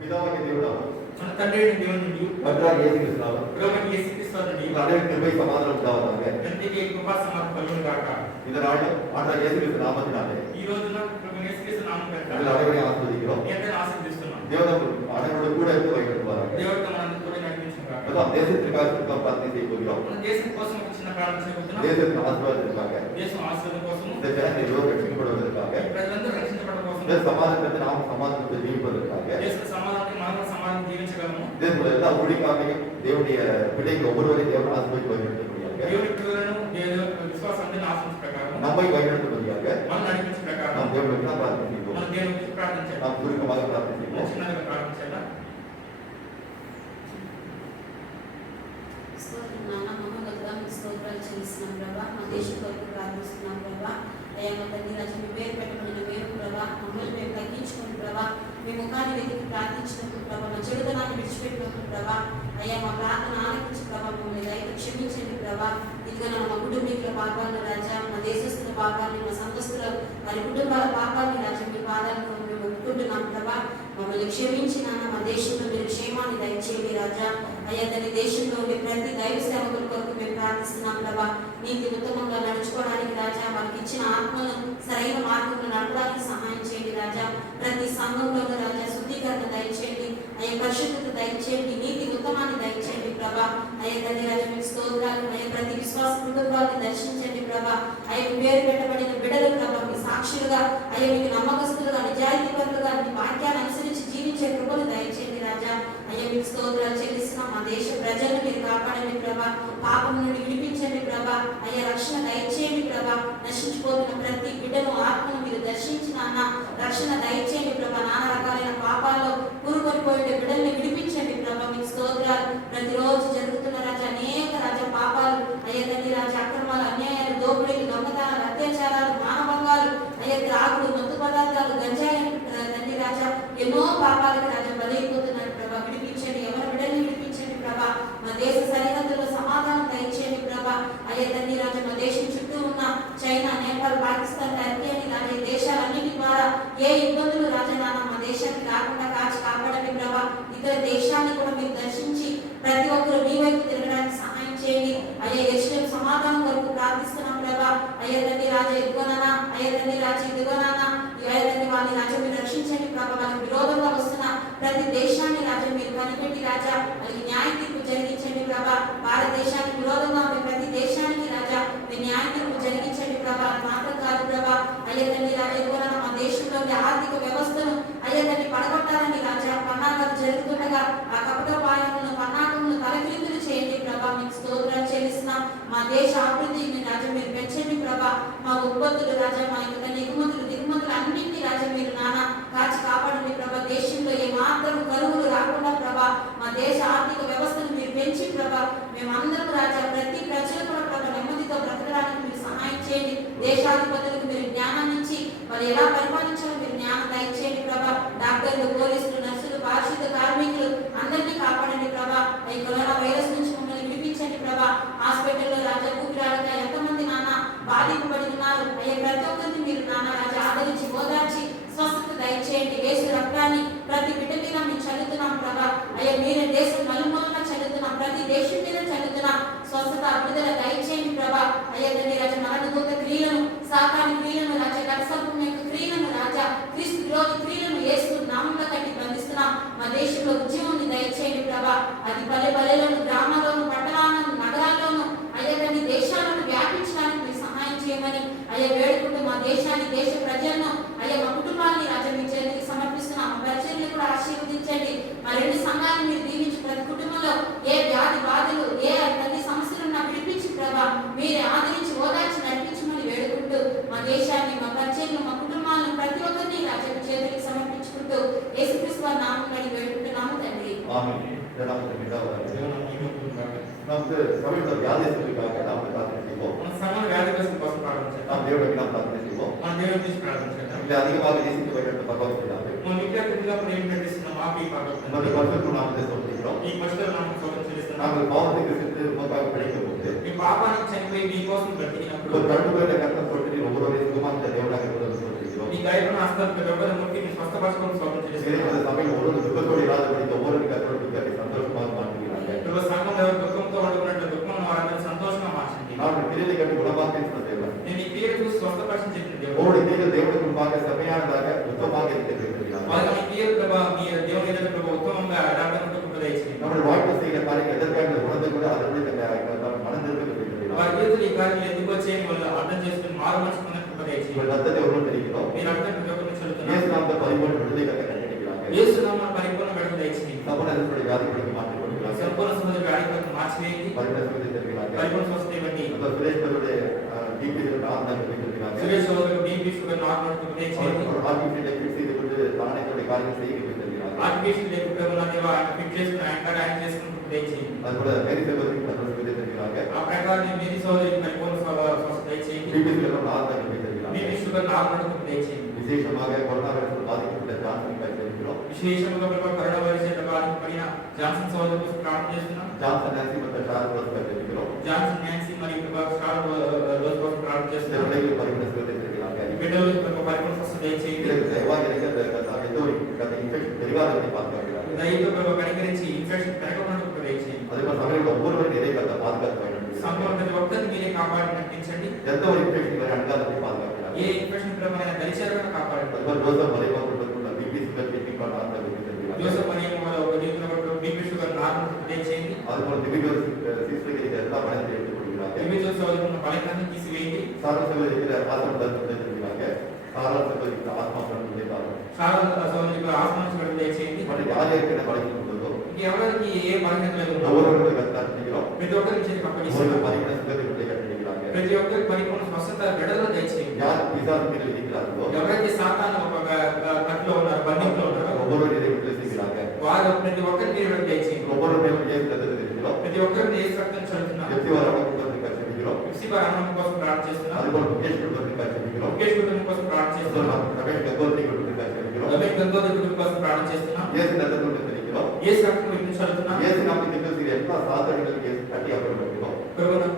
పితావైన దేవుడా, మన తండ్రి అయిన దేవుని నుండి కర్తరాగిన యేసుక్రీస్తు నామమున ప్రభువైన యేసుక్రీస్తు నుండి అందరికీ కృపై సమాధానం కావాలంటే అందరికీ కృపా సమాధానం కలుగును గాక. இந்த நாள் ஆண்டவர் இயேசுவின் நாமத்தினாலே ఈ రోజున ప్రభువైన యేసుక్రీస్తు నామమున நாங்கள் அனைவரையும் ஆசீர்வதிக்கிறோம். మీ అందరిని ఆశీర్వదిస్తున్నాం. தேவனோடு அனைவரோடு கூட இருந்து வைக்கப்படுவார்கள். దేవుడితో మనందరితో కూడా నడిపించును గాక. அதான் தேசத்திற்காக பிரார்த்தனை செய்ய போகிறோம். మన దేశం కోసం ఒక చిన్న ప్రార్థన చేయబోతున్నాం. தேசத்தின் ஆசீர்வாதத்திற்காக, దేశం ఆశీర్వాదం కోసం, இந்த ஜனங்கள் எல்லோரும் ரட்சிக்கப்படுவதற்காக, ప్రజలందరూ రక్షించబడడం కోసం, இந்த சமாதானத்தை நாம் சமாதானத்தை ஜீவிப்பதற்காக, దేశ సమాధానాన్ని మనం సమాధానం జీవించగలము. தேசத்தில் எல்லா ஊழியக்காரையும் தேவனுடைய பிள்ளைகள் ஒவ்வொருவரையும் தேவன் ஆசீர்வதித்து வழிநடத்தும்படியாக, దేవుడి పిల్లలను విశ్వాసాన్ని ఆశించే ప్రకారం, நம்மை வழிநடத்தும்படியாக మనం నడిపించే ప్రకారం நாம் தேவனுக்கு பிரார்த்தனை செய்வோம். మన దేవునికి ప్రార్థించాలి. நாம் சுருக்கமாக பிரார்த்தனை செய்வோம். చిన్నగా ప్రార్థించాలా? స్తోత్రాలు చెల్లిస్తున్నాం ప్రభా. మా దేశం కొరకు ప్రార్థిస్తున్నాం ప్రభా. అయ్యా మా తండ్రి రాజు మీ పేరు పెట్టమని మీరు ప్రభా మమ్మల్ని మేము తగ్గించుకుని ప్రభా మీ ముఖాన్ని వెతికి ప్రార్థించినప్పుడు ప్రభా మా చెడుతనాన్ని విడిచిపెట్టినప్పుడు ప్రభా అయ్యా మా ప్రార్థన ఆలకించి ప్రభా మమ్మల్ని దయతో క్షమించండి ప్రభా. ఇదిగో మా కుటుంబీకుల పాపాలను రాజా, మా దేశస్తుల పాపాన్ని, మా సంఘస్థుల వారి కుటుంబాల పాపాన్ని రాజా మీ పాదాలను మేము ఒప్పుకుంటున్నాం ప్రభా. మమ్మల్ని క్షమించి నాన్న మా దేశంలో మీరు క్షేమాన్ని దయచేయండి రాజా. అయ్యా తన దేశంలో ఉండే ప్రతి దైవ సేవకుల కొరకు మేము ప్రార్థిస్తున్నాం ప్రభా. నీతి ఉత్తమంగా నడుచుకోవడానికి రాజా, వారికి ఇచ్చిన ఆత్మను సరైన మార్గంలో నడపడానికి సహాయం చేయండి రాజా. ప్రతి సంఘంలో రాజా శుద్ధీకరణ దయచేయండి, అయ్యా పరిశుద్ధత దయచేయండి, నీతి ఉత్తమాన్ని దయచేయండి ప్రభా. అయ్యా తండ్రి రాజా మీకు స్తోత్రాలు. అయ్యా ప్రతి విశ్వాస కుటుంబాలను దర్శించండి ప్రభా. అయ్యా మీ పేరు పెట్టబడిన బిడ్డలు ప్రభా మీ సాక్షులుగా, అయ్యా మీకు నమ్మకస్తులుగా, నిజాయితీపరులుగా మీ వాక్యాన్ని అనుసరించి జీవించే కృపను దయచేయండి రాజా. అయ్యా మీకు స్తోత్రాలు చెల్లిస్తున్నాం. మా దేశ ప్రజలను మీరు కాపాడండి ప్రభా. పాపం నుండి విడిపించండి ప్రభా. అయ్యా రక్షణ దయచేయండి ప్రభా. నశించిపోతున్న ప్రతి బిడ్డను ఆత్మను మీరు దర్శించిన అన్న రక్షణ దయచేయండి ప్రభా. నానా రకాలైన పాపాల్లో కూరుకొనిపోయే బిడ్డల్ని విడిపించండి ప్రభా. మీకు స్తోత్రాలు. ప్రతిరోజు జరుగుతున్న రాజా అనేక రాజా పాపాలు, అయ్యా తండ్రి రాజా అక్రమాలు, అన్యాయాలు, దోపిడీలు, దొంగతనాలు, అత్యాచారాలు, మానభంగాలు, అయ్యా త్రాగుడు, మత్తు పదార్థాలు, గంజాయి తండ్రి రాజా ఎన్నో పాపాలకు రాజా బలైపోతున్నారు ప్రభా. విడిపించండి, ఎవరి బిడ్డల్ని విడిపించండి ప్రభా. మా దేశ సరిహద్దుల్లో సమాధానం దయచేయండి ప్రభా. అయ్యా తండ్రి రాజా మా దేశం చుట్టూ ఉన్న చైనా, నేపాల్, పాకిస్తాన్, టర్కీ అని రాజా ఈ దేశాలన్నిటి ద్వారా ఏ ఇబ్బందులు రాజా నాన్న మా దేశానికి రాకుండా కాచి కాపాడండి ప్రభా. ఇతర దేశాన్ని కూడా మీరు దర్శించి ప్రతి ఒక్కరు మీ వైపు తిరగడానికి సహాయం చేయండి. అయ్యా యెరూషలేం సమాధానం వరకు ప్రార్థిస్తున్నాం ప్రభా. అయ్యా తండ్రి రాజా ఇదిగోనానా, అయ్యా తండ్రి రాజా ఇదిగోనానా, అయ్యా తండ్రి వాళ్ళని రాజా మీరు రక్షించండి ప్రభా. వాళ్ళకి విరోధంగా వస్తున్న ప్రతి దేశాన్ని రాజా మీరు కనిపెట్టి రాజా వాళ్ళకి న్యాయ తీర్పు జరిగించండి ప్రభా. భారతదేశానికి విరోధంగా ఉన్న ప్రతి దేశానికి రాజా మీరు న్యాయ తీర్పు జరిగించండి ప్రభా. మాత్రం కాదు ప్రభా. అయ్యా తండ్రి రాజా ఇదిగోనానా మా దేశంలో ఆర్థిక వ్యవస్థను అయ్యా తండ్రి పడగొట్టాలని రాజా పన్నాగాలు జరుగుతుండగా ఆ కపటోపాయములను పన్నాగములను తలకిందులు చేయండి ప్రభా. మీకు స్తోత్రాలు చెల్లిస్తున్నాం. మా దేశ అభివృద్ధిని రాజా మీరు పెంచండి ప్రభా. మా ఉత్పత్తులు రాజా, మా యొక్క ఎగుమతులు దిగుమతులు అన్నింటినీ రాజా మీరు నానా కాచి కాపాడండి ప్రభా. దేశంలో ఏ మాత్రం కరువులు రాకుండా ప్రభా మా దేశ ఆర్థిక వ్యవస్థను మీరు పెంచి ప్రభా మేమందరం రాజా ప్రతి ప్రజలు కూడా ప్రభా నెమ్మదితో బ్రతకడానికి మీరు సహాయం చేయండి. దేశాధిపతులకు మీరు జ్ఞానాన్ని ఇచ్చి వాళ్ళు ఎలా పరిపాలించాలో మీరు జ్ఞానం దయచేయండి ప్రభా. డాక్టర్లు, పోలీసులు, నర్సులు, పారిశుద్ధ కార్మికులు అందరినీ కాపాడండి ప్రభా. ఈ కరోనా వైరస్ నుంచి మమ్మల్ని విడిపించండి ప్రభా. హాస్పిటల్లో రాజా ఊపిరాడక ఎంతమంది నాన్న బాధింపబడి ఉన్నారు. అయ్యా ప్రతి ఒక్కరిని మీరు నాన్న రాజా ఆదరించి ఓదార్చి స్వస్థత దయచేయండి. యేసు రక్తాన్ని ప్రతి బిడ్డ మీద మేము చల్లుతున్నాం ప్రభా. అయ్యా మీరే దేశం నలుమూలన చల్లుతున్నాం, ప్రతి దేశం మీద చల్లుతున్నాం. స్వస్థత విడుదల దయచేయండి ప్రభా. అయ్యా తండ్రి రాజా మరణదూత క్రియలను, సాతాని క్రియలను రాజా, కటసర్పం యొక్క క్రియలను రాజా, క్రీస్తు విరోధి క్రియలను యేసు నామమున కట్టి బంధిస్తున్నాం. మా దేశంలో ఉద్యమాన్ని దయచేయండి ప్రభా. అది పల్లె పల్లెలను, గ్రామాల్లోను, పట్టణాలను, నగరాల్లోను అయ్యా తండ్రి దేశాలను వ్యాపించడానికి మీరు సహాయం చేయమని అయ్యా వేడుకుంటూ మా దేశాన్ని, దేశ ప్రజలను, అయ్యా మా కుటుంబాన్ని రాజా మీ చేతికి సమర్పిస్తున్నాం. మా పరిచర్యలు కూడా ఆశీర్వదించండి. మా రెండు సంఘాలను మీరు దీవించి ప్రతి కుటుంబంలో ఏ వ్యాధి బాధలు, ఏ ప్రతి సమస్యలున్నా విడిపించి ప్రభా మీరే ఆదరించి ఓదార్చి నడిపించమని వేడుకుంటూ మా దేశాన్ని, మా పరిచర్యలు, మా కుటుంబాలను ప్రతి ఒక్కరిని రాజా మీ చేతికి సమర్పించుకుంటూ యేసుక్రీస్తు వారి నామమున అడిగి వేడుకుంటున్నాము తండ్రి. ஆமென். இரண்டாவது பிதாவாகிய దేవుని మహిమకు గాక. நமக்கு சபையோட வியாதிகளுக்காக நாம் பிரார்த்தனை செய்வோம். మన సమాన వ్యాధిగ్రస్తుల కోసం ప్రార్థించాలి. நாம் தேவனுக்கு நாம் பிரார்த்தனை செய்வோம். మన దేవుని తీసి ప్రార్థించాలి. இல்லை அதிகமாக நேசித்து வருகிற பகவத்கீதாவே మన విద్యార్థులుగా ప్రేమ నడిస్తున్న మాకు ఈ పాఠం நம்முடைய பரிசுத்த நாமத்தை சொல்கிறோம். ఈ పరిస్థితుల్లో నామం సౌకర్యం చేస్తున్నాం. நாங்கள் பாவத்துக்கு சென்று உமக்காக பிழைக்கும் போது మీ పాపానికి చనిపోయి మీ కోసం బ్రతికినప్పుడు ஒரு 2 பேரை கர்த்தர் சொல்லிட்டு நீ ஒவ்வொரு சுகமான தேவனாக இருப்பதை சொல்கிறோம். మీ గాయకున్న హస్తాలు పెద్దవారు ముట్టి మీ స్వస్థపరచుకొని సౌకర్యం చేస్తున్నాం. இந்த சபையில் ஒரு துக்கத்தோடு పరిగెత్తులు ఈ కార్యాలు ఎందుకు వచ్చాయని వాళ్ళు అర్థం చేసుకుని మారు మనసు పొందిన కృప దయచేయండి. உங்கள் ரத்தத்தை எவ்வளவு தெரிவிக்கிறோம் మీరు అర్థం ప్రతి ఒక్కరిని இயேசு చదువుతున్నారు. நாமத்தை பரிபூர்ண விடுதலை கட்ட கண்டிக்கிறாங்க యేసు నామమున పరిపూర్ణ విడుదల దయచేయండి. சபனத்துடைய வியாதிகளுக்கு மாற்றி கொடுக்கிறாங்க సంపూర్ణ సముద్ర వ్యాధిகளுக்கு మార్చివేయండి. பரிபூர்ண சுகத்தை தருகிறாங்க పరిపూర్ణ స్వస్థత ఇవ్వండి. அந்த சுரேஷ்வருடைய டிபிகளுக்கு ஆனந்தம் கொடுக்கிறாங்க సురేష్ సోదరులకు బీపీ షుగర్ నార్మల్ కృప దయచేయండి. ஆர்டிபிஷியல் எக்ஸிட் செய்து கொண்டு தானே தன்னுடைய காரியம் செய்ய தருகிறாங்க ఆర్టిఫిషియల్ లేకుండా దేవా ఆయన ఫిట్ చేసుకుని ఆయన కాడ ఆయన చేసుకుని కృప దయచేయండి. அதுபோல மேரி சகோதரிக்கு பரிபூர்ண சுகத்தை தருகிறாங்க ఆ ప్రకారం మీది సోదరికి పరిపూర్ణ స్వస్థత దయచేయండి. டிபிகளுக்கு ஆனந்தம் தருகிறாங்க బీపీ షుగర్ నార్మల్ కృప దయచేయండి. விசேஷமாக கொரோனா வைரஸ் பாதிக்கப்பட்ட ஜான்சன் பரிசோதிக்கிறோம் విశేషంగా కరోనా వైరస్ చేత బాధింపబడిన జాన్సన్ సోదరు కోసం ప్రార్థన చేస్తున్నాం. ஜான்சன் நான்சி மற்றும் சார்ஸ் ரோஸ் பரிசோதிக்கிறோம் జాన్సన్ నాన్సీ మరియు స్టార్ రోజు కోసం ప్రార్థన இந்த చేస్తున్నాం. விலையில் பரிபூர்ண சுகத்தை தருகிறாங்க ఈ బిడ్డలకు పరిపూర్ణ స్వస్థత దయచేయండి. இதற்கு தயவாக எந்த ஒரு இன்ஃபெக்ஷன் தெரியாதவரை பாதுகாக்கிறாங்க దయతో కనికరించి ఇన్ఫెక్షన్ పెరగకుండా కృప దయచేయండి. அதே போல சமையல் ஒவ்வொருவரும் நிறைய பாதுகாக்க வேண்டும் సంపూర్ణ ప్రతి ఒక్కరిని మీరే కాపాడి నడిపించండి. எந்த ஒரு இன்ஃபெக்ஷன் வரை அணுகாதவரை பாதுகாக்கிறாங்க ఏ ఇన్ఫెక్షన్ ప్రమాణ దరిచేరకుండా కాపాడండి. அதுபோல் ஜோசப் மறைவா கொண்டிருக்கிற பிபி சுகர் கிட்னி ஆனந்த விடுதலை தருகிறாங்க జోసెఫ్ మరియు ఒక జీవితంలో బీపీ షుగర్ నార్మల్ కృప దయచేయండి. அதுபோல் திவிகர் சிஸ்டருக்கு எல்லா பணத்தை எடுத்துக் கொடுக்கிறாங்க వివిధ సోదరులను బలహీనతను తీసివేయండి. சாரா சகோதரிக்கிற ஆத்ம தத்துவத்தை தருகிறாங்க சாரா சகோதரிக்கிற ஆத்மா தத்துவத்தை தாரும் చాలా సోదరులకు ఆత్మహత్య దయచేయండి. மற்றும் யார் ஏற்கனவே பழகி கொண்டதோ ఎవరికి ఏ బలహీనత లేదు ஒவ்வொருவருடைய கருத்தாக செய்கிறோம் ప్రతి ఒక్కరికి చేసి ஒவ்வொரு అప్పగిస్తున్నాం. பரிமாண சுகத்தை விடுதலை கட்டிக்கிறாங்க ప్రతి ఒక్కరికి పరిపూర్ణ స్వస్థత విడుదల దయచేయండి. யார் பிசாசு மீது இருக்கிறார்களோ ఎవరైతే సాతాను ఒక కట్లో ఉన్నారు బంధింపులో ఉన్నారో ஒவ்வொருவரும் இதை விடுதலை செய்கிறாங்க వారు ప్రతి ఒక్కరికి విడుదల దయచేయండి. ஒவ்வொரு மேலும் ஏன் ரத்தத்தை தெரிவிக்கிறோம் ప్రతి ఒక్కరిని ఏ రక్తం చదువుతున్నాం. எத்தி வாரம் குடும்பத்திற்காக செபிக்கிறோம் ఆనందం కోసం ప్రార్థన చేస్తున్నాం. அதுபோல் முகேஷ் குடும்பத்திற்காக செபிக்கிறோம் ముఖేష్ కుటుంబం కోసం ప్రార్థన చేస్తున్నాం. ரமேஷ் கங்கோத்ரி குடும்பத்திற்காக செபிக்கிறோம் రమేష్ గంగోదర్ కుటుంబం కోసం ప్రార్థన చేస్తున్నాం. இயேசு ரத்தத்தை தெரிவிக்கிறோம் యేసు రక్తం గురించి చదువుతున్నాం. இயேசு நாமத்தில் நிகழ்ச்சிய எல்லா சாதனைகளும் இயேசு கட்டி அப்புறப்படுகிறோம் ప్రభువును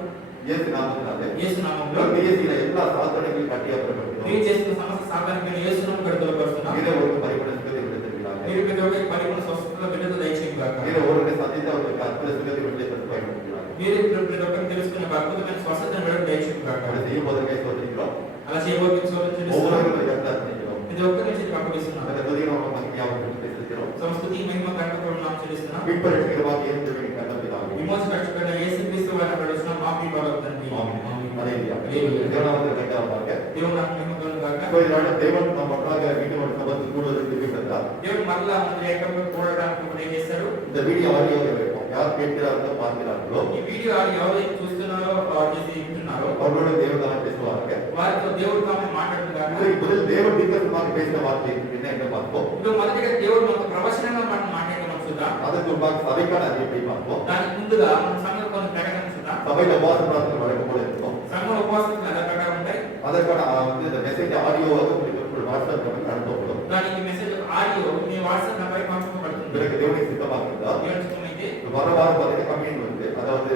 இயேசு நாமத்தினாலே యేసు నామములో கிரியை எல்லா சாதனைகளையும் கட்டி అప్పుడப்படுகிறோம் క్రియ చేస్తున్న సమస్త సాతానికి యేసు నామములో విడుదల పరుస్తున్నాం. இதை ஒரு பரிமாண சுகத்தை விடுதலை தருகிறாங்க మీరు ప్రతి ఒక్కరికి పరిపూర్ణ స్వస్థత విడుదల దయచేయండి గాక. இதை ஒருவரை சந்தித்து அவர்களுக்கு அற்புத சுகத்தை விடுதலை தந்து பயன்படுத்துகிறாங்க మీరు ప్రతి ఒక్కరికి తెలుసుకున్న అద్భుతమైన స్వస్థతను విడుదల దయచేయండి గాక. அப்படி செய்யும் போதற்கை சோதரிக்கிறோம் అలా చేయబోతున్న సోదరుని తెలుసుకున్నాం. ஒவ்வொருவரும் கருத்தா செஞ்சிக்கிறோம் ప్రతి ఒక్కరిని చేసి అప్పగిస్తున్నాం. அந்த துதிகளை மகிமையாக பேசுகிறோம் సంస్కృతి మహిమ కనపడడం నామ చెల్లిస్తున్నాం. மீட்பரட்சிகரமாக இயேசுவின் கண்டபிதாவே విమోచన రక్షకుడైన యేసుక్రీస్తు వారిని ప్రకటిస్తున్నాం. మా ప్రియ భగవంతుని ஆமென் ஹalleluya ஹalleluya. தேவனாமத்தை கண்டாவாக దేవుడు నాకు మహిమకలుగును గాక. கோயிலான தேவன் நம்ம ஒன்றாக மீண்டும் ஒரு சபத்தில் கூடுவதற்கு விரும்புகிறார் దేవుడు మరలా మన ఏకంగా కూడడానికి కూడా ఏం చేస్తాడు. இந்த வீடியோ ஆடியோவை வைப்போம் யார் கேட்கிறார்களோ பார்க்கிறார்களோ ఈ వీడియో ఎవరైతే చూస్తున్నారో చేసి వింటున్నారో அவர்களோட தேவனாக பேசுவாங்க వారితో దేవుడు తామే మాట్లాడుతున్నారు. இன்றைக்கு முதல் தேவன் தீர்க்கமாக பேசின வார்த்தை என்ன என்று பார்ப்போம் ఇప్పుడు మొదటిగా దేవుడు మనకు ప్రవచనంగా మనం మాట్లాడడం చూద్దాం. அதற்கு முன்பாக சபைக்கான அறிவிப்பை பார்ப்போம் దానికి ముందుగా మన సంఘం కొన్ని ప్రకటన చూద్దాం. சபையில உபவாச பிரார்த்தனை வழக்கம் போல இருக்கும் సంఘం ఉపవాసాలు అదే ప్రకారం ఉంటాయి. அதற்கான இந்த மெசேஜ் ஆடியோவாக உங்களுக்கு வாட்ஸ்அப் நமக்கு அனுப்பப்படும் దానికి మెసేజ్ ఆడియో మీ వాట్సాప్ నంబర్ పంపించబడుతుంది. பிறகு தேவனை சித்தமாக இருந்தால் దేవుని చిత్తమైతే வர வாரம் பார்த்தீங்கன்னா கம்யூனியன் வந்து அதாவது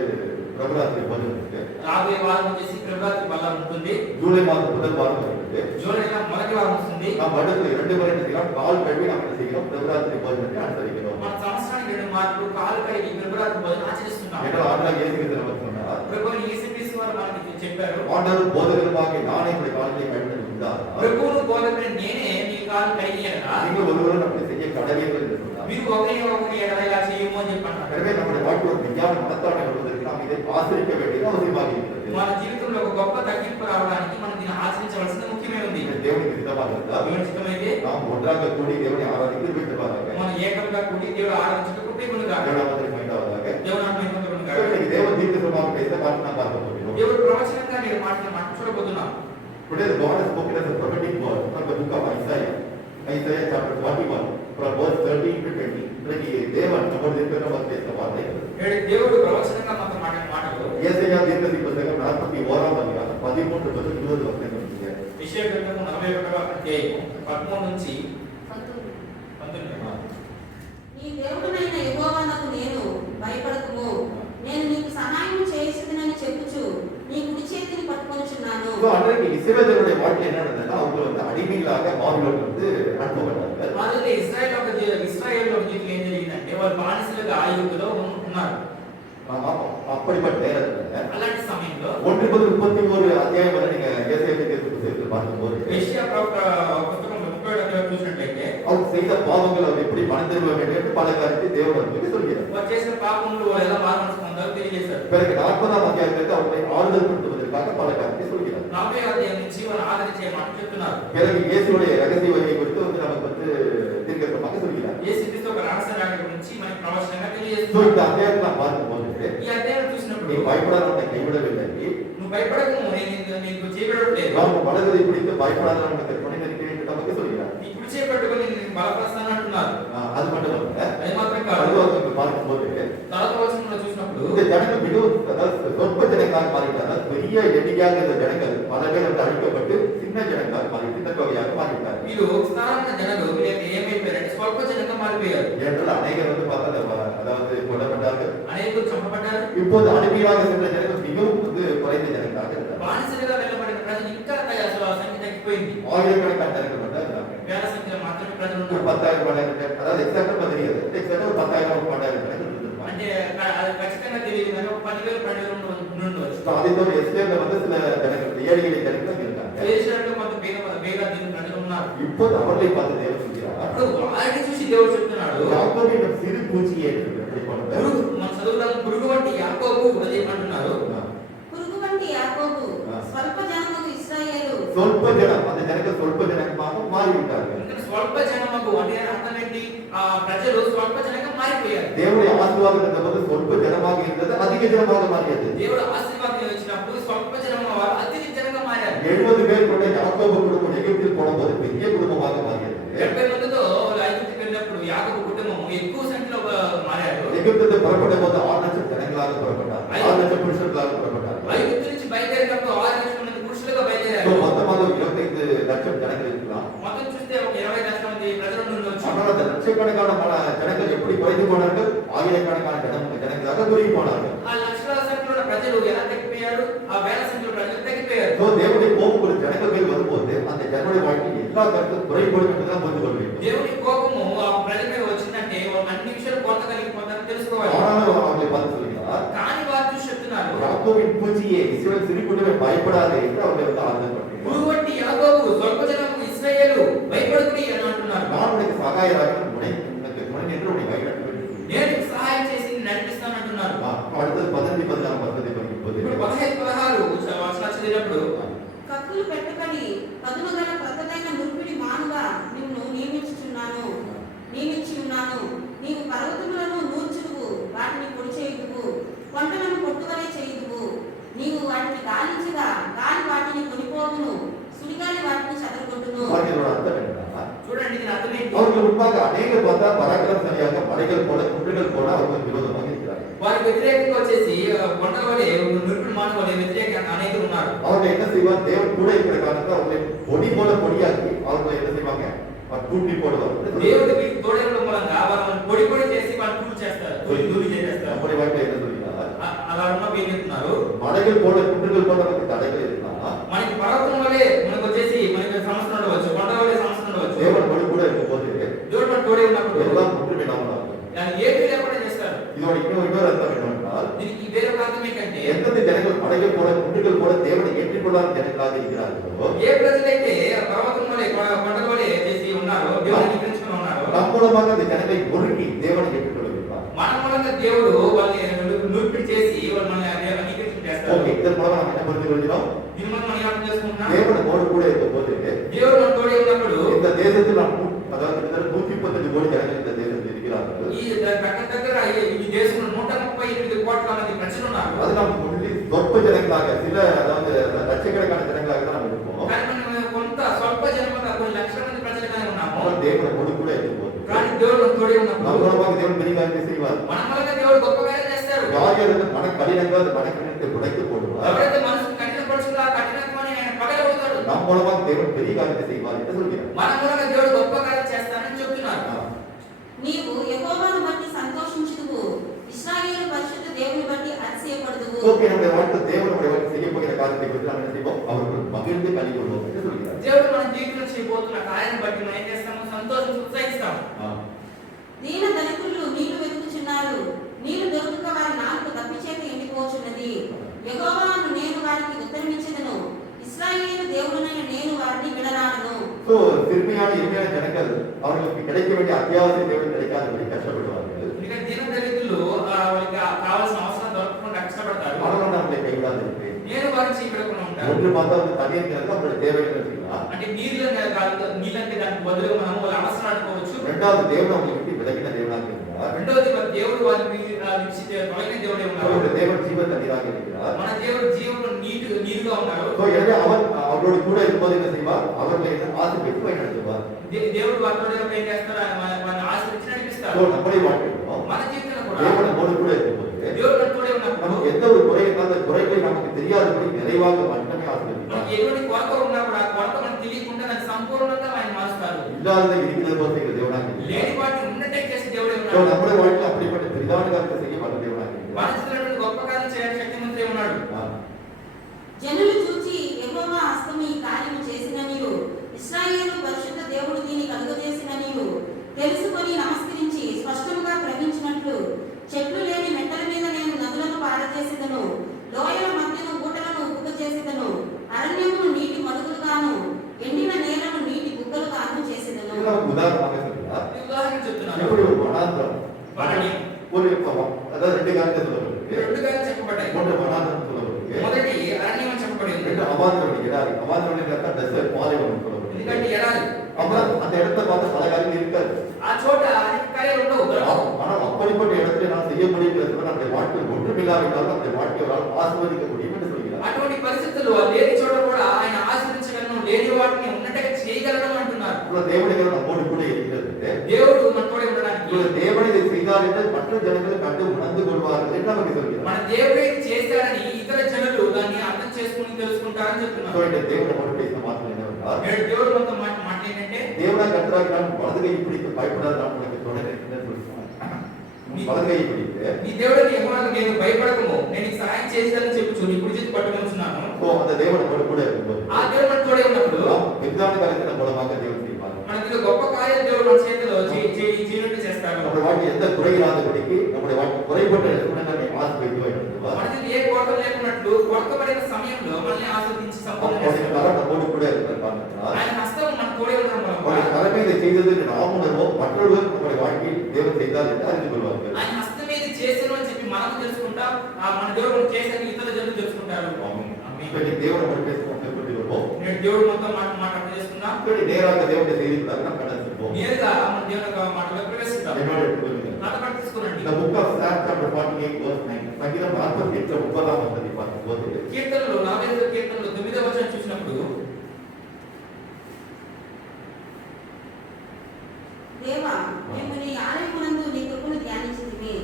பிரபுராத்திரி போது இருக்கு రాబోయే వారం వచ్చేసి ఫిబ్రవరి బల్ల ఉంటుంది. ஜூலை மாதம் முதல் வாரம் வருகிறது జూలైలో మొదటి వారం వస్తుంది. நாம் அடுத்து 2 முறை செய்யலாம் கால் கழுவி நாம் என்ன செய்கிறோம் பிரபுராத்திரி போதனை அனுசரிக்கிறோம் మన సంవత్సరానికి 2 మార్లు కాలు కడిగి ఫిబ్రవరి భోజనం ఆచరిస్తున్నాం. ஏன்னா ஆண்டவர் இயேசு கிறிஸ்து நமக்கு சொன்னார் ప్రభువు యేసుక్రీస్తు వారు మనకి చెప్పారు. ஆண்டவர் போதகருமாக நானே உங்களுடைய காலத்தை கழுவி இருந்தார் ప్రభువును బోధకుడు నేనే మీ కాలు కడిగానా. நீங்கள் ஒருவரும் அப்படி செய்ய கடமைகள் என்று சொன்னார் మీరు ఒకరి ఎడల ఇలా చేయము అని చెప్పన్నారు. எனவே நம்முடைய வாழ்க்கை ஒரு விஞ்ஞான மனத்தாண்மை வருவதற்கு நாம் இதை ஆசிரிக்க வேண்டியது அவசியமாக இருக்கிறது మన జీవితంలో ఒక గొప్ప తగ్గింపు రావడానికి మనం దీన్ని ఆచరించవలసిన ముఖ్యమే ఉంది. இந்த தேவனுக்கு சித்தமாக இருந்தால் దేవుని చిత్తమైతే நாம் ஒன்றாக கூடி தேவனை ஆராதிக்க விட்டுவாராக మనం ఏకంగా కూడి దేవుడు ఆరాధించుటకు కృపణుగా தேவனாமத்தை மைண்டாவதாக దేవుని ఆత్మీయతగా இன்னைக்கு தேவன் தீர்க்கமாக பேச பார்த்து நாம் பார்க்க போகிறோம் దేవుడు ప్రవచనంగా నేను మాట చూడబోతున్నాం. Today the God has spoken as a prophetic word from the book of Isaiah. Isaiah chapter 41 from verse 13 to 20. இன்னைக்கு தேவன் நம்முடைய தீர்க்கமாக பேச வார்த்தைகள் దేవుడు ప్రవచనంగా మనతో మాట్లాడిన మాటలు ஏசாயா தீர்க்கதரிசி புத்தகம் 41ஆம் அதிகாரம் 13 முதல் 20 வசனங்கள் இருக்கு. యెషయా గ్రంథము 41వ అధ్యాయం 13 నుంచి 19. నీ దేవుడనైన యెహోవానకు నేను భయపడకుము, నేను నీకు సహాయం చేయుచున్నానని చెప్పుచు నీ కుడి చేతిని పట్టుకొనుచున్నాను. So அன்றைக்கு இஸ்ரவேலருடைய வாழ்க்கை என்ன நடந்ததுன்னா அவங்க வந்து அடிமைகளாக பாபிலோன் வந்து அனுப்பப்பட்டாங்க. మొదటి ఇశ్రాయేల్ జీవితంలో ఏం జరిగిందంటే వాళ్ళు బానిసలుగా ఐగుప్తులో ఉన్నారు. அப்படிப்பட்ட நேரத்துல అలాంటి సమయంలో 1-31 அத்தியாயம் வரை நீங்க ஏசாயா தீர்க்கதரிசி பார்க்கும்போது యెషయా పుస్తకం 37వ అధ్యాయం చూసినట్లయితే அவங்க செய்த பாவங்கள் அவர் எப்படி மனம் திரும்ப வேண்டும் என்று பல காரியத்தை தேவன் வந்து சொல்கிறார். వారు చేసిన పాపములు ఎలా మారు మనసు పొందాలో తెలియజేశారు. பிறகு 40ஆம் அத்தியாயத்திற்கு அவர்களை ஆறுதல் படுத்துவதற்காக பல காரியத்தை சொல்கிறார். 40వ అధ్యాయం నుంచి వారు ఆదరించే మాట చెప్తున్నారు. பிறகு இயேசுடைய ரகசிய வருகை குறித்து நமக்கு தீர்க்கதரிசனமாக சொல்கிறார். యేసుక్రీస్తు ఒక రహస్య రాకడ గురించి మనకి ప్రవచనంగా So, తెలియజేస్తున్నారు. இந்த அத்தியாயத்தை நாம் பார்க்கும்போது ఈ అధ్యాయం చూసినప్పుడు நீ பயப்படாத உன்னை கைவிடவில்லை, నువ్వు భయపడకు, నేను నీకు చేయబడట్లేదు, நாம் வலதுகை பிடித்து பயப்படாத உனக்கு துணை நிற்கிறேன் என்று நமக்கு சொல்கிறார். నీ కుడి చేయి పట్టుకొని నేను బలపరుస్తాను అంటున్నారు. அது மட்டுமல்ல, అది మాత్రం కాదు. பரலோகத்தில் பார்க்கும்போது తర్వాత వచనంలో చూసినప్పుడు இந்த ஜனங்கள் மிகவும் அதாவது சொற்ப ஜனங்களாக மாறிவிட்டார்கள். பெரிய எண்ணிக்கையாக இந்த ஜனங்கள் பல பேர் வந்து அழிக்கப்பட்டு சின்ன ஜனங்களாக மாறி சின்ன தொகையாக மாறிவிட்டார்கள். వీళ్ళు విస్తారమైన జనాలు ఏమైపోయారంటే స్వల్ప జనంగా మారిపోయారు. ஏனென்றால் அநேகர் வந்து பார்த்தா அதாவது கொல்லப்பட்டார்கள். అనేకులు చంపబడ్డారు. இப்போது அடிமையாக சென்ற ஜனங்கள் மிகவும் வந்து குறைந்த ஜனங்களாக இருக்கிறார்கள். బానిసలుగా వెళ్ళబడిన ప్రజలు ఇంకా అసలు ఆ సంఖ్య తగ్గిపోయింది. ஆயிரக்கணக்கான ஜனங்கள் வந்து இருந்தாங்க. వేల సంఖ్యలో మాత్రమే ప్రజలు ஒரு ఉన్నారు. 10,000 12,000 அதாவது எக்ஸாக்டா தெரியாது. எக்ஸாக்டா ஒரு 10,000 12,000 ஜனங்கள் இருந்திருப்பாங்க. అంటే అది ఖచ్చితంగా తెలియదు కానీ ఒక 10,000 12,000 ఉండవచ్చు. So, அதை தவிர எஸ்ரேல்ல வந்து சில ஜனங்கள் ஏழை ஜனங்கள் இருந்தாங்க. దేశంలో కొంత పేద దీని ప్రజలు ఉన్నారు. இப்போது அவர்களை பார்த்து தேவன் சொல்கிறார், అప్పుడు వారిని చూసి దేవుడు చెప్తున్నాడు, யாக்கோபின் சிறு பூச்சியை எப்படி பண்ணுவார்? పురుగు, మన చదువులో పురుగు వంటి యాకోబు అని ఏమంటున్నారు? పురుగు వంటి యాకోబు, స్వల్ప జనముకు ఇశ్రాయేలు. சொற்ப ஜனம், அந்த ஜனங்கள் சொற்ப ஜனமாக மாறிவிட்டார்கள். ఇంకా స్వల్ప జనముకు అంటే అర్థం ఏంటి? ఆ ప్రజలు స్వల్ప జనంగా మారిపోయారు. தேவனுடைய ஆசீர்வாதம் இருந்தபோது சொற்ப ஜனமாக இருந்தது அதிக ஜனமாக மாறியது. దేవుడు ఆశీర్వాదం ఇచ్చినప్పుడు స్వల్ప జనము వారు అత్యధిక జనంగా మారారు. 70 பேர் கொண்ட யாக்கோபு குடும்பம் எகிப்தில் போனபோது பெரிய குடும்பமாக மாறியது. 70 మందితో వాళ్ళు ఐగుప్తుకు వెళ్ళినప్పుడు యాకోబు కుటుంబం ఎక్కువ సంఖ్యలో మారారు. எகிப்திலிருந்து புறப்பட்ட போது 6 லட்சம் ஜனங்களாக புறப்பட்டார். 6 லட்சம் புருஷர்களாக புறப்பட்டார். ఐగుప్తు నుంచి బయలుదేరినప్పుడు 6 లక్షల మంది పురుషులుగా బయలుదేరారు. மொத்தமாக 25 லட்சம் ஜனங்கள் இருக்கலாம். మొత్తం చూస్తే ఒక 20 లక్షల మంది ప్రజలు ఉండొచ్చు. ஆனால் அந்த லட்சக்கணக்கான ஜனங்கள் எப்படி குறைந்து போனார்கள்? ஆயிரக்கணக்கான ஜனங்களாக குறுகி போனார்கள். ఆ లక్షల సంఖ్యలో ప్రజలు ఎలా తగ్గిపోయారు? ఆ వేల సంఖ్యలో ప్రజలు తగ్గిపోయారు. So, தேவனுடைய கோபம் ஒரு ஜனங்கள் மேல் வரும்போது அந்த ஜனங்களுடைய வாழ்க்கையில் எல்லா கருத்தும் குறைபடும் என்றுதான் புரிந்து கொள்ள வேண்டும். దేవుని కోపము ఆ ప్రజల మీద వచ్చిందంటే వాళ్ళు అన్ని విషయాలు కొరత కలిగిపోతారని తెలుసుకోవాలి. ஆனாலும் அவர்களை பார்த்து சொல்கிறார், కానీ వారు చూసి చెప్తున్నారు, யாக்கோபின் பூச்சியே, இஸ்ரவேல் சிறு குடும்பமே பயப்படாதே என்று அவர்களை வந்து ஆறுதல் பண்ணுகிறார். పురుగు వంటి యాకోబు, స్వల్ప జనము ఇశ్రాయేలు భయపడకుడి అని అంటున్నారు. நான் உனக்கு சகாயராக உனக்கு துணை நின்று உன்னை வழிநடத்த வேண்டும். నేను నీకు సహాయం చేసి నడిపిస్తాను అంటున్నారు. அடுத்தது 15 16 வசனத்தை படிக்கும்போது ఇప్పుడు 15 16 వచనాలు చదివినప్పుడు కక్కులు పెట్టబడి పదును గల క్రొత్తదైన నుర్పిడి మానుగా నిన్ను నియమించి ఉన్నాను. నీవు పర్వతములను నూర్చుదువు, వాటిని పొడి చేయుదువు, కొండలను పొట్టువలే చేయుదువు. నీవు వాటిని గాలించగా గాలి వాటిని కొనిపోవును, సుడిగాలి వాటిని చెదరగొట్టును. இதோட அர்த்தம் என்னன்னா, చూడండి దీని అర్థం ఏంటి? அவர்கள் முன்பாக அநேகர் பார்த்தா பராக்கிரமசாலியாக மலைகள் போல குன்றுகள் போல அவர்கள் விரோதமாக இருக்கிறார்கள். వారి వ్యతిరేకంగా వచ్చేసి కొండల వలె నిరుపుడు మానవ వలె వ్యతిరేకంగా అనేకులు ఉన్నారు. அவர்கள் என்ன செய்வார்? தேவன் கூட இருக்கிற காரணத்தை அவர்களை பொடி போல பொடியாக்கி அவர்களை என்ன செய்வாங்க? கூட்டி போடுவார். దేవుడికి తోడేయడం మూలంగా వాళ్ళని పొడి పొడి చేసి వాళ్ళు కూల్ చేస్తారు, దూరి చేస్తారు. அப்படி வாழ்க்கை என்ன சொல்கிறார்? అలా ఉన్నప్పుడు ఏం చెప్తున్నారు? மலைகள் போல குன்றுகள் போல நமக்கு தடைகள் இருக்கலாம். మనకి పర్వతం వలె మనకు వచ్చేసి మనకి సమస్య ఉండవచ్చు, కొండ వలె సమస్య ఉండవచ్చు. தேவன் பொடி கூட இருக்கும்போது దేవుడు మన తోడే ఉన్నప్పుడు எல்லாம் முற்றுமிடாமல் దాన్ని ఏమీ లేకుండా చేస్తారు. இதோட இன்னொரு அர்த்தம் என்னவென்றால், దీనికి వేరొక అర్థం ఏంటంటే எந்தெந்த ஜனங்கள் மலைகள் போல குன்றுகள் போல தேவனை ஏற்றுக்கொள்ளாத ஜனங்களாக இருக்கிறார்களோ, ఏ ప్రజలైతే పర్వతం వలె కొండల వలె చేసి ఉన్నారో, దేవుడిని నిగ్రహించుకుని ఉన్నారో, நம் மூலமாக அந்த ஜனங்களை ஒருங்கி தேவனை ஏற்றுக்கொள்கிறார். మన మూలంగా దేవుడు వాళ్ళని నూర్పిడి చేసి వాళ్ళు మనల్ని అంగీకరించేస్తారు. ஓகே, இதன் மூலம் நாம் என்ன புரிந்து கொள்கிறோம்? దీని వల్ల మనం ఏం చేసుకుంటున్నాం? தேவன் நம்மோடு கூட இருக்கும்போது దేవుడు మన తోడే ఉన్నప్పుడు இந்த தேசத்தில் நாம் அதாவது கிட்டத்தட்ட 135 கோடி ஜனங்கள் இந்த தேசத்தில் இருக்கிறார்கள். ఈ దగ్గర ఈ దేశంలో 138 కోట్ల మంది ప్రజలు ఉన్నారు. அது நாம் ஒன்லி சொற்ப ஜனங்களாக சில அதாவது லட்சக்கணக்கான ஜனங்களாக தான் நாம் இருப்போம். కానీ మనం కొంత స్వల్ప జనముగా కొన్ని లక్షల మంది ప్రజలుగానే ఉన్నాము. ஆனால் தேவன் நம்மோடு கூட இருக்கும்போது కానీ దేవుడు మన తోడే நம் ఉన్నప్పుడు மூலமாக தேவன் பெரிய காரியத்தை செய்வார். మన మూలంగా దేవుడు గొప్ప కార్యం చేస్తారు. யார் யாருக்கு மன கடினங்கள் அந்த மன கடினத்தை உடைத்து போடுவார். ఎవరైతే మనసు కఠినపరుచుకుందో ఆ కఠినత్వాన్ని ఆయన పగలగొడతాడు. நம் மூலமாக தேவன் பெரிய காரியத்தை செய்வார் என்று சொல்கிறார். మన మూలంగా దేవుడు గొప్ప కార్యం చేస్తానని చెప్తున్నారు. నీవు యెహోవాను బట్టి సంతోషించుదువు, ఇశ్రాయేలు పరిశుద్ధ దేవుని బట్టి అతిశయపడుదువు. ஓகே, நம்முடைய வாழ்க்கை தேவன் நம்முடைய வாழ்க்கை செய்ய போகிற காரியத்தை குறித்து நாம் என்ன செய்வோம்? அவர்கள் மகிழ்ந்து கனி கொள்வோம் என்று சொல்கிறார். దేవుడు మన జీవితంలో చేయబోతున్న కార్యాన్ని బట్టి మనం ఏం చేస్తాము? సంతోషం ఉత్సాహిస్తాము. దీన ధనికులు నీళ్లు వెతుకుచున్నారు, నీళ్లు దొరకక వారి నాలుక తప్పిచేత ఎండిపోచున్నది. యెహోవాను నేను వారికి ఉత్తరమిచ్చెదను, ఇశ్రాయేలు దేవుడనైన నేను వారిని విడనాడను. சோ திருமையான இனிமையான ஜனங்கள் அவர்களுக்கு கிடைக்க வேண்டிய அத்தியாவசிய தேவை கிடைக்காதபடி கஷ்டப்படுவார்கள். ఎందుకంటే దిన దళితులు వాళ్ళకి కావాల్సిన అవసరం దొరకకుండా కష్టపడతారు. ஒன்று பார்த்தா வந்து தண்ணீர் கிணறு நம்மளுடைய தேவைகள் வச்சுக்கலாம். అంటే నీళ్ళంటే దానికి బదులుగా మనం వాళ్ళ అవసరం అనుకోవచ్చు. இரண்டாவது தேவன் அவங்களை விட்டு விலகின தேவனாக இருக்கிறார். రెండోది మన దేవుడు వారిని విడిచి తొలగిన దేవుడే ఉన్నారు. அவருடைய தேவன் ஜீவ தண்ணீராக இருக்கிறார். మన దేవుడు జీవము నీరుగా ఉన్నారు. எனவே அவர் அவரோடு கூட இருக்கும்போது என்ன செய்வார்? அவர்களை ஆசீர்வதித்து வழிநடத்துவார். దేవుడు వారితో ఏం చేస్తారు? మన ఆశీర్వదించి నడిపిస్తారు. நம்முடைய வாழ்க்கையிலும் మన జీవితంలో కూడా தேவன் நம்மோடு கூட இருக்கும்போது దేవుడు మనతోనే ఉన్నప్పుడు நமக்கு எந்த ஒரு குறை இருந்தாலும் அந்த குறைகளை நமக்கு தெரியாதபடி நிறைவாக மட்டுமே ஆசீர்வதிப்பார். మనకి ఎటువంటి కొరత ఉన్నా కూడా ఆ కొరత మనకు తెలియకుండా దాన్ని సంపూర్ణంగా ఆయన మారుస్తారు. இல்லாததை இருக்கிறது போல செய்கிற தேவனாக இருக்கிறார். లేని వాటిని ఉన్నట్టే చేసే దేవుడే ఉన్నారు. நம்முடைய வாழ்க்கையில் அப்படிப்பட்ட பெரிதான காரியத்தை செய்ய வல்ல தேவனாக இருக்கிறார். మనసులో గొప్ప కార్యం చేయడానికి శక్తిమంతుడే ఉన్నాడు. జనులు చూచి యెహోవా హస్తము ఈ కార్యము చేసిన నీవు ఇశ్రాయేలు పరిశుద్ధ దేవుడు దీన్ని కలుగజేసిన నీవు తెలుసుకొని నమస్కరించి స్పష్టముగా గ్రహించినట్లు చెట్లు లేని మెట్టల మీద నేను నదులను పారచేసేదను, లోయల మధ్యను ఊటలను ఉప్పుగా చేసేదను, అరణ్యమును నీటి మడుగులుగాను ఎండిన నేలను నీటి బుగ్గలుగాను చేసేదను. உதாரணமாக சொல்றார். ఉదాహరణ చెప్తున్నాను. எப்படி ஒரு வனாந்தரம் వరణ్యం ஒரு அதாவது ரெண்டு காரியத்தை சொல்லப்படுது. రెండు కార్యాలు చెప్పబడ్డాయి. ஒன்று வனாந்தரம் சொல்லப்படுது. మొదటి అరణ్యం అని చెప్పబడింది. ரெண்டு அவாந்தரம் எடாரி. அவாந்தரம் அர்த்தம் டெசர்ட் பாலைவனம் சொல்லப்படுது. ఎందుకంటే ఎడారి. அப்புறம் அந்த இடத்தை பார்த்து பல காரியங்கள் இருக்காது. ఆ చోట అనేక కార్యాలు ఉండవు. ஆனால் அப்படிப்பட்ட இடத்துல நான் செய்ய முடியுங்கிறது நம்முடைய வாழ்க்கையில் ஒன்றுமில்லாவிட்டாலும் நம்முடைய வாழ்க்கையை ஒரு ஆசீர்வதிக்க முடியும் என்று சொல்கிறார். అటువంటి పరిస్థితుల్లో లేని చోట కూడా ఆయన ఆశీర్వదించగలను, లేని వాటిని ఉన్నట్టుగా చేయగలను అంటున్నారు. தேவனுக்கு நம்மோடு கூட இருக்கிறது. దేవుడు మనతోనే ఉండడానికి தேவனை இதை செய்தார் என்று மற்ற ஜனங்கள் கண்டு உணர்ந்து கொள்வார்கள் என்று நமக்கு சொல்கிறார். మన దేవుడే చేశాడని ఇతర జనులు దాన్ని అర్థం చేసుకుని తెలుసుకుంటారని చెప్తున్నారు. இந்த தேவன் நம்மோடு பேசின வார்த்தை என்னவென்றால், దేవుడు మనతో మాట ఏంటంటే தேவனாய் கர்த்தராகிய நான் வலது கையை பிடித்து பயப்படாத நான் உனக்கு துணை இருக்கிறேன் என்று சொல்கிறார். வலது கையை பிடித்து నీ దేవుడికి యెహోవాకు నేను భయపడకము, నేను నీకు సహాయం చేస్తానని చెప్పు నీ కుడి చేతి పట్టుకొనుచున్నాను. அந்த தேவன் நம்மோடு கூட இருக்கும்போது ఆ దేవుడు మనతోనే ఉన్నప్పుడు பெரிதான காரியத்தை மூலமாக தேவன் செய்வார். మనకి గొప్ప కార్యాలు దేవుడు మన చేతిలో చేయనట్టు చేస్తాడు. நம்முடைய வாழ்க்கை எந்த குறை இல்லாதபடிக்கு நம்முடைய வாழ்க்கை குறைபட்ட இடத்துல நம்மை ஆசீர்வதித்து வழிநடத்துவார். మనకి ఏ కొరత లేకున్నట్లు కొరతపడిన సమయంలో మనల్ని ఆశీర్వదించి సంపూర్ణంగా அவருடைய చేస్తాడు. கரம் நம்மோடு கூட இருக்கிறார். ఆయన హస్తం మన తోడే ఉండడం அவருடைய వల్ల கரமே இதை செய்தது என்று நாம் உணர்வோம், மற்றவர்கள் நம்முடைய வாழ்க்கையில் தேவன் செய்தார் என்று அறிந்து கொள்வார்கள். ఆయన హస్తం మీద చేశాను అని చెప్పి మనం తెలుసుకుంటాం, మన దేవుడు చేశాక ఇతర జనులు తెలుసుకుంటారు. இப்படி தேவன் நம்மோடு பேசுவோம் கொண்டு வருவோம். నేను దేవుడు మనతో మాట చేసుకుందాం. இப்படி நேராக தேவனுடைய செய்திக்குள்ளாக நாம் கடந்து செல்வோம். నేరుగా మన దేవుని యొక్క మాటలో ప్రవేశిద్దాం. என்னோட எடுத்துக்கொள்ளுங்கள். నాతో పాటు తీసుకోండి. The book of Psalms chapter 48 verse 9. சங்கீதம் 48 9ஆம் வசனத்தை பார்க்கும்போது కీర్తనలు 45 కీర్తనలు 9వ వచనం చూసినప్పుడు దేవా మేము నీ ఆలయమునందు నీ కృపను ధ్యానించితిమి.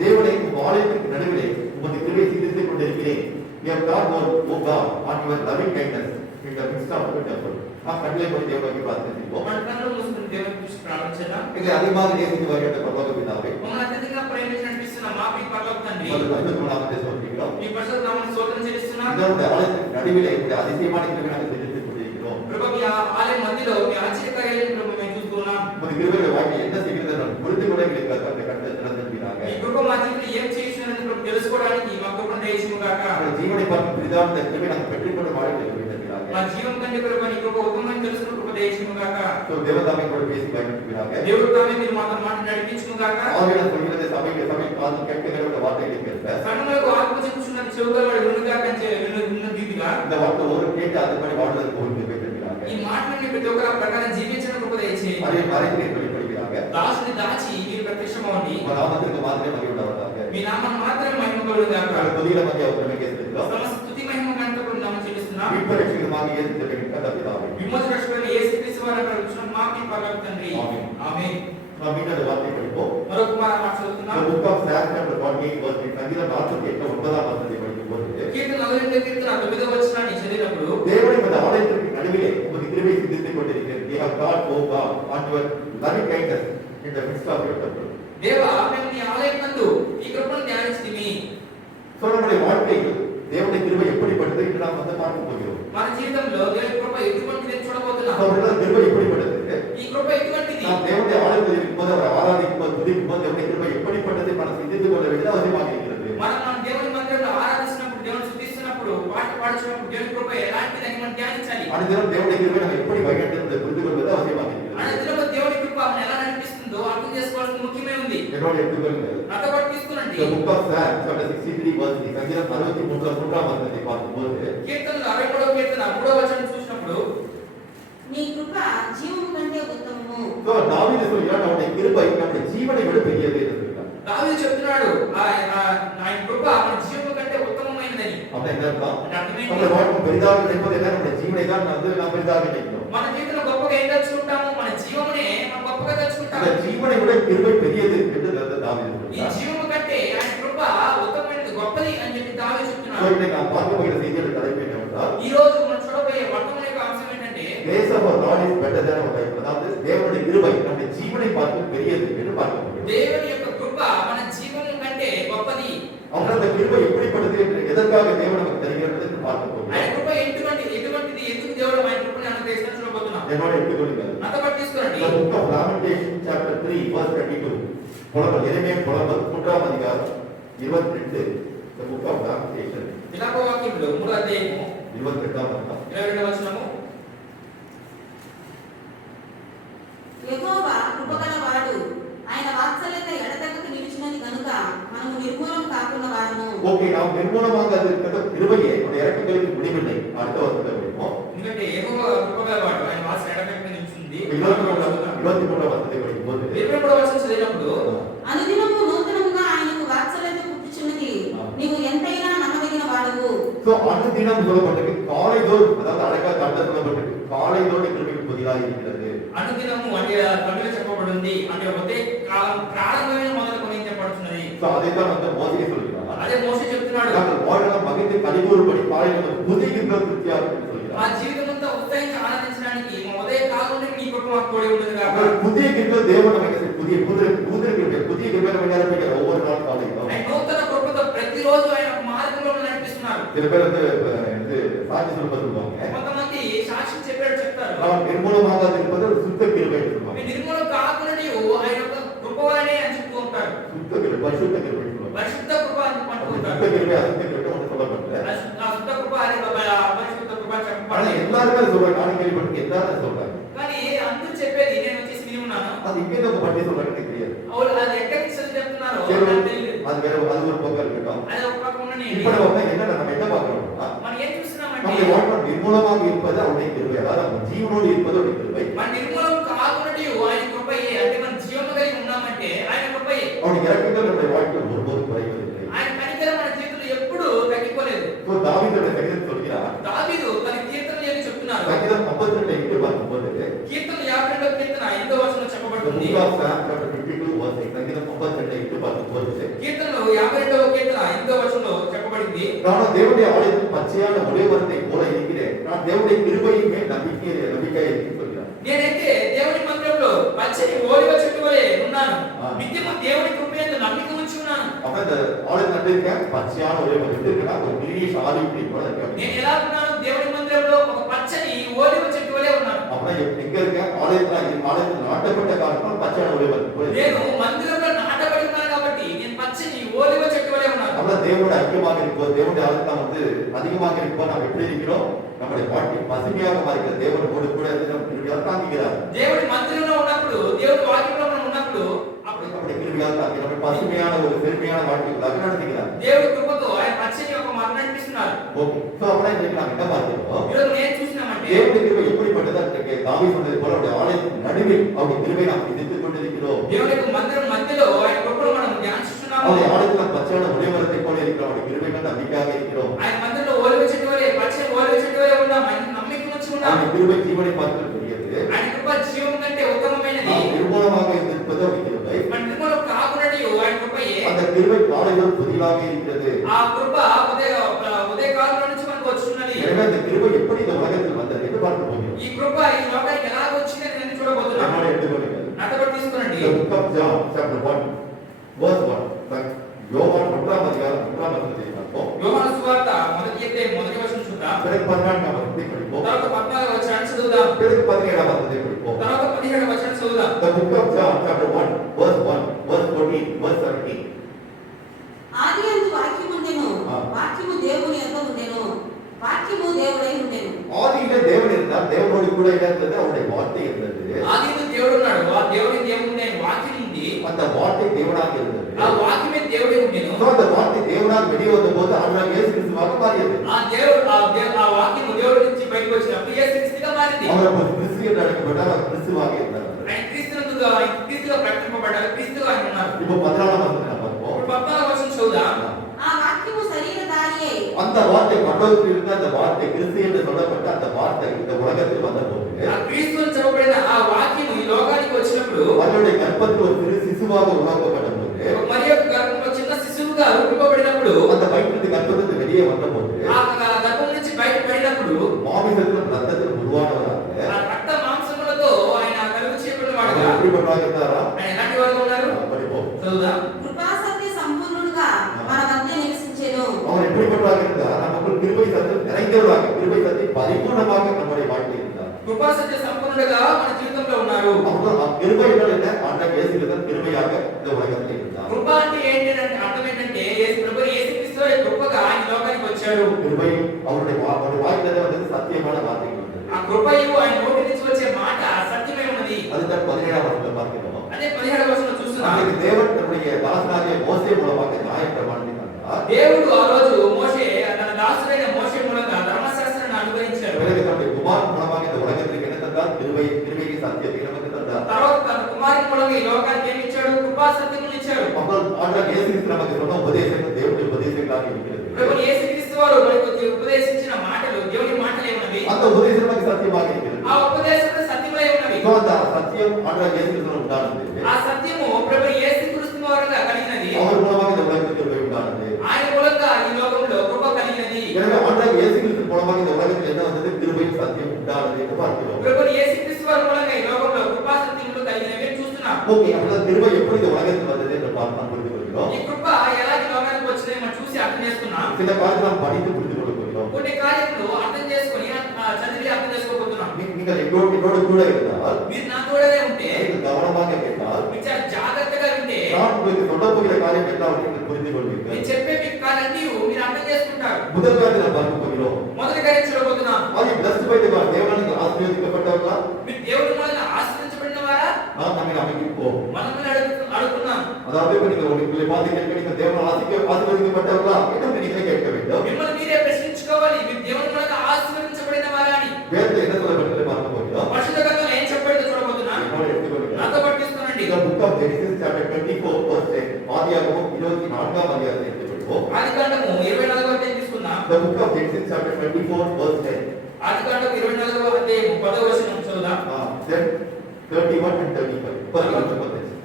தேவனை உம் ஆலயத்திற்கு நடுவிலே உமது கிருபை சிந்தித்துக் கொண்டிருக்கிறேன். You have God, O God, on your loving kindness in the midst of the temple. நாம் கண்களை மூடி தேவனை பிரார்த்தனை செய்வோம். మన కన్నులు మూసుకుని దేవుని చూసి ప్రార్థించడం. எங்களை அதிகமாக நேசித்து வருகின்ற பரலோக பிதாவே, మమ్మల్ని అత్యధికంగా ప్రేమించి నడిపిస్తున్న మా ప్రియ పరలోక తండ్రి, உமது பரிசுத்த நாமத்தை சொல்கிறோம். మీ పరిశుద్ధ నామమును స్తోత్రం చెల్లిస్తున్నాం. இதனுடைய ஆலயத்திற்கு நடுவிலே உடைய அதிசயமான கிருபை நாங்கள் சிந்தித்துக் கொண்டிருக்கிறோம். ప్రభు మీ ఆలయం మధ్యలో మీ ఆశ్చర్యకార్యాలను ప్రభు మేము చూస్తున్నాం. உமது கிருபையுடைய வாழ்க்கை என்ன செய்கிறது என்று புரிந்து கொள்ள எங்களுக்கு அந்த கண்ணை திறந்திருக்கிறாங்க. ఈ కృప మా జీవితంలో ఏం చేస్తున్నదని ప్రభు తెలుసుకోవడానికి మా కృపను దయచేయము గాక. நம்முடைய ஜீவனை பார்க்கும் பெரிதான இந்த கிருபை நாங்கள் பெற்றுக்கொண்டு வாழ எங்களுக்கு இருக்கிறாங்க. మా జీవం కంటే ప్రభు నీ కృప ఉత్తమని తెలుసుకున్న కృప దయచేయము గాక. தேவதாமை கூட பேசி பயன்படுத்துகிறாங்க. దేవుడు తామే మీరు మాతో మాట నడిపించుము గాక. ஆவியான சொல்கிறது சபையில் காது கேட்கிற வார்த்தைகளை கேட்ப సంఘములకు ఆత్మ చెప్పుచున్నది చెవుగా వాడు వినుగాక విన్న రీతిగా இந்த வார்த்தை ஒரு கேட்டு அதுபடி வாழ்வதற்கு ஒரு பெற்றிருக்கிறாங்க. ఈ మాటలని ప్రతి ఒక్కరు ఆ ప్రకారం జీవించడం కృప దయచేయండి. அதை மறைத்து வெளிப்படுகிறாங்க. దాసుని దాచి మీరు ప్రత్యక్షమవ్వండి. உங்க நாமத்திற்கு மாத்திரமே மகிழ்வுண்டாவதாக. మీ నామం మాత్రమే మహిమ కలుగుగాక. புதிய மத்திய அவர்களை கேட்கிறோம். సమస్త స్తుతి మహిమ గణితకు నామం చెల్లిస్తున్నాం. மீட்பரட்சகமாக இயேசு கிறிஸ்து பிதாவே. విమోచన రక్షకుడైన యేసుక్రీస్తు వారి ప్రవచనం మా ప్రియ పరలోక తండ్రి. ఆమేన్. ఆమేన్. நாம் மீண்டும் அந்த வார்த்தையை படிப்போம். మరొక మాట The చదువుతున్నాం. book of Psalms chapter 48 verse 8. சங்கீதம் 48 9ஆம் வசனத்தை படிக்கும்போது కీర్తన 42 కీర్తన 9వ వచనాన్ని చదివినప్పుడు தேவனை உமது ஆலயத்திற்கு நடுவிலே உமது கிருபை சிந்தித்துக் கொண்டிருக்கிறேன். You have God, O God, on your loving kindness in the midst of your temple. దేవా మేము నీ ఆలయం నందు ఈ కృపను ధ్యానించితిమి. So நம்முடைய வாழ்க்கையில் தேவனுடைய கிருபை எப்படிப்பட்டது என்று நாம் வந்து பார்க்க போகிறோம். మన జీవితంలో దేవుని కృప ఎటువంటిది చూడబోతున్నాం. நம்முடைய கிருபை எப்படிப்பட்டது? ఈ కృప ఎటువంటిది? நாம் தேவனுடைய ஆலயத்தில் இருக்கும்போது அவரை ஆராதிக்கும் போது துதிக்கும் போது தேவனுடைய கிருபை எப்படிப்பட்டதை మనం சிந்தித்துக் கொள்ள வேண்டியது அவசியமாக இருக்கிறது. మనం దేవుని మందిరంలో ఆరాధిస్తున్నప్పుడు దేవుని స్తుతిస్తున్నప్పుడు పాట పాడుతున్నప్పుడు దేవుని కృప ఎలాంటిదని మనం ధ్యానించాలి. அனுதினம் தேவனுடைய கிருபை நம்ம எப்படி வழிநடத்துவதை புரிந்து கொள்வது அவசியமாக இருக்கிறது. అనుదినము దేవుని కృప మనల్ని ఎలా నడిపిస్తుందో అర్థం చేసుకోవాల్సిన ముఖ్యమే ఉంది. என்னோட எடுத்துக்கொள்ளுங்கள். నా மத்தபடி తీసుకునండి. The book of Psalms chapter 63 verse 3 సంగీతం 63 వచనాన్ని பார்க்கும்போது కీర్తనలు 63వ కీర్తన 3వ వచనం చూసినప్పుడు నీ కృప జీవము కంటే ఉత్తమము. సో దావీదు சொல்கிறார் அவருடைய கிருபை நம்முடைய ஜீவனை விட பெரியது என்று சொல்கிறார். దావీదు చెప్తున్నాడు ఆయన కృప మన జీవము కంటే ఉత్తమమైనదని. அப்ப என்ன அர்த்தம்? అర్థమేంటి? நம்முடைய வாழ்க்கை பெரிதாக நினைப்பது என்ன? நம்முடைய ஜீவனை தான் நாம் பெரிதாக நினைக்கிறோம். మన జీవితంలో గొప్పగా ఏం తలుచుకుంటాము? మన జీవమునే మనం గొప్పగా తలుచుకుంటాము. இந்த ஜீவனை விட கிருபை பெரியது என்று தாவீது ఈ சொல்கிறார். జీవము కంటే ఆయన కృప ఉత్తమమైనది, గొప్పది అని చెప్పి దావీదు సో చెప్తున్నాడు. இன்னைக்கு நாம் பார்க்க போகிற செய்தியோட தலைப்பு என்னவென்றால் ఈ రోజు మనం చూడబోయే వర్తమాన యొక్క అంశం ఏంటంటే grace of our Lord is better than our life. அதாவது தேவனுடைய கிருபை நம்முடைய ஜீவனை பார்த்து பெரியது என்று பார்க்க முடியும். దేవుని యొక్క కృప మన జీవము కంటే గొప్పది. அவர் அந்த கிருபை எப்படிப்பட்டது என்று எதற்காக தேவன் நமக்கு தருகிறது என்று பார்க்க போகிறோம். ఆయన కృప ఎటువంటిది, ఎందుకు దేవుడు ఆయన కృపని అనుగ్రహిస్తాడో చూడబోతున్నాం. என்னோட எடுத்துக்கொள்ளுங்கள். అంతబట్టి తీసుకోండి. The book of Lamentation chapter 3 verse 22. புலம்பல் எரேமியா புலம்பல் 3ஆம் அதிகாரம் 22. The book of Lamentation విలాప వాక్యములు 3వ అధ్యాయము 22వ వచనం. 22వ వచనము. యెహోవా కృపగలవాడు, ఆయన వాత్సల్యత ఎడతెగక నిలిచినది గనుక మనము నిర్మూలం కాకుండా వారము. ஓகே, நாம் நிர்மூலமாக இருக்கிற கிருபையே நம்முடைய இறக்கங்களுக்கு முடிவில்லை. அடுத்த வசனத்தை படிப்போம். ఎందుకంటే యెహోవా కృపగలవాడు, ఆయన వాత్సల్యత ఎడతెగక నిలిచింది. 23వ వచనத்தை படிக்கும்போது 23వ వచనం చదివినప్పుడు అనుదినము నూతనముగా ఆయనకు వాత్సల్యత పుట్టుచున్నది, నీవు ఎంతైనా నమ్మదగిన వాడవు. சோ அனுதினம் சொல்லப்பட்டிருக்கு, காலைதோறும், அதாவது அழகா கண்ட சொல்லப்பட்டிருக்கு, காலைதோறும் கிருபைக்கு புதிதாக இருக்கிறது. అనుదినము అంటే తమిళ చెప్పబడింది, అంటే ఒకే కాలం ప్రారంభమైన మొదలుకొని చెప్పబడుతున్నది. சோ அதைத்தான் மோசே சொல்கிறார். అదే మోషే చెప్తున్నాడు, நாங்கள் வாழ்நாள் மகிழ்ந்து கலிகூறும்படி காலையில் புதிய கிருபை திருப்தியாக என்று சொல்கிறார். మా జీవితమంతా ఉత్సాహించి ఆనందించడానికి మా ఉదయ కాలం నుండి నీ కృప మాకు తోడై ఉండదు அவர் కాబట్టి புதிய கிருபை தேவன் நமக்கு புதிய கிருபை நம்ம நிரப்பிக்கிற ஒவ்வொரு நாள் காலையிலும். ఆయన నూతన కృపతో ప్రతిరోజు ఆయన ఒక మార్గంలో నడిపిస్తున్నారు. சில பேர் சாட்சி சொல்லுவாங்க, కొంతమంది సాక్ష్యం చెప్పాడు చెప్తారు, நாம் நிர்மூலமாக இருப்பது ஒரு சுத்த கிருபை என்று சொல்லுவாங்க. మీ నిర్మూలం కాకుండా ఆయన యొక్క కృప వలనే అని చెప్తూ ఉంటారు. சுத்த கிருபை, பரிசுத்த கிருபை சொல்லுவாங்க. పరిశుద్ధ కృప అని அப்படி అంటూ சுத்த ఉంటారు. கிருபை அசுத்த கிருபை ஒன்று சொல்லப்பட்டது. ఆ శుద్ధ కృప అని పరిశుద్ధ కృప ஆனா చెప్పబడింది. எல்லாருமே சொல்றாங்க, நானும் கேள்விப்பட்டு எல்லாரும் சொல்றாங்க. కానీ అందరూ చెప్పేది నేను వచ్చేసి విని ఉన్నాను. அது இங்கே நம்ம பண்ணி சொல்றாங்க எனக்கு தெரியாது. అవును, అది ఎక్కడి నుంచి చెప్తున్నారో சரி, నాకు తెలియదు. அது வேற அது ஒரு பக்கம் இருக்கட்டும். అది ఒక పక్క ఉండని இப்ப நம்ம என்ன நம்ம என்ன பார்க்கிறோம்னா, మనం ఏం చూస్తున్నామంటే நம்முடைய வாழ்க்கை நிர்மூலமாக இருப்பது அவருடைய கிருபை, அதாவது நம்ம ஜீவனோடு இருப்பது அவருடைய கிருபை. మన నిర్మూలం కాకుండా ఆయన కృపయే, అంటే మన జీవము కలిగి ఉన్నామంటే ఆయన కృపయే. அவருடைய இறக்கங்கள் நம்முடைய வாழ்க்கையில் ஒருபோதும் குறைவதில்லை. ఆయన కనికరం మన జీవితంలో ఎప్పుడూ తగ్గిపోలేదు. இப்போ தாவீதுடைய சங்கீதம் சொல்கிறார், దావీదు తన కీర్తనలు ఏమి చెప్తున్నారు? சங்கீதம் 52 பார்க்கும்போது కీర్తన 52వ కీర్తన 8వ వచనంలో చెప్పబడుతుంది. சங்கீதம் 52 பார்க்கும்போது కీర్తనలో 52వ కీర్తన 8వ వచనంలో చెప్పబడింది, நான் தேவனுடைய ஆலயத்தில் பச்சையான ஒரே மரத்தை போல இருக்கிறேன், நான் தேவனுடைய கிருபையின் மேல் நம்பிக்கையாக சொல்கிறார். నేనైతే దేవుని మందిరంలో పచ్చని ఓలివ చెట్టు వలె ఉన్నాను, ఆ. నిత్యము దేవుని కృప యందు నమ్మిక ఉంచి ఉన్నాను. அப்ப இந்த ஆலயம் நட்டிருக்கேன், பச்சையான ஒரே மரம் இருக்கிறா, ஒரு பெரிய சாதி இப்படி போல இருக்கு. నేను ఎలా ఉన్నాను? దేవుని మందిరంలో ఒక పచ్చని ఓలివ చెట్టు వలె ఉన్నాను. அப்புறம் எங்க இருக்கேன்? ஆலயத்தில் நாட்டப்பட்ட காலத்தில் பச்சையான ஒரே மரம் போல నేను இருக்கு. మందిరంలో నాటబడి ఉన్నాను కాబట్టి నేను పచ్చని ఓలివ చెట్టు వలె ఉన్నాను. அப்புறம் தேவனோட ஐக்கியமாக இருப்போம், தேவனுடைய ஆலயத்தில் அதிகமாக இருப்போம், நாம் எப்படி இருக்கிறோம்? நம்முடைய வாழ்க்கை பசுமையாக மாறிக்கிற தேவனோடு கூட இருந்து நம்ம கிருபையால் தாங்குகிறார். దేవుడి మందిరంలో ఉన్నప్పుడు, దేవుడి వాక్యంలో మనం ఉన్నప్పుడు అప్పుడు நம்முடைய கிருபையால் தாங்கி நம்ம பசுமையான ஒரு பெருமையான வாழ்க்கைகளாக நடத்துகிறார். దేవుడి కృపతో ఆయన పచ్చని ఒక మార్గం నడిపిస్తున్నారు. ஓகே, சோ அப்படியே இன்னைக்கு நாம் என்ன பார்க்கிறோம்? ఈరోజు నేను చూసినామంటే தேவனுடைய கிருபை எப்படிப்பட்டது? அன்றைக்கு தாவீது சொன்னது போல அவருடைய ஆலயத்தின் நடுவில் அவருடைய கிருபை நாம் விதித்துக் கொண்டிருக்கிறோம். దేవుని యొక్క మందిరం మధ్యలో ఆయన కృపను మనం ధ్యానిస్తున్నాము. அவருடைய ஆலயத்தில் பச்சையான ஒரே மரத்தை போல இருக்கிற அவருடைய கிருபை கண்டு நம்பிக்கையாக இருக்கிறோம். ఆయన మందిరంలో ఓలివ చెట్టు వలె, పచ్చని ఓలివ చెట్టు వలె ఉన్నాం, ఆయన నమ్మిక ఉంచి ఉన్నాం. அவருடைய கிருபை ஜீவனை பார்த்து புரியுது. ఆయన కృప జీవం కంటే ఉత్తమమైనది. நாம் நிர்மூலமாக இருந்திருப்பது அவருடைய கிருபை. మన నిర్మూలం కాకునడియు ఆయన కృపయే. அந்த கிருபை காலையில் புதிதாக இருக்கிறது. ఆ కృప ఉదయ కాలంలో నుంచి మనకు వస్తున్నది. எனவே அந்த கிருபை எப்படி இந்த உலகத்தில் வந்தது என்று பார்க்க போகிறோம். ఈ కృప ఈ లోకానికి ఎలా వచ్చిందని నేను చూడబోతున్నాను. நம்மளை எடுத்துக்கொள்ளுங்கள். నాటబడి తీసుకోనండి. The book of John chapter 1 verse 1. யோவான் 1ஆம் அதிகாரம் 1ஆம் வசனத்தை பார்ப்போம். యోహాను సువార్త మొదటి అధ్యాయం మొదటి వచనం చూద్దాం. பிறகு 14ஆம் வசனத்தை படிப்போம். తర్వాత 14వ వచనాన్ని చదువుదాం. பிறகு 17ஆம் வசனத்தை படிப்போம். తర్వాత 17వ వచనం చదువుదాం. The book of John chapter 1 verse 1 verse 14 verse 17. ఆదియందు వాక్యము ఉండెను, ఆ. వాక్యము దేవుని యొద్ద ఉండెను, వాక్యము దేవుడై ఉండెను. ஆதியிலே தேவன் இருந்தார், தேவனோடு கூட இருந்தது அவருடைய வார்த்தை இருந்தது. ఆదిలో దేవుడు ఉన్నాడు, ఆ దేవుని దేవుని వాక్యం ఉంది, அந்த வார்த்தை தேவனாக இருந்தது. ఆ వాక్యమే ఆ వాక్యము దేవుడి నుంచి బయటకు వచ్చినప్పుడు యేసుక్రీస్తుగా మారింది. அவர் அப்போ கிறிஸ்து என்று அழைக்கப்பட்டார். அவர் கிறிஸ்துவாக இருந்தார். ఆయన క్రీస్తుగా ప్రకటింపబడ్డారు. క్రీస్తుగా ఆయన ఉన్నారు. இப்போ 14వ వచనం பார்ப்போம். ఇప్పుడు 14వ వచనం చూద్దాం. ఆ వాక్యము శరీరధారియే. அந்த வார்த்தை பரலோகத்தில் இருந்த அந்த வார்த்தை கிறிஸ்து என்று சொல்லப்பட்ட அந்த வார்த்தை இந்த உலகத்தில் வந்தபோது ఆ క్రీస్తుని చెప్పబడిన ఆ వాక్యము ఈ లోకానికి వచ్చినప్పుడు அவருடைய கர்ப்பத்தில் ஒரு சிறு சிசுவாக உருவாக்கப்பட்ட போது మరి యొక్క గర్భంలో చిన్న శిశువుగా రూపింపబడినప్పుడు அந்த வயிற்றிலிருந்து கர்ப்பத்திலிருந்து வெளியே வந்தபோது ఆ గర్భం నుంచి బయటపడినప్పుడు மாமிசத்திலும் ரத்தத்திலும் உருவானவராக ఆ రక్త మాంసములతో ఆయన కలుగు చేయబడినవాడుగా எப்படிப்பட்டவராக இருந்தாரா? ఆయన ఎలాంటి వారుగా ఉన్నారు படிப்போம். చదువుదాం. కృపా సత్య సంపూర్ణుడుగా మన మధ్య నివసించెను. அவர் எப்படிப்பட்டவராக இருந்தார்? நமக்குள் கிருபை சத்தியம் நிறைந்தவராக, கிருபை சத்தியம் பரிபூர்ணமாக நம்முடைய வாழ்க்கையில் இருந்தார். కృపా సత్య సంపూర్ణుడుగా మన జీవితంలో ఉన్నారు. அவர் கிருபை என்றால் என்ன? ஆண்டவர் இயேசு கிறிஸ்து கிருபையாக இந்த உலகத்தில் இருந்தார். కృప అంటే ఏంటంటే అర్థం ఏంటంటే యేసుక్రీస్తు కృపగా ఈ లోకానికి వచ్చాడు. கிருபை அவருடைய வாயிலிருந்து வந்தது சத்தியமான வார்த்தைகள் வந்தது. ఆ కృపయు ఆయన నోటి నుంచి వచ్చే మాట సత్యమే ఉన్నది. அதுதான் 17ஆம் வசனத்தில் பார்க்கிறோம். అదే 17వ వచనంలో చూస్తున్నాం. அன்றைக்கு தேவன் தன்னுடைய தாசனாகிய மோசே மூலமாக நியாயப்பிரமாணத்தை தந்தார். దేవుడు ఆ రోజు మోషే తన దాసుడైన మోషే మూలంగా ధర్మశాస్త్రాన్ని అనుగ్రహించాడు. பிறகு தன்னுடைய குமாரன் மூலமாக இந்த உலகத்திற்கு என்ன தந்தார்? கிருபையை சத்தியத்தை நமக்கு தந்தார். తర్వాత తన కుమారుని మూలంగా ఈ లోకానికి ఏమి ఇచ్చాడు? కృపా సత్యమును ఇచ్చాడు. அப்போ ஆண்டவர் இயேசு கிறிஸ்து நமக்கு சொன்ன உபதேசங்கள் தேவனுடைய உபதேசங்களாக இருக்கிறது. ప్రభు యేసుక్రీస్తు వారు మనకు ఉపదేశించిన మాటలు దేవుని మాటలే ఉన్నవి. அந்த உபதேசம் நமக்கு சத்தியமாக இருக்கிறது. ఆ ఉపదేశం సత్యమై ఉన్నవి. இப்போ அந்த சத்தியம் ஆண்டவர் இயேசு கிறிஸ்து உண்டானது. ఆ సత్యము ప్రభు యేసుక్రీస్తు వారుగా కలిగినది. அவர் மூலமாக இந்த உலகத்துக்கு கிருபை உண்டானது. ఆయన మూలంగా ఈ లోకంలో కృప కలిగినది. எனவே ஆண்டவர் இயேசு கிறிஸ்து மூலமாக இந்த உலகத்தில் என்ன வந்தது? கிருபையும் சத்தியம் உண்டானது என்று பார்க்கிறோம். ప్రభు యేసుక్రీస్తు వారి మూలంగా ఈ లోకంలో కృపా సత్యములు కలిగినవి చూస్తున్నాం. ஓகே, அப்ப கிருபை எப்படி இந்த உலகத்தில் வந்தது என்று பார்த்து புரிந்து கொள்கிறோம். ఈ కృప ఎలా ఈ లోకానికి వచ్చిందని మనం చూసి అర్థం చేసుకున్నాం. சில காரியத்தை நாம் படித்து புரிந்து கொள்ள போகிறோம். కొన్ని కార్యములు అర్థం చేసుకొని చదివి అర్థం చేసుకోబోతున్నాం. நீங்கள் என்னோடு கூட இருந்தால், మీరు నా తోడనే ఉంటే, நீங்கள் கவனமாக கேட்டால், మీరు చాలా జాగ్రత్తగా ఉంటే, நான் உங்களுக்கு சொல்ல போகிற காரியம் என்னவென்று நீங்கள் புரிந்து கொள்வீர்கள். నేను చెప్పే మీకు కాలన్నీ మీరు అర్థం చేసుకుంటారు. முதல் காரியத்தை நாம் பார்க்க போகிறோம். మొదటి కార్యం చూడబోతున్నాం. அது பிளஸ்ட் பை தி காட், தேவனால் நீங்கள் ஆசீர்வதிக்கப்பட்டவர்களா? మీరు దేవుని మూలంగా ఆశీర్వదించబడిన వారా? நாம் நம்மை அமைப்போம். మనల్ని అడుగుతున్నాం. அதாவது இப்ப நீங்கள் உங்களை பார்த்து கேட்க, நீங்கள் தேவனால் ஆசீர்வதிக்கப்பட்டவர்களா என்று நீங்களே கேட்க வேண்டும். మిమ్మల్ని మీరే ప్రశ్నించుకోవాలి. మీరు దేవుని మూలంగా ఆశీర్వదించబడిన వారా అని. வேதத்தில் என்ன சொல்லப்பட்டது பார்க்க போகிறோம். పరిశుద్ధ గ్రంథంలో ఏం చెప్పబడిందో చూడబోతున్నాం. என்னோட எடுத்துக்கொள்ளுங்கள். నాతో పట్టిస్తున్నానండి. The book of Genesis chapter 24 verse 10. ஆதியாகமம் 24ஆம் அதிகாரத்தை எடுத்துக்கொள்வோம். ఆదికాండము 24వ అధ్యాయం తీసుకుందాం. The book of Genesis chapter 24 verse 10. ఆదికాండము 24వ అధ్యాయం 10వ వచనం చదువుదాం. Then 31 and 35. తర్వాత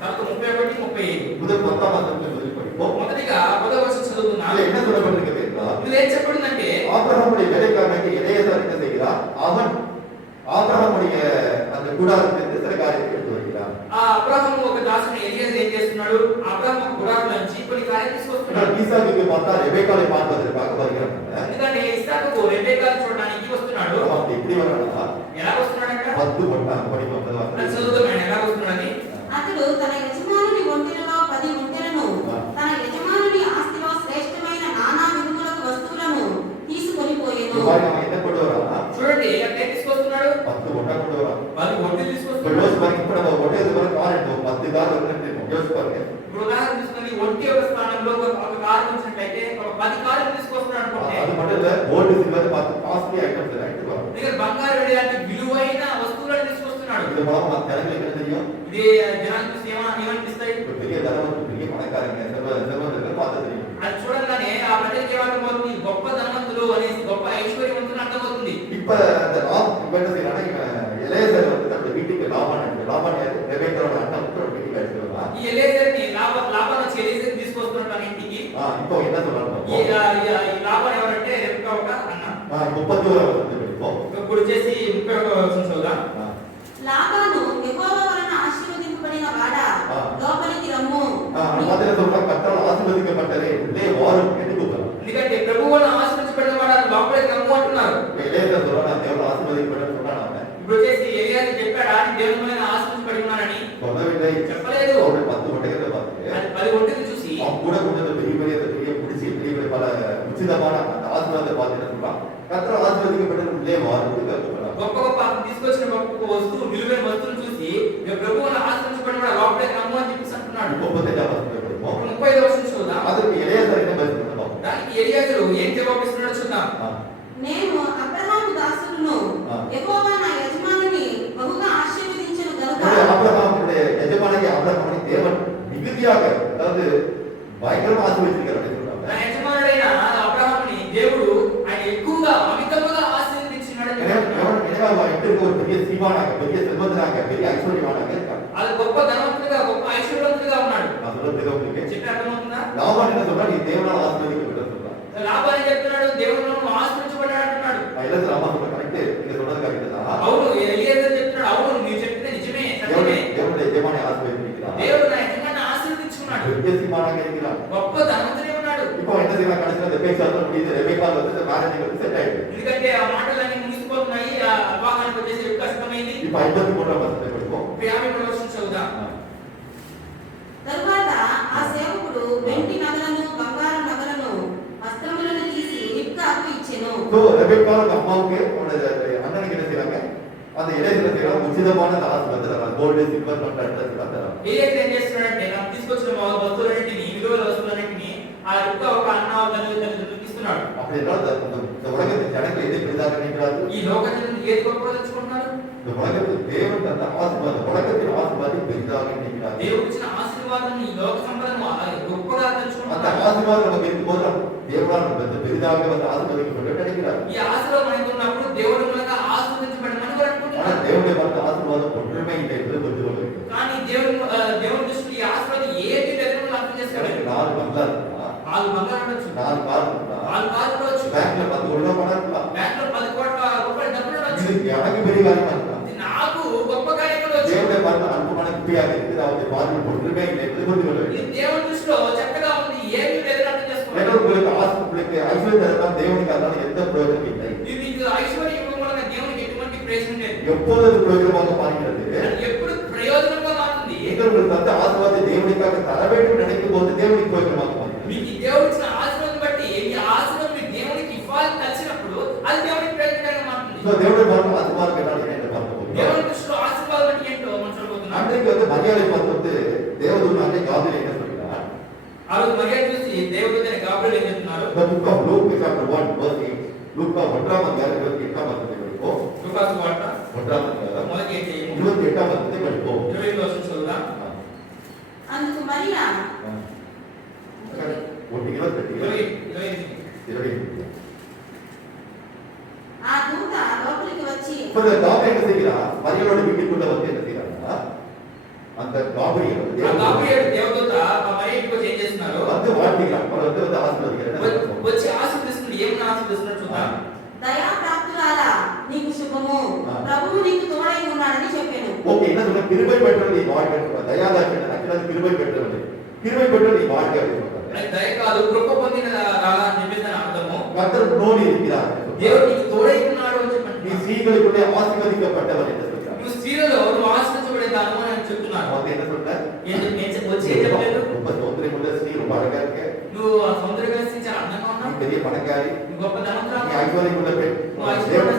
31 35. முதல் 10ஆம் வசனத்தை முதலில் படிப்போம். మొదటిగా 10వ వచనం చదువుతున్నాం. அதுல என்ன சொல்லப்பட்டிருக்கிறது என்றால், ఇది ఏం చెప్పబడిందంటే ஆபிரகாமுடைய வேலைக்காரனுக்கு எலெயாசார் என்ன செய்கிறார்? அவன் ஆபிரகாமுடைய அந்த கூடாரத்திலிருந்து சில காரியத்தை எடுத்து வருகிறார். ఆ అబ్రహాము ఒక దాసుని ఎలియాజరు ఏం చేస్తున్నాడు? అబ్రహాము ఒక గుడారం నుంచి కొన్ని కార్యాలు తీసుకొస్తున్నాడు. ஈசாக்குக்கு பார்த்தா ரெபெக்காளை பார்ப்பதற்காக வருகிறான். ఎందుకంటే ఇస్సాకుకు రెబెక్కాను చూడడానికి వస్తున్నాడు. அவன் எப்படி வரானா? ఎలా వస్తున్నాడంట? 10 ஒன்றாம் படிப்போம். అది చదువుదాం ఆయన ఎలా వస్తున్నాడని. అతడు తన యజమానుని ఒంటెలలో 10 ఒంటెలను, తన యజమానుని ఆస్తిలో శ్రేష్టమైన నానా విధములకు వస్తువులను తీసుకొని పోయెను. அவன் என்ன கொண்டு வரானா? చూడండి ఎక్కడ తీసుకొస్తున్నాడు? 10 ஒன்றா கொண்டு வரான். వాళ్ళు ఒంటె இப்போ తీసుకొస్తున్నాడు. யோசிச்சு பாருங்க, இப்போ நம்ம ஒட்டேது வரை கார் எடுத்தோம், 10 கார் வந்து யோசிச்சு பாருங்க. ఇప్పుడు ఉదాహరణ తీసుకొని ఒంటి ఒక స్థానంలో ఒక కారు ఉంచినట్లయితే ఒక 10 కార్లు తీసుకొస్తున్నాడు అనుకుంటే அது மட்டும் இல்ல, கோல்டு சில்வர் பார்த்து காஸ்ட்லி ஐட்டம்ஸ் எல்லாம் எடுத்து வரோம். దగ్గర బంగారు వేయడానికి విలువైన వస్తువులను తీసుకొస్తున్నాడు. இது மூலம் நம்ம ஜனங்களுக்கு என்ன தெரியும்? ఇది జనాలు చూసి ఏమనిపిస్తాయి? ஒரு பெரிய தனவந்தர், பெரிய பணக்காரங்க, செல்வந்தர்கள் பார்த்து தெரியும். అది చూడగానే ఆ ప్రజలకు ఏమర్థమవుతుంది? గొప్ప ధనవంతులు అనేసి గొప్ప ఐశ్వర్యవంతులు అర్థమవుతుంది. இப்ப அந்த இப்ப என்ன செய்யறாங்கன்னா, எலெயாசார் வந்து தன்னுடைய வீட்டுக்கு லாபான் யாரு? ரெபெக்காவோட அண்ணன் வந்து ஒரு வீட்டுக்கு அழைச்சிட்டு வரான். ఈ ఎలీయజరుని లాబాను వచ్చి ఎలీయజరుని తీసుకొస్తున్నాడు తన ఇంటికి. இப்போ என்ன சொல்றாங்க? ఈ లాబాను ఎవరంటే రెబెక్కా ఒక అన్న. 31 వచనం படிப்போம். ఇప్పుడు వచ్చేసి 31వ వచనం చదువుదాం. లాబాను యెహోవా వలన ఆశీర్వదింపబడిన వాడా, లోపలికి రమ్ము. மத்தியில சொல்றாங்க, கர்த்தரால் ஆசீர்வதிக்கப்பட்டதே உள்ளே வாரும் என்று கூப்பிடுறாங்க. ఎందుకంటే ప్రభువు వలన ఆశీర్వదించబడిన వాడు లోపలికి రమ్ము అంటున్నారు. எலெயாசார் சொல்றான், நான் தேவனால் ஆசீர்வதிக்கப்பட்டேன்னு சொன்னான். அவன் ఇప్పుడు వచ్చేసి ఎలియాజరు చెప్పాడా దేవుని వలన ఆశీర్వదించబడి ఉన్నానని? சொல்லவில்லை. చెప్పలేదు. அவருடைய 10 ஒட்டகத்தை பார்த்து అది 10 ఒంటెలు చూసి அவன் கூட கொண்டு வந்த பெரிய பிடிச்சி பெரிய பல உச்சிதமான அந்த ஆசீர்வாதத்தை பார்த்து என்ன சொல்றான்? கர்த்தரால் ஆசீர்வதிக்கப்பட்டது உள்ளே வாரும் என்று கூப்பிடுறான். గొప్ప గొప్ప అతను తీసుకొచ్చిన గొప్ప వస్తువు విలువైన వస్తువులు చూసి ప్రభువు వలన ఆశీర్వదించబడిన వాడు లోపలికి రమ్ము అని చెప్పేసి అంటున్నాడు. 35 వచనం படிப்போம். 35వ వచనం చూద్దాం. அதற்கு எலெயாசார் என்ன பதில் சொன்னான்? దానికి ఎలియాజరు ఏం జవాబిస్తున్నాడో చూద్దాం. பயங்கரமா ஆசீர்வதிச்சிருக்காரு அப்படின்னு சொல்றாங்க. తన యజమానుడైన అబ్రహాముని దేవుడు ఆయన ఎక్కువగా అమితముగా ఆశీర్వదించినాడని చెప్తున్నాడు. எனவே அவன் எப்படி இருக்க ஒரு பெரிய சீமானாக, பெரிய செல்வந்தனாக, பெரிய ஐஸ்வர்யவானாக இருக்கான். అది గొప్ప ధనవంతుడిగా గొప్ప ఐశ్వర్యవంతుడిగా ఉన్నాడు. நான் சொல்றது உங்களுக்கு చెప్పే అర్థమవుతుందా? லாபான் என்ன சொல்றா, நீ தேவனால் ஆசீர்வதிக்கப்பட்ட சொல்றான். లాభాన్ని చెప్తున్నాడు, దేవుడు నన్ను ఆశ్రయించబడ్డాడు అంటున్నాడు. இல்ல ராமா சொல்ற கரெக்ட், நீங்க சொல்றது கரெக்ட் தான். అవును ఎలియజర్ చెప్తున్నాడు, అవును మీరు చెప్పింది నిజమే, సత్యమే. தேவனுடைய எஜமானை ஆசீர்வதிக்கிறான். దేవుడు నా యజమాని ఆశీర్వదించుకున్నాడు. பெரிய சீமானாக இருக்கிறான். గొప్ప ధనవంతుడే ఉన్నాడు. இப்போ என்ன செய்யலாம், கடைசியில் அந்த பேச்சு சொல்ல முடியுது, ரெபேக்கால் வந்து மேரேஜ் வந்து செட் ஆயிடுது. ఎందుకంటే ఆ మాటలన్నీ ముగిసిపోతున్నాయి, ఆ వివాహానికి వచ్చేసి వికాసమైంది. இப்போ 53వ వచనం படிப்போம். 53వ వచనం చదువుదాం. తరువాత ఆ సేవకుడు వెండి నగలను బంగారు నగలను వస్త్రములను తీసి రిబ్కాకు ఇచ్చెను. సో ரெபேக்கால் அந்த அம்மாவுக்கு அண்ணனுக்கு என்ன செய்றாங்க, அந்த இளையத்துல செய்றாங்க, உச்சிதமான அந்த ஆசீர்வாதம் தராங்க. கோல்டு சில்வர் பண்றாங்க தராங்க. ఏదైతే ఏం చేస్తున్నాడంటే నాకు తీసుకొచ్చిన వస్తువులన్నింటినీ, విలువైన వస్తువులన్నింటినీ ఆ రిబ్కా ఒక అన్న తల్లిదండ్రులకు ఇస్తున్నాడు. அப்படி என்றால் இந்த உலகத்தின் ஜனங்கள் எதை பெரிதாக நினைக்கிறார்கள்? ఈ లోక జనులు ఏది గొప్పగా తెచ్చుకుంటున్నారు? இந்த உலகத்தில் தேவன் தந்த ஆசீர்வாதம், உலகத்தின் ஆசீர்வாதம் பெரிதாக நினைக்கிறார்கள். దేవుడు ఇచ్చిన ఆశీర్వాదం ఈ లోక సంపదను గొప్పగా அந்த తెచ్చుకుంటున్నారు. ஆசீர்வாதம் நமக்கு இருக்கும்போது தேவனால் நமக்கு பெரிதாக வந்து ஆசீர்வதிக்கப்பட்டு நினைக்கிறார்கள். ఈ ఆశీర్వాదం మనకు ఉన్నప్పుడు దేవుడి మూలంగా ఆశీర్వదించబడమని కూడా ஆனா అనుకుంటున్నారు. தேவனுடைய பார்த்த ஆசீர்வாதம் ஒன்றுமே இல்லை என்று புரிந்து கொள்ள வேண்டும். కానీ దేవుడి దృష్టిలో ఈ ఆశీర్వాదం ఏది లేదని మనం అర్థం చేసుకోవాలి. எனக்கு 4 பங்களா இருக்கா, 4 బంగారం ఉండొచ్చు, 4 கார் இருக்கா, 4 కార్లు ఉండొచ్చు, பேங்க்ல 10 கோடி ரூபாய் பணம் இருக்கா, బ్యాంకులో 10 కోట్ల రూపాయల డబ్బులు ఉండొచ్చు. இது எனக்கு பெரிய காரியமா இருக்கா? ఇది నాకు గొప్ప కార్యం ఉండొచ్చు. தேவனுடைய பார்த்த அற்புதமான குப்பியாக இருக்குது, அவருடைய பார்வையில் ஒன்றுமே இல்லை என்று புரிந்து கொள்ள ఇది வேண்டும். దేవుడి దృష్టిలో చక్కగా ఉంది, ఏమీ లేదని అర్థం చేసుకోవాలి. ஏன்னா உங்களுக்கு உங்களுக்கு ஐஸ்வர்யம் தரலாம், தேவனுக்கு அதனால எந்த பிரயோஜனம் இல்லை. ఇది మీకు ఐశ్వర్యం ఇవ్వడం వలన దేవునికి ఎటువంటి ప్రయోజనం లేదు. எப்போது அது பிரயோஜனமாக மாறுகிறது? అది ఎప్పుడు ప్రయోజనంగా మారుతుంది. நீங்கள் உங்களுக்கு தந்த ஆசீர்வாதத்தை தேவனுக்காக தர வேண்டும் நினைக்கும் போது தேவனுக்கு பிரயோஜனமாக மாறுகிறது. మీకు ఈ దేవుడు ఇచ్చిన ఆశీర్వాదం బట్టి ఈ ఆశీర్వాదం మీరు దేవునికి ఇవ్వాలని తలిచినప్పుడు అది దేవునికి ప్రయోజనకరంగా మారుతుంది. సో దేవుడి பார்த்து ஆசீர்வாதம் கேட்டால் என்ன பார்க்க போகிறோம்? దేవుని దృష్టిలో ఆశీర్వాదం అంటే ఏంటో మనం చూడబోతున్నాం. அன்றைக்கு வந்து மரியாதை பார்த்து தேவதூதன் காதில் என்ன சொல்கிறார்? ఆ రోజు మర్యాద చూసి దేవుడు గాబ్రియల్ ఏం చెప్తున్నారు? The book of Luke chapter 1 verse 8. லூக்கா 1ஆம் அதிகாரம் 28ஆம் வசனத்தை படிப்போம். లూకాసు వార్త 1ஆம் அதிகாரம் మొదటి అధ్యాయం 28ஆம் வசனத்தை படிப்போம். 22వ వచనం చదువుదాం. అందుకు మరియా ஒன்று 28 ఆ దూత లోపలికి వచ్చి இப்ப இந்த காபிரியல் என்ன செய்கிறார்? மரியாளோட வீட்டுக்குள்ள வந்து என்ன செய்கிறார்? அந்த காபிரியல் ఆ గాబ్రియల్ దేవదూత ఆ మరియ ఇంటికి వచ్చి ఏం చేస్తున్నారు? வந்து வாழ்த்துகிறார். அவர் வந்து ஆசீர்వదిக்கிறார். వచ్చి ఆశీర్వదిస్తున్నాడు. ఏమని ఆశీర్వదిస్తున్నాడు చూద్దాం. దయా ప్రాప్తురాలా నీకు శుభము, ప్రభువు నీకు తోడై ఉన్నాడని చెప్పాను. ஓகே, என்ன சொல்ற? கிருபை பெற்றவர் நீ வாழ்க. தயாதாட்சன் ஆக்சுவலா கிருபை பெற்றவர். கிருபை பெற்றவர் நீ வாழ்க அப்படின்னு சொல்றாரு. దయ కాదు, కృప పొందిన రాలా అని చెప్పేసి దాని అర్థము. கர்த்தர் உன்னோடு இருக்கிறார். దేవుడు నీకు తోడై ఉన్నాడు అని நீ చెప్పండి. ஸ்திரீகளுக்குள்ளே ஆசீர்வதிக்கப்பட்டவர் என்று சொல்றார். నువ్వు స్త్రీలలో నువ్వు ఆశీర్వదించబడేదాను అని చెప్తున్నాను. அவன் என்ன சொல்றார்? వచ్చి ఏం చెప్పలేదు? ரொம்ப சௌந்தரியமுள்ள ஸ்திரீ, ரொம்ப அழகா இருக்க. నువ్వు సౌందర్యంగా చాలా అందంగా நீ ఉన్నావు, பெரிய பணக்காரி, నువ్వు గొప్ప நீ ధనవంతురాలు, ஐஸ்வர்யமுள்ள பெண்.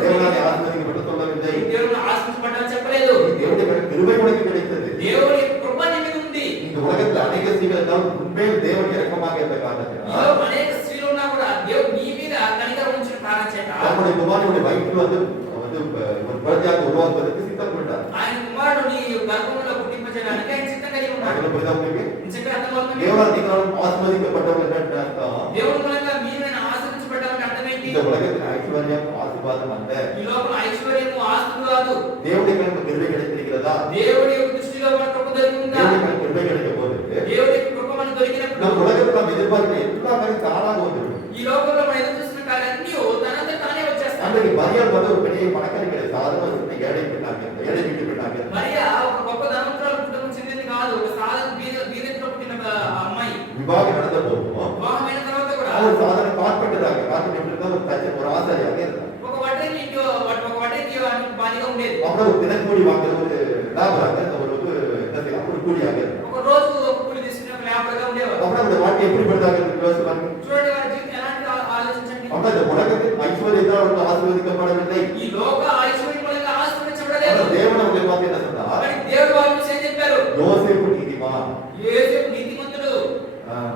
தேவனாலே ஆசீர்வதிக்கப்பட்டு சொல்லவில்லை. దేవుడు ఆశీర్వదించబడ్డాను చెప్పలేదు. நீ தேவனுடைய கிருபை உனக்கு கிடைத்தது. దేవుని కృప నీ మీద ఉంది. இந்த உலகத்தில் அநேக ஸ்திரீகள் இருந்தாலும் உண்மையில் தேவன் இரக்கமாக இருந்த ఈలో காரணத்தினால் అనేక స్త్రీలు ఉన్నా కూడా దేవుడు నీ మీద కనికరం ఉంచిన కారణం చేత நம்முடைய குமாரனுடைய வயிற்றில் வந்து ஒரு குழந்தையாக உருவாக்குவதற்கு சித்தம் கொண்டார். ఆయన కుమారుడు నీ గర్భంలో పుట్టింపచేయడానికి ఆయన చిత్తం కలిగి ఉన్నాడు. அதுல புரியுதா உங்களுக்கு? నిజంగా అర్థమవుతుంది. தேவனால் நீங்களும் ஆசீர்வதிக்கப்பட்டவர்கள் என்று அர்த்தம். దేవుని మూలంగా మీరు ఆశీర్వదించబడ్డారని అర్థం ఏంటి? இந்த உலகத்தில் ஐஸ்வர்யம் ஆசீர்வாதம் அல்ல. ఈ లోపల ఐశ్వర్యము ఆస్తులు కాదు. தேவனுடைய கணக்கு கிருபை கிடைத்திருக்கிறதா? దేవుడి యొక్క దృష్టిలో మన కృప దొరికి ఉందా? தேவனுடைய கணக்கு கிருபை கிடைக்கும் போது దేవుడి యొక్క కృప మనకు దొరికినప్పుడు நம் உலகத்தில் நாம் எதிர்பார்க்கிற எல்லா காரியம் தானாக வந்துடும். ఈ లోకంలో మనం ఎదురు చూస్తున్న కార్యాలన్నీ తనంతా తానే వచ్చేస్తాయి. அன்றைக்கு மரியாள் வந்து ஒரு பெரிய பணக்காரி கிடையாது, சாதாரண ஒரு சின்ன ஏழை பெண்ணாக இருந்தார். ஏழை வீட்டு பெண்ணாக இருந்தார். మరియా ఒక గొప్ప ధనవంతురాలు కుటుంబం చెందింది కాదు, ఒక సాధారణ బీదరిలో పుట్టిన అమ్మాయి. விவாகம் நடந்த போதும் వివాహమైన తర్వాత కూడా அவர் சாதாரண கார்பெண்டராக ஒரு தச்சன், ஒரு ஆசாரியாக இருந்தார். ఒక వడ్రంగి బాలిగా ఉండేది. அப்புறம் ஒரு தினக்கூலி வாங்குற ஒரு லேபராக ஒரு கூலியாக இருந்தார். ఒక రోజు ఒక కూలి తీసుకునే ఒక లేబర్గా ఉండేవారు. அப்புறம் அந்த வாழ்க்கை எப்படிப்பட்டதாக யோசிப்பாங்க. చూడండి వారి జీవితం ఎలాంటి ఆలోచించండి. அப்புறம் இந்த உலகத்தில் ஐஸ்வர்யத்தால் அவர்கள் ஆசீர்வதிக்கப்படவில்லை. ఈ లోక ఐశ్వర్యం మూలంగా ఆశీర్వదించబడలేదు. தேவன் அவர்களை பார்த்து என்ன சொன்னார்? కానీ దేవుడు వారి విషయం చెప్పారు. யோசேப்பு நீதிமான். యోసేపు నీతిమంతుడు.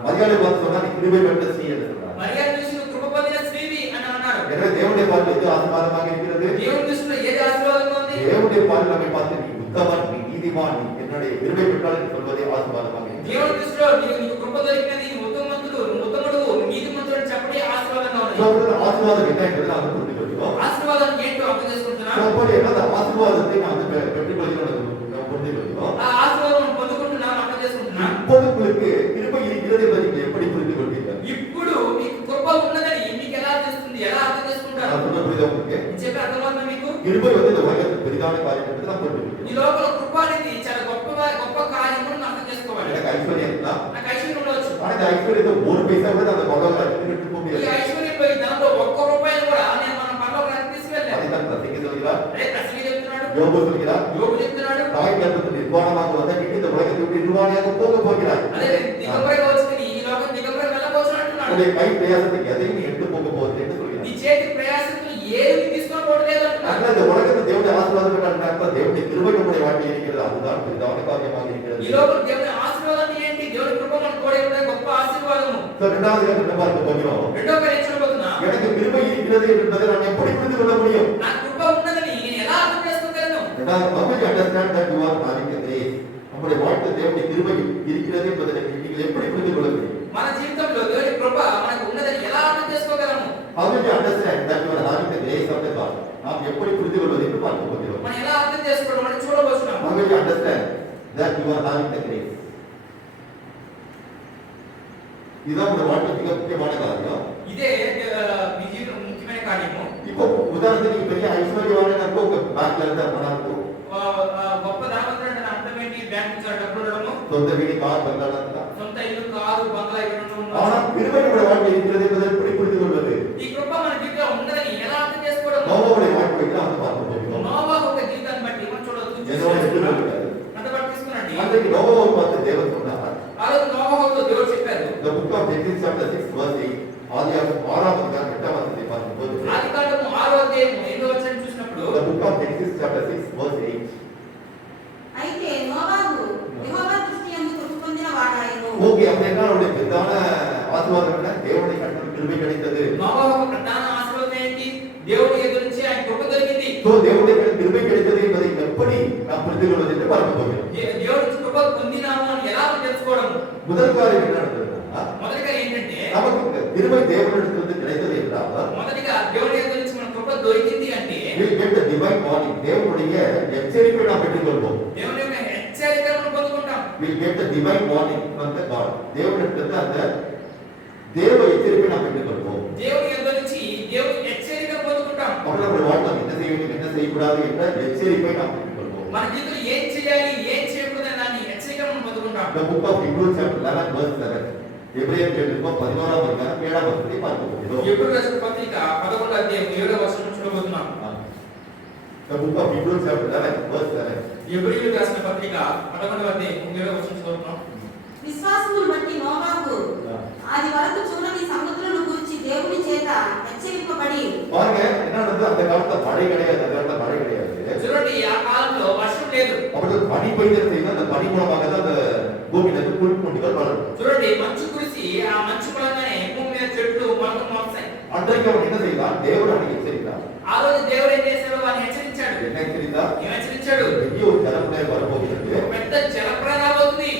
மரியாதை பார்த்து சொன்னா நீ கிருபை பெற்ற ஸ்திரீ என்று சொன்னார். మరియా దృష్టిలో కృప పొందిన స్త్రీవి అని అన్నారు. எனவே தேவனுடைய பார்வையில் எது ஆசீர்வாதமாக இருக்கிறது? దేవుని దృష్టిలో ఏది ఆశీర్వాదంగా ఉంది? தேவனுடைய பார்வையில் நம்மை பார்த்து நீ உத்தமன், நீ நீதி நீதிமான் என்னுடைய கிருபை பெற்றால் என்று சொல்வதே ஆசீர்வாதமாக இருக்கிறது. దేవుని దృష్టిలో నీకు కృప దొరికినది, నువ్వు ఉత్తమవంతుడు, నువ్వు ఉత్తముడు, నీతిమంతుడు అని చెప్పడే ఆశీర్వాదంగా ఉంది. ஆசீர்வாதம் என்ன என்பதை நாம் புரிந்து கொள்கிறோம். ఆశీర్వాదం ఏంటో అర్థం చేసుకుంటున్నాం. அப்படி அந்த ஆசீர்வாதத்தை நாம் பெற்றுக்கொள்கிறோம், நாம் புரிந்து கொள்கிறோம். ఆ ఆశీర్వాదం పొందుకుంటున్నాం, అర్థం చేసుకుంటున్నాం. இப்போது உங்களுக்கு கிருபை இருக்கிறது என்பதை நீங்கள் எப்படி புரிந்து கொள்வீர்கள்? ఇప్పుడు మీకు కృప ఉన్నదని మీకు ఎలా తెలుస్తుంది, ఎలా అర్థం చేసుకుంటారు? நான் சொல்ல புரியுதா உங்களுக்கு? నేను చెప్పే అర్థమవుతుందా మీకు? கிருபை இந்த உலகத்தில் பெரிதான காரியம் என்று நாம் புரிந்து கொள்கிறோம். ఈ లోపల కృప అనేది చాలా గొప్ప కార్యము అని అర్థం చేసుకోవాలి. எனக்கு ஐஸ்வர்யம் இருந்தா, నాకు ఐశ్వర్యం ఉండవచ్చు. ஆனா இந்த ஐஸ்வர்யத்தை ஒரு பைசா கூட அந்த பரலோகத்தில் எடுத்து போக ఈ முடியாது. ఐశ్వర్యంలో ఈ ధనంలో ఒక్క రూపాయలు కూడా నేను మన పరలోకానికి తీసుకెళ్ళాను. அதைத்தான் பிரசங்கி சொல்கிறார், అదే ప్రసంగి చెప్తున్నాడు, யோபு சொல்கிறார், యోబు చెప్తున్నాడు. தாய் கர்ப்பத்தில் நிர்வாணமாக வந்த நீ இந்த உலகத்தை விட்டு நிர்வாணியாக போக போகிறாய். అదే దిగంబరిగా వచ్చి ఈ లోకం దిగంబరిగా వెళ్ళబోచు అంటున్నాడు. உன்னுடைய கை பிரயாசத்துக்கு எதையும் நீ எடுத்து போக போகிறது என்று சொல்கிறார். నీ చేతి ప్రయాసంతో ఏది తీసుకోకూడదు అంటున్నాడు. அதனால இந்த உலகத்தை தேவனுடைய ஆசீர்வாதம் பெற்றால் தேவனுடைய கிருபை நம்முடைய வாழ்க்கையில் இருக்கிறது. அதுதான் பெரிதான காரியமாக இருக்கிறது. ఈ లోపల దేవుని ఆశీర్వాదం ఏంటి? దేవుని కృప మన తోడే ఉండే గొప్ప ఆశీర్వాదము. இரண்டாவது என்ன பார்க்க போகிறோம்? రెండో కార్యం చూడబోతున్నా. எனக்கு கிருபை இருக்கிறது என்பதை நான் எப்படி புரிந்து கொள்ள முடியும்? నా కృప ఉన్నదని నేను ఎలా అర్థం చేసుకోగలను? இரண்டாவது, how will you understand that you are having a grace? நம்முடைய வாழ்க்கை தேவனுடைய கிருபை இருக்கிறது என்பதை நீங்கள் எப்படி புரிந்து கொள்ள முடியும்? మన జీవితంలో దేవుని కృప మనకు ఉన్నదని ఎలా అర్థం చేసుకోగలము? How will you understand that you are having the grace of the God? நாம் எப்படி புரிந்து கொள்வது என்று பார்க்க போகிறோம். మనం ఎలా అర్థం చేసుకోవడం అని చూడబోతున్నాం. How will you understand that you are having the grace? இதுதான் உங்க வாழ்க்கை மிக முக்கியமான காரியம். ఇదే మీ జీవితంలో ముఖ్యమైన కార్యము. இப்போ உதாரணத்துக்கு நீங்க பெரிய ஐஸ்வர்யவான உங்க பேங்க்ல இருந்த பணம் இருக்கும், గొప్ప ధనవంతుడు అంటే అర్థం ఏంటి? బ్యాంక్ నుంచి డబ్బులు ఉండడము, சொந்த வீடு, கார், பங்களா இருந்தா. సొంత ఇల్లు, కారు, బంగ్లా ఇవి ఉండడం. ஆனா கிருபை நம்முடைய வாழ்க்கை இருக்கிறது என்பதை எப்படி புரிந்து கொள்வது? ఈ కృప మన జీవితంలో ఉన్నదని ఎలా అర్థం చేసుకోవడం? நோவாவுடைய வாழ்க்கை தான் அந்த பார்க்க போகிறோம். నోవాహు ఒక జీవితాన్ని బట్టి మనం చూడవచ్చు. ஏதோ எடுத்துக்கிறது. అంత బట్టి తీసుకున్నాండి. அன்றைக்கு நோவாவை பார்த்து தேவன் சொன்னார், ఆ రోజు నోవాహుతో దేవుడు చెప్పారు. the book of Genesis chapter 6 verse 8, ஆதியாகமம் 6ஆம் அதிகாரம் 8ஆம் வசனத்தை பார்க்கும்போது, ఆదికాండము 6వ అధ్యాయం 8వ వచనం చూసినప్పుడు the book of Genesis chapter 6 verse 8, అయితే నోవాహు యెహోవా దృష్టి యందు కృప పొందిన వాడాయెను. ஓகே, அப்படின்னா அவருடைய பிரதான ஆசீர்வாதம் என்ன? தேவனுடைய கண்ணில் கிருபை கிடைத்தது. నోవాహు ప్రధాన ఆశీర్వాదం ఏంటి? దేవుడి ఎదురు నుంచి ఆయన కృప దొరికింది. சோ தேவனுடைய கண்ணில் கிருபை கிடைத்தது என்பதை எப்படி நாம் புரிந்து கொள்வது என்று பார்க்க போகிறோம். దేవుడి నుంచి కృప పొందినాము అని ఎలా తెలుసుకోవడం? முதல் காரியம் என்ன நடந்ததுன்னா, మొదటిగా ఏంటంటే நமக்கு கிருபை தேவனிடத்திலிருந்து கிடைத்தது என்றால் మొదటిగా దేవుడి ఎదురు నుంచి మన కృప దొరికింది అంటే we get the divine warning, தேவனுடைய எச்சரிப்பை நாம் பெற்றுக்கொள்வோம். దేవుని యొక్క హెచ్చరికలను పొందుకుంటాం. we get the divine warning from the God, தேவனிடத்திலிருந்து அந்த தேவ எச்சரிப்பை நாம் பெற்றுக்கொள்வோம். దేవుని ఎదురు నుంచి దేవుని హెచ్చరికను పొందుకుంటాం. அப்ப நம்முடைய வாழ்க்கை என்ன செய்ய வேண்டும், என்ன செய்யக்கூடாது என்ற எச்சரிப்பை நாம் பெற்றுக்கொள்வோம். మన జీవితంలో ఏం చేయాలి, ఏం చేయకూడదు అనే దాన్ని హెచ్చరికలను పొందుకుంటాం. the book of Hebrews chapter 11 verse 7, எபிரேயர் எழுதின 11ஆம் அதிகாரம் 7ஆம் வசனத்தை பார்க்க போகிறோம். ఎప్పుడు రాసిన పత్రిక 11వ అధ్యాయం 7వ వచనం చూడబోతున్నాం. the book of Hebrews chapter 11 verse 7, ఎబ్రీయులకు రాసిన పత్రిక 11వ అధ్యాయం 7వ వచనం చదువుతున్నాం. విశ్వాసమును బట్టి నోవాహు ఆది వరకు చూడని సముద్రమును గూర్చి దేవుని చేత హెచ్చరింపబడి பாருங்க என்ன நடந்தது? அந்த காலத்துல மழை கிடையாது, அந்த காலத்துல மழை கிடையாது. చూడండి, ఆ కాలంలో వర్షం లేదు. அப்படி பனி பெய்தல் செய்து அந்த பனி மூலமாக தான் அந்த பூமியில இருந்து புல்பூண்டுகள் வளரும். చూడండి, మంచు కురిసి ఆ మంచు పడంగానే భూమి మీద చెట్లు మొలకలు మొలుస్తాయి. அன்றைக்கு அவன் என்ன செய்தான்? தேவன் அவனை எச்சரித்தார். ఆ రోజు దేవుడు ఏం చేశాడు? వారిని హెచ్చరించాడు. என்ன எச்சரித்தார்? ఏం హెచ్చరించాడు? பெரிய ஒரு ஜலப்புயல் வரப்போகிறது. ఒక పెద్ద జలప్రళయం అవుతుంది.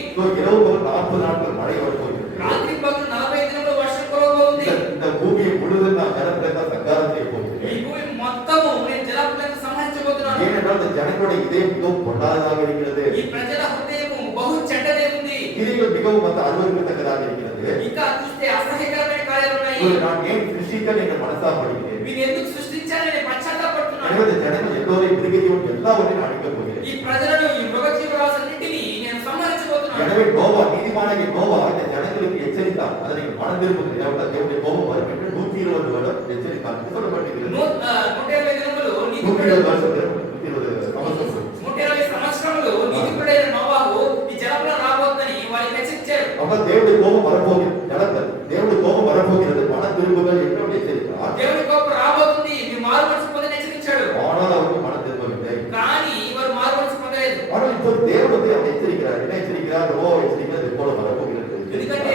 இரவு பகல் 40 நாட்கள் மழை வரப்போகிறது. రాత్రి పగలు 40 దినములు వర్షం కురవబోతుంది. இந்த பூமியை முழுவதும் நான் ஜலப்பிரளயத்தை சங்காரம் செய்ய போகிறேன். ఈ భూమి మొత్తము నేను జలప్రళయంతో సంహరించబోతున్నాను. ஏனென்றால் இந்த ஜனங்களுடைய இதயம் மிகவும் பொல்லாததாக இருக்கிறது. ఈ ప్రజల హృదయము బహు చెడ్డదేముంది. கிரிகள் மிகவும் அருவருக்கத்தக்கதாக இருக்கிறது. ఇంకా చూస్తే అసహ్యకరమైన కార్యాలు ఉన్నాయి. நான் ஏன் சிருஷ்டித்தேன் என்று மனசாப்படுகிறேன். వీరు ఎందుకు సృష్టించారని నేను పశ్చాత్తాపడుతున్నాను. எனவே இந்த ஜனங்கள் எல்லோரையும் மிருகத்தையும் எல்லாவற்றையும் அழிக்க போகிறேன். ఈ ప్రజలను, ఈ మృగజీవరాశులన్నిటిని నేను సంహరించబోతున్నాను. எனவே நோவா, நீதிமானாகிய நோவா இந்த ஜனங்களுக்கு எச்சரித்தார். அதை நீங்கள் மனம் திரும்புங்கள், தேவனுடைய கோபம் வரும் என்று 120 வருடம் எச்சரித்தார் என்று சொல்லப்பட்டிருக்கிறது. 120 దినములు 120 வருஷம் 120 సంవత్సరం. 120 సంవత్సరములు నీతిపరుడైన నోవాహు ఈ జలప్రళయం రాబోతుందని వారికి హెచ్చరించారు. அப்ப தேவனுடைய கோபம் வரப்போகிறது, ஜனங்கள் தேவனுடைய கோபம் வரப்போகிறது, மனம் திரும்புங்கள் என்று அவர் எச்சரித்தார். దేవుని కోపం రాబోతుంది, మీరు మారు మనసు పొందని హెచ్చరించాడు. ஆனால் அவர்கள் மனம் திரும்பவில்லை. కానీ వారు మారు మనసు పొందలేదు. ஆனால் இப்போ தேவன் அவரை எச்சரிக்கிறார். என்ன எச்சரிக்கிறார்? எச்சரிக்கிறார், இது போல வரப்போகிறது. ఎందుకంటే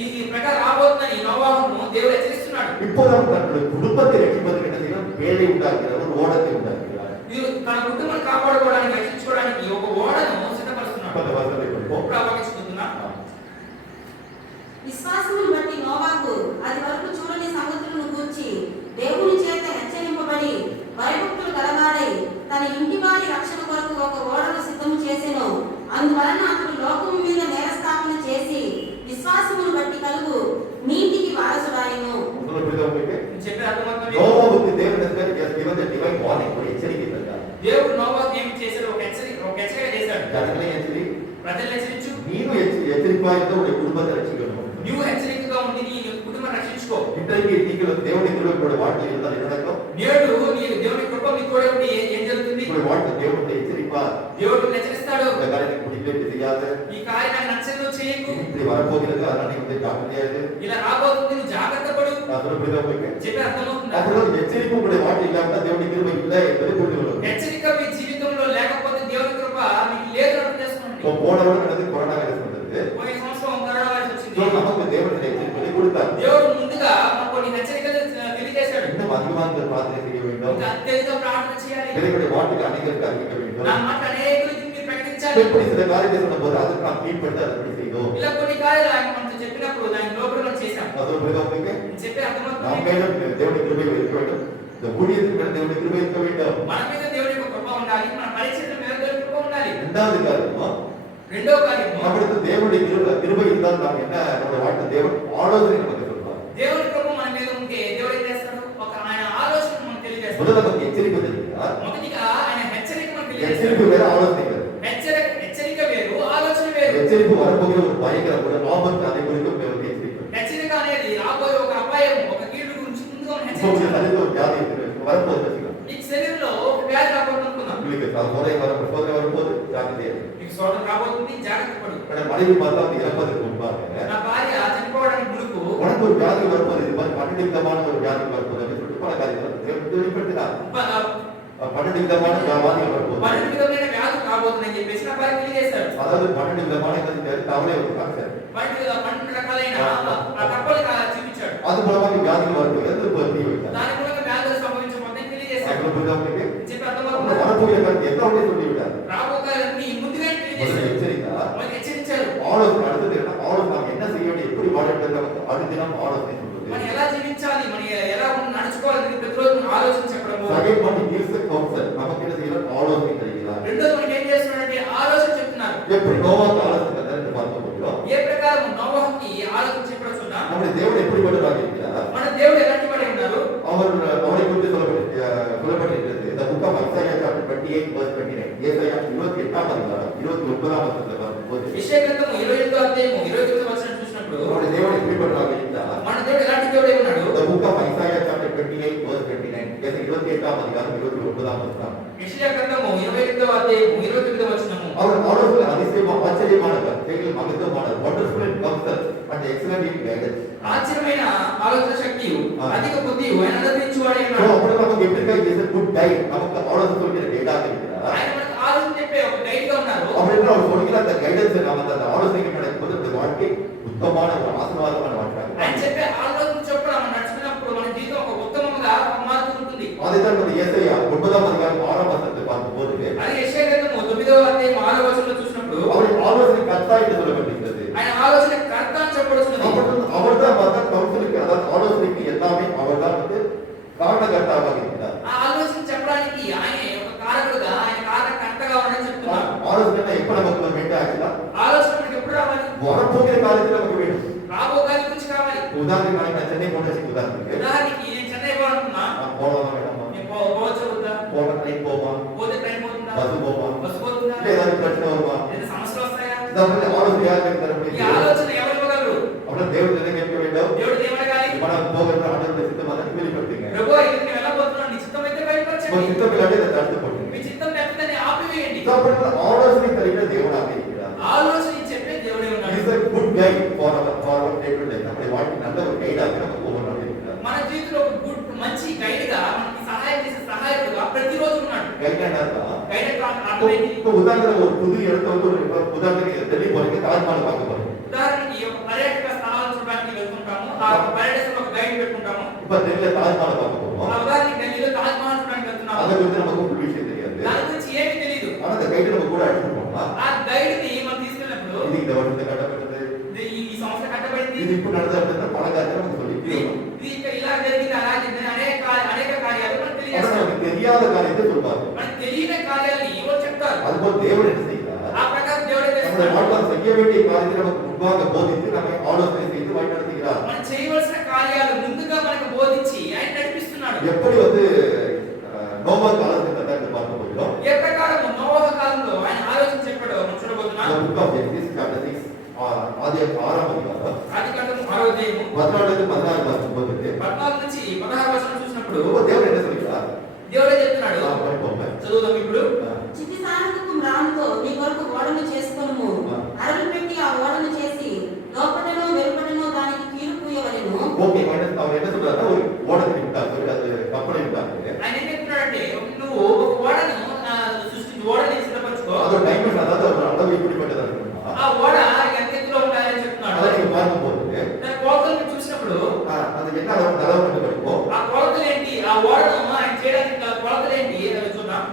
ఈ ప్రకారం రాబోతుందని నోవాహును దేవుడు హెచ్చరిస్తున్నాడు. இப்போது அவர் தன்னுடைய குடும்பத்தை ரட்சிப்பதற்கு என்ன செய்யணும்? பேழை உண்டாக்குகிறார், ஒரு ஓடத்தை உண்டாக்குகிறார். మీరు తన కుటుంబాన్ని కాపాడుకోవడానికి, రక్షించుకోవడానికి ఒక ఓడను வசனத்தை படிப்போம். ఇప్పుడు అవగతిస్తున్నా విశ్వాసమును బట్టి నోవాహు అది వరకు చూడని సంగతులను గూర్చి దేవుని చేత హెచ్చరింపబడి భయభక్తులు గలవాడై తన ఇంటి వారి రక్షణ కొరకు ఒక ఓడను సిద్ధము చేసెను. అందువలన అతడు లోకము మీద నేరస్థాపన చేసి విశ్వాసమును బట్టి కలుగు నీతికి వారసుడాయెను. முதல்ல புரியுதா உங்களுக்கு? చెప్పే అర్థమవుతుంది. நோவாவுக்கு தேவன் has given the divine warning, ஒரு எச்சரிக்கை தந்தார். దేవుడు నోవాహుకి ఏమి చేశాడు? ఒక హెచ్చరిక చేశాడు. ஜனங்களை எச்சரி, ప్రజల్ని హెచ్చరించు. நீனும் எச்சரிப்பா இருந்தா உடைய குடும்பத்தை ரட்சிக்கணும். నువ్వు హెచ్చరికగా ఉండి నీ కుటుంబాన్ని రక్షించుకో. இன்றைக்கு நீங்கள் தேவனுடைய கிருபையோட வாழ்க்கையில் இருந்தால் என்ன நடக்கும்? నేడు నీ దేవుని కృప నీ తోడే ఉండి ఏం జరుగుతుంది? உங்களுடைய வாழ்க்கை தேவனுடைய எச்சரிப்பா. దేవుడు హెచ్చరిస్తాడు. இந்த காரியத்தை பிடிக்கவே தெரியாது, ఈ కార్యాన్ని నచ్చదు చేయకు. இப்படி வரப்போகிறது, அதனால நீங்க வந்து ஜாக்கிரதையாது. ఇలా రాబోతుంది, నువ్వు జాగ్రత్త పడు. நான் புரியுதா உங்களுக்கு? చెప్పే అర్థమవుతుందా? அப்புறம் எச்சரிப்பு உங்களுடைய வாழ்க்கை இல்லாமல் தேவனுடைய கிருபை இல்லை என்பதை புரிந்து கொள்ளுங்கள். హెచ్చరిక మీ జీవితంలో లేకపోతే దేవుని కృప మీకు లేదు అని తెలుసుకోండి. இப்போ போன வருடம் நடந்து கொரோனா வைரஸ் வந்தது. పోయిన సంవత్సరం కరోనా వైరస్ వచ్చింది. நமக்கு தேவனுடைய எச்சரிப்பை கொடுத்தார். దేవుడు ముందుగా మనకు కొన్ని హెచ్చరికలు తెలియజేశాడు. இன்னும் அதிகமாக பிரார்த்தனை செய்ய வேண்டும். ఇంకా అత్యధిక ప్రార్థన చేయాలి. தேவனுடைய வார்த்தையை அநேகருக்கு அறிவிக்க வேண்டும். నా మాట అనేకులకు మీరు ప్రకటించాలి. இப்படி சில காரியத்தை சொன்னபோது அதுக்கு நாம் கீழ்ப்பட்டு அதை செய்தோம். ఇలా కొన్ని కార్యాలు ఆయన మనతో చెప్పినప్పుడు దాని లోపల మనం చేశాం. அது புரியுதா உங்களுக்கு? చెప్పే நாம் అర్థమవుతుంది. மேலும் தேவனுடைய கிருபை இருக்க வேண்டும். இந்த ஊழியத்துக்கு மேல் தேவனுடைய கிருபை இருக்க வேண்டும். మన మీద దేవుని యొక్క కృప ఉండాలి. మన పరిచర్య మీద దేవుని కృప ఉండాలి. இரண்டாவது காரியம், రెండో కార్యము, நம்மளுக்கு தேவனுடைய கிருபை இருந்தால் நாம் என்ன நம்முடைய வாழ்க்கை தேவன் ஆலோசனை நமக்கு சொல்வார். దేవుని కృప మన మీద ఉంటే దేవుడు ఏం చేస్తాడు? ఒక ఆయన ఆలోచన మనకు తెలియజేస్తాడు. முதல்ல நமக்கு எச்சரிக்கை தெரியுதா? మొదటిగా ఆయన హెచ్చరిక మనకు எச்சரிப்பு తెలియజేస్తాడు. வேற, ஆலோசனை வேற. హెచ్చరిక వేరు, ఆలోచన వేరు. எச்சரிப்பு வரப்போகிற ஒரு பயங்கர ஒரு ஆபத்து, அதை குறித்தும் தேவனுடைய எச்சரிக்கை. హెచ్చరిక అనేది రాబోయే ఒక అపాయం, ఒక కీడు గురించి ముందుగా మనం இப்போ உங்களுக்கு హెచ్చరించాలి. சரீரத்தில் ஒரு வியாதி இருக்கு, வரப்போகுது வச்சுக்கோங்க. ఈ శరీరంలో ఒక వ్యాధి రాబోతుంది అనుకుందాం. உங்களுக்கு சோதனை வரும்போது ஜாக்கிரதையா இருக்கு. మీకు సోదరు రాబోతుంది, జాగ్రత్త పడు. என்னோட மனைவி பார்த்தா வந்து இறப்பதற்கு முன்பாக నా భార్య చనిపోవడానికి మునుపు உனக்கு ஒரு வியாதி வரும்போது இது மாதிரி 12 விதமான ஒரு வியாதி வரும்போது அப்படின்னு சொல்லிட்டு பல காரியங்கள் தேவன் வெளிப்படுத்தினார். 12 விதமான வியாதிகள் வரும்போது, 12 విధమైన వ్యాధులు రాబోతుందని చెప్పేసి నా భార్య తెలియజేశాడు. அதாவது 12 விதமான தவளை வந்து காமிச்சார். 12 రకాలైన ఆ కప్పలు చూపించాడు. அது மூலமாக வியாதிகள் வரும்போது அது தீ வைத்தார். దాని మూలంగా వ్యాధులు సంభవించబోతుందని తెలియజేశాడు. அவ்வளவு புரியுதா உங்களுக்கு? చెప్పి அப்புறம் అర్థమవుతుందా? வரப்போகிற காரியத்தை எல்லாமே சொல்லிவிட்டார். రాబోకాలన్నీ ముందుగా முதல்ல తెలియజేశాడు. எச்சரிக்கா, మనకి హెచ్చరించాడు. ஆலோசனை. அடுத்தது என்ன? ஆலோசனை நாம் என்ன செய்ய வேண்டும், எப்படி வாழ வேண்டும், நமக்கு அனுதினம் ஆலோசனை சொல்றது. మనం ఎలా జీవించాలి, మనం ఎలా నడుచుకోవాలని ప్రతిరోజు మనం ఆలోచన చెప్పడము. Second one gives the counsel. நமக்கு என்ன செய்யலாம்? ஆலோசனை தருகிறார். రెండోది మనకి ఏం చేస్తున్నాడంటే ఆలోచన చెప్తున్నారు. எப்படி நோவாவுக்கு ஆலோசனை தந்தார் பார்க்க போகிறோம். ఏ ప్రకారం నోవహుకి ఆలోచన చెప్పడం చూద్దాం. நம்முடைய தேவன் எப்படிப்பட்டதாக இருக்கிறார்? మన దేవుడు ఎలాంటి వాడై ఉన్నారు? அவரை குறித்து சொல்லப்பட்டிருக்கிறது. இந்த book of Isaiah chapter 28 verse 29. ஏசாயா 28ஆம் அதிகாரம் 29ஆம் வசனத்தில் பார்க்கும்போது యెషయా గ్రంథము 28వ అధ్యాయము 29వ వచనం చూసినప్పుడు நம்முடைய தேவன் எப்படிப்பட்டதாக இருக்கிறார்? మన దేవుడు ఎలాంటి దేవుడై ఉన్నాడు? The book of Isaiah chapter 28 verse 29. ஏசாயா 28ஆம் அதிகாரம் 29ஆம் வசனம். యెషయా గ్రంథము 28వ అధ్యాయము 29వ వచనము. அவர் ஆலோசனை ஆச்சரியமானவர், செயல் மகத்துவமானவர், wonderful in counsel and excellent in guidance. ఆశ్చర్యమైన ఆలోచన శక్తియు అధిక బుద్ధియు ఆయన అనుగ్రహించువాడై So ఉన్నాడు. அப்படி நமக்கு எப்படி is a good guide. நமக்கு ஆலோசனை சொல்கிற கைடாக இருக்கிறார். ఆయన మనకు ఆలోచన చెప్పే ఒక గైడ్ గా ఉన్నారు. அப்படின்னு அவர் சொல்கிற அந்த கைடன்ஸ் நாம அந்த ஆலோசனை நடக்கும்போது அந்த வாழ்க்கை உத்தமமான ஒரு ஆசீர்வாதமான வாழ்க்கை. ఆయన చెప్పే ఆలోచన చొప్పున మనం నడుచుకున్నప్పుడు మన జీవితం ఒక ఉత్తమంగా మారుతుంటుంది. அதைத்தான் நம்ம ஏசாயா 9ஆம் அதிகாரம் 6ஆம் வசனத்தை பார்க்கும்போது అది యెషయా గ్రంథము 9వ అధ్యాయం 6వ వచనంలో చూసినప్పుడు அவருடைய ஆலோசனை கர்த்தா என்று சொல்லப்பட்டிருக்கிறது. ఆయన ఆలోచన కర్త అని చెప్పబడుతున్నది. அவர்தான் பார்த்தா கவுன்சிலுக்கு, அதாவது ஆலோசனைக்கு எல்லாமே அவர்தான் வந்து காரணகர்த்தாவாக இருக்கிறார். ఆ ఆలోచన చెప్పడానికి ఆయన ఒక కారకుడుగా, ఆయన కారణకర్తగా ఉన్నాడని చెప్తున్నారు. ஆலோசனை எப்ப நமக்கு வேண்டும்? ஆக்சுவலா ఆలోచన మనకి ఎప్పుడు రావాలి? வரப்போகிற காலத்தில் நமக்கு வேண்டும். రాబోగాలి గురించి కావాలి. உதாரணத்துக்கு நான் சென்னை போன உதாரணத்துக்கு ఉదాహరణకి నేను చెన్నై పోవాలనుకున్నా, நான் போகலாமா வேண்டாமா? నేను పోవచ్చా వద్దా? போன ட்ரெயின் போமா, పోతే ట్రైన్ పోతుందా? பஸ் போமா, బస్సు పోతుందా? இல்ல ஏதாவது பிரச்சனை வருமா? ఏదైనా సమస్యలు వస్తాయా? இந்த மாதிரி ஆலோசனை யாருக்கு தர ఈ முடியும்? ఆలోచన ఎవరు ఇవ్వగలరు? அப்புறம் தேவன் என்ன கேட்க வேண்டும்? దేవుడు ఏమడగాలి? இப்ப நான் போகிறது ஆண்டவருடைய சித்தம், அதை வெளிப்படுத்துங்க. ప్రభు ఇక్కడికి వెళ్ళబోతున్నాను, నీ చిత్తం అయితే உங்க బయటపరచండి. சித்தம் இல்லாட்டி அதை தடுத்து போட்டுங்க. మీ చిత్తం లేకపోతే ఆపివేయండి. அப்புறம் ஆலோசனை தருகிற தேவனாக இருக்கிறார். ఆలోచన చెప్పే దేవుడే ఉన్నాడు. He is a good guide for our day-to-day. நம்முடைய வாழ்க்கை நல்ல ஒரு கைடாக நமக்கு ஒவ்வொரு நாளும் இருக்கிறார். మన జీవితంలో ఒక మంచి గైడ్ గా, మనకి సహాయం చేసే సహాయకుడుగా ప్రతిరోజు ఉన్నాడు. கைட் என்னன்னா, గైడ్ అంటే అర్థమైంది. இப்போ உதாரணத்துக்கு ஒரு புது இடத்துல வந்து ஒரு உதாரணத்துக்கு டெல்லி போறீங்க, தாஜ்மஹால் பார்க்க போறீங்க. ఉదాహరణకి ఒక పర్యాటక స్థలాలను చూడడానికి వెళ్తుంటాము. ఆ పర్యాటకంలో ఒక గైడ్ పెట్టుకుంటాము. இப்ப டெல்லியில தாஜ்மஹால் பார்க்க போறோம். ఆ ఉదాహరణకి ఢిల్లీలో తాజ్ మహల్ చూడడానికి அதை వెళ్తున్నాము. குறித்து நமக்கு ஒரு விஷயம் தெரியாது. దాని గురించి ఏమీ తెలియదు. ஆனா அந்த கைடு நம்ம கூட அழைச்சிட்டு போனோம்னா ఆ గైడ్ ని మనం తీసుకెళ్ళి இது இப்ப நடந்தது அப்படின்ற பல காரியத்தை நமக்கு சொல்லி ఇది ఇలా జరిగింది అలా జరిగింది అనేక కార్యాలు మనకు తెలియజేస్తారు. நமக்கு தெரியாத காரியத்தை சொல்வாங்க. మనకు తెలియని కార్యాలని ఎవరు చెప్తారు? அதுபோல் தேவன் என்ன செய்கிறார்? ఆ ప్రకారం దేవుడు ఏం நம்முடைய చేస్తాడు? வாழ்க்கையில் செய்ய வேண்டிய காரியத்தை நமக்கு முன்பாக போதித்து நம்மை ஆலோசனை செய்து வழி நடத்துகிறார். మనం చేయవలసిన కార్యాలు ముందుగా మనకు బోధించి ఆయన నడిపిస్తున్నాడు. எப்படி நோவா காலத்தை கட்டாயத்தை பார்க்க போகிறோம். ఏ ప్రకారం నోవహ కాలంలో ఆయన ఆలోచన చెప్పాడో మనం చూడబోతున్నాం. The book of Genesis chapter 6 ఆది 6వ అధ్యాయం ఆదికాండం 6వ అధ్యాయం 14 నుండి 16 వరకు పోతే 14 నుంచి 16 వచనం చూసినప్పుడు దేవుడు என்ன சொல்றார்? దేవుడే చెప్తున్నాడు. படிப்போம். చదువుదాం ఇప్పుడు. చితి సానుకు రానుతో నీ కొరకు ఓడను చేసుకొనుము. అరలు పెట్టి ఆ ఓడను చేసి లోపటను వెలుపటను దానికి కీలు పూయవలెను. ఓకే அவர் என்ன சொல்றாருன்னா ஒரு ஓடத்தை விட்டார், அது கப்பலை விட்டார். ఆయన ఏం చెప్తున్నాడంటే నువ్వు ఒక ఓడను సృష్టించి ఓడని సిద్ధపరచుకో. அதோட டைமென்ஷன் அதாவது ஒரு அளவு எப்படிப்பட்டதா இருக்குன்னா ఆ ఓడ ఎంత ఎత్తులో ఉండాలని చెప్తున్నాడు. அதை நீங்க பார்க்கும்போது దాని కొలతలు చూసినప్పుడు அது என்ன அளவு வந்து படிப்போம். ఆ కొలతలు ఏంటి? ఆ ఓడను ఆయన చేయడానికి గల కొలతలు ఏంటి అని చూద్దాం.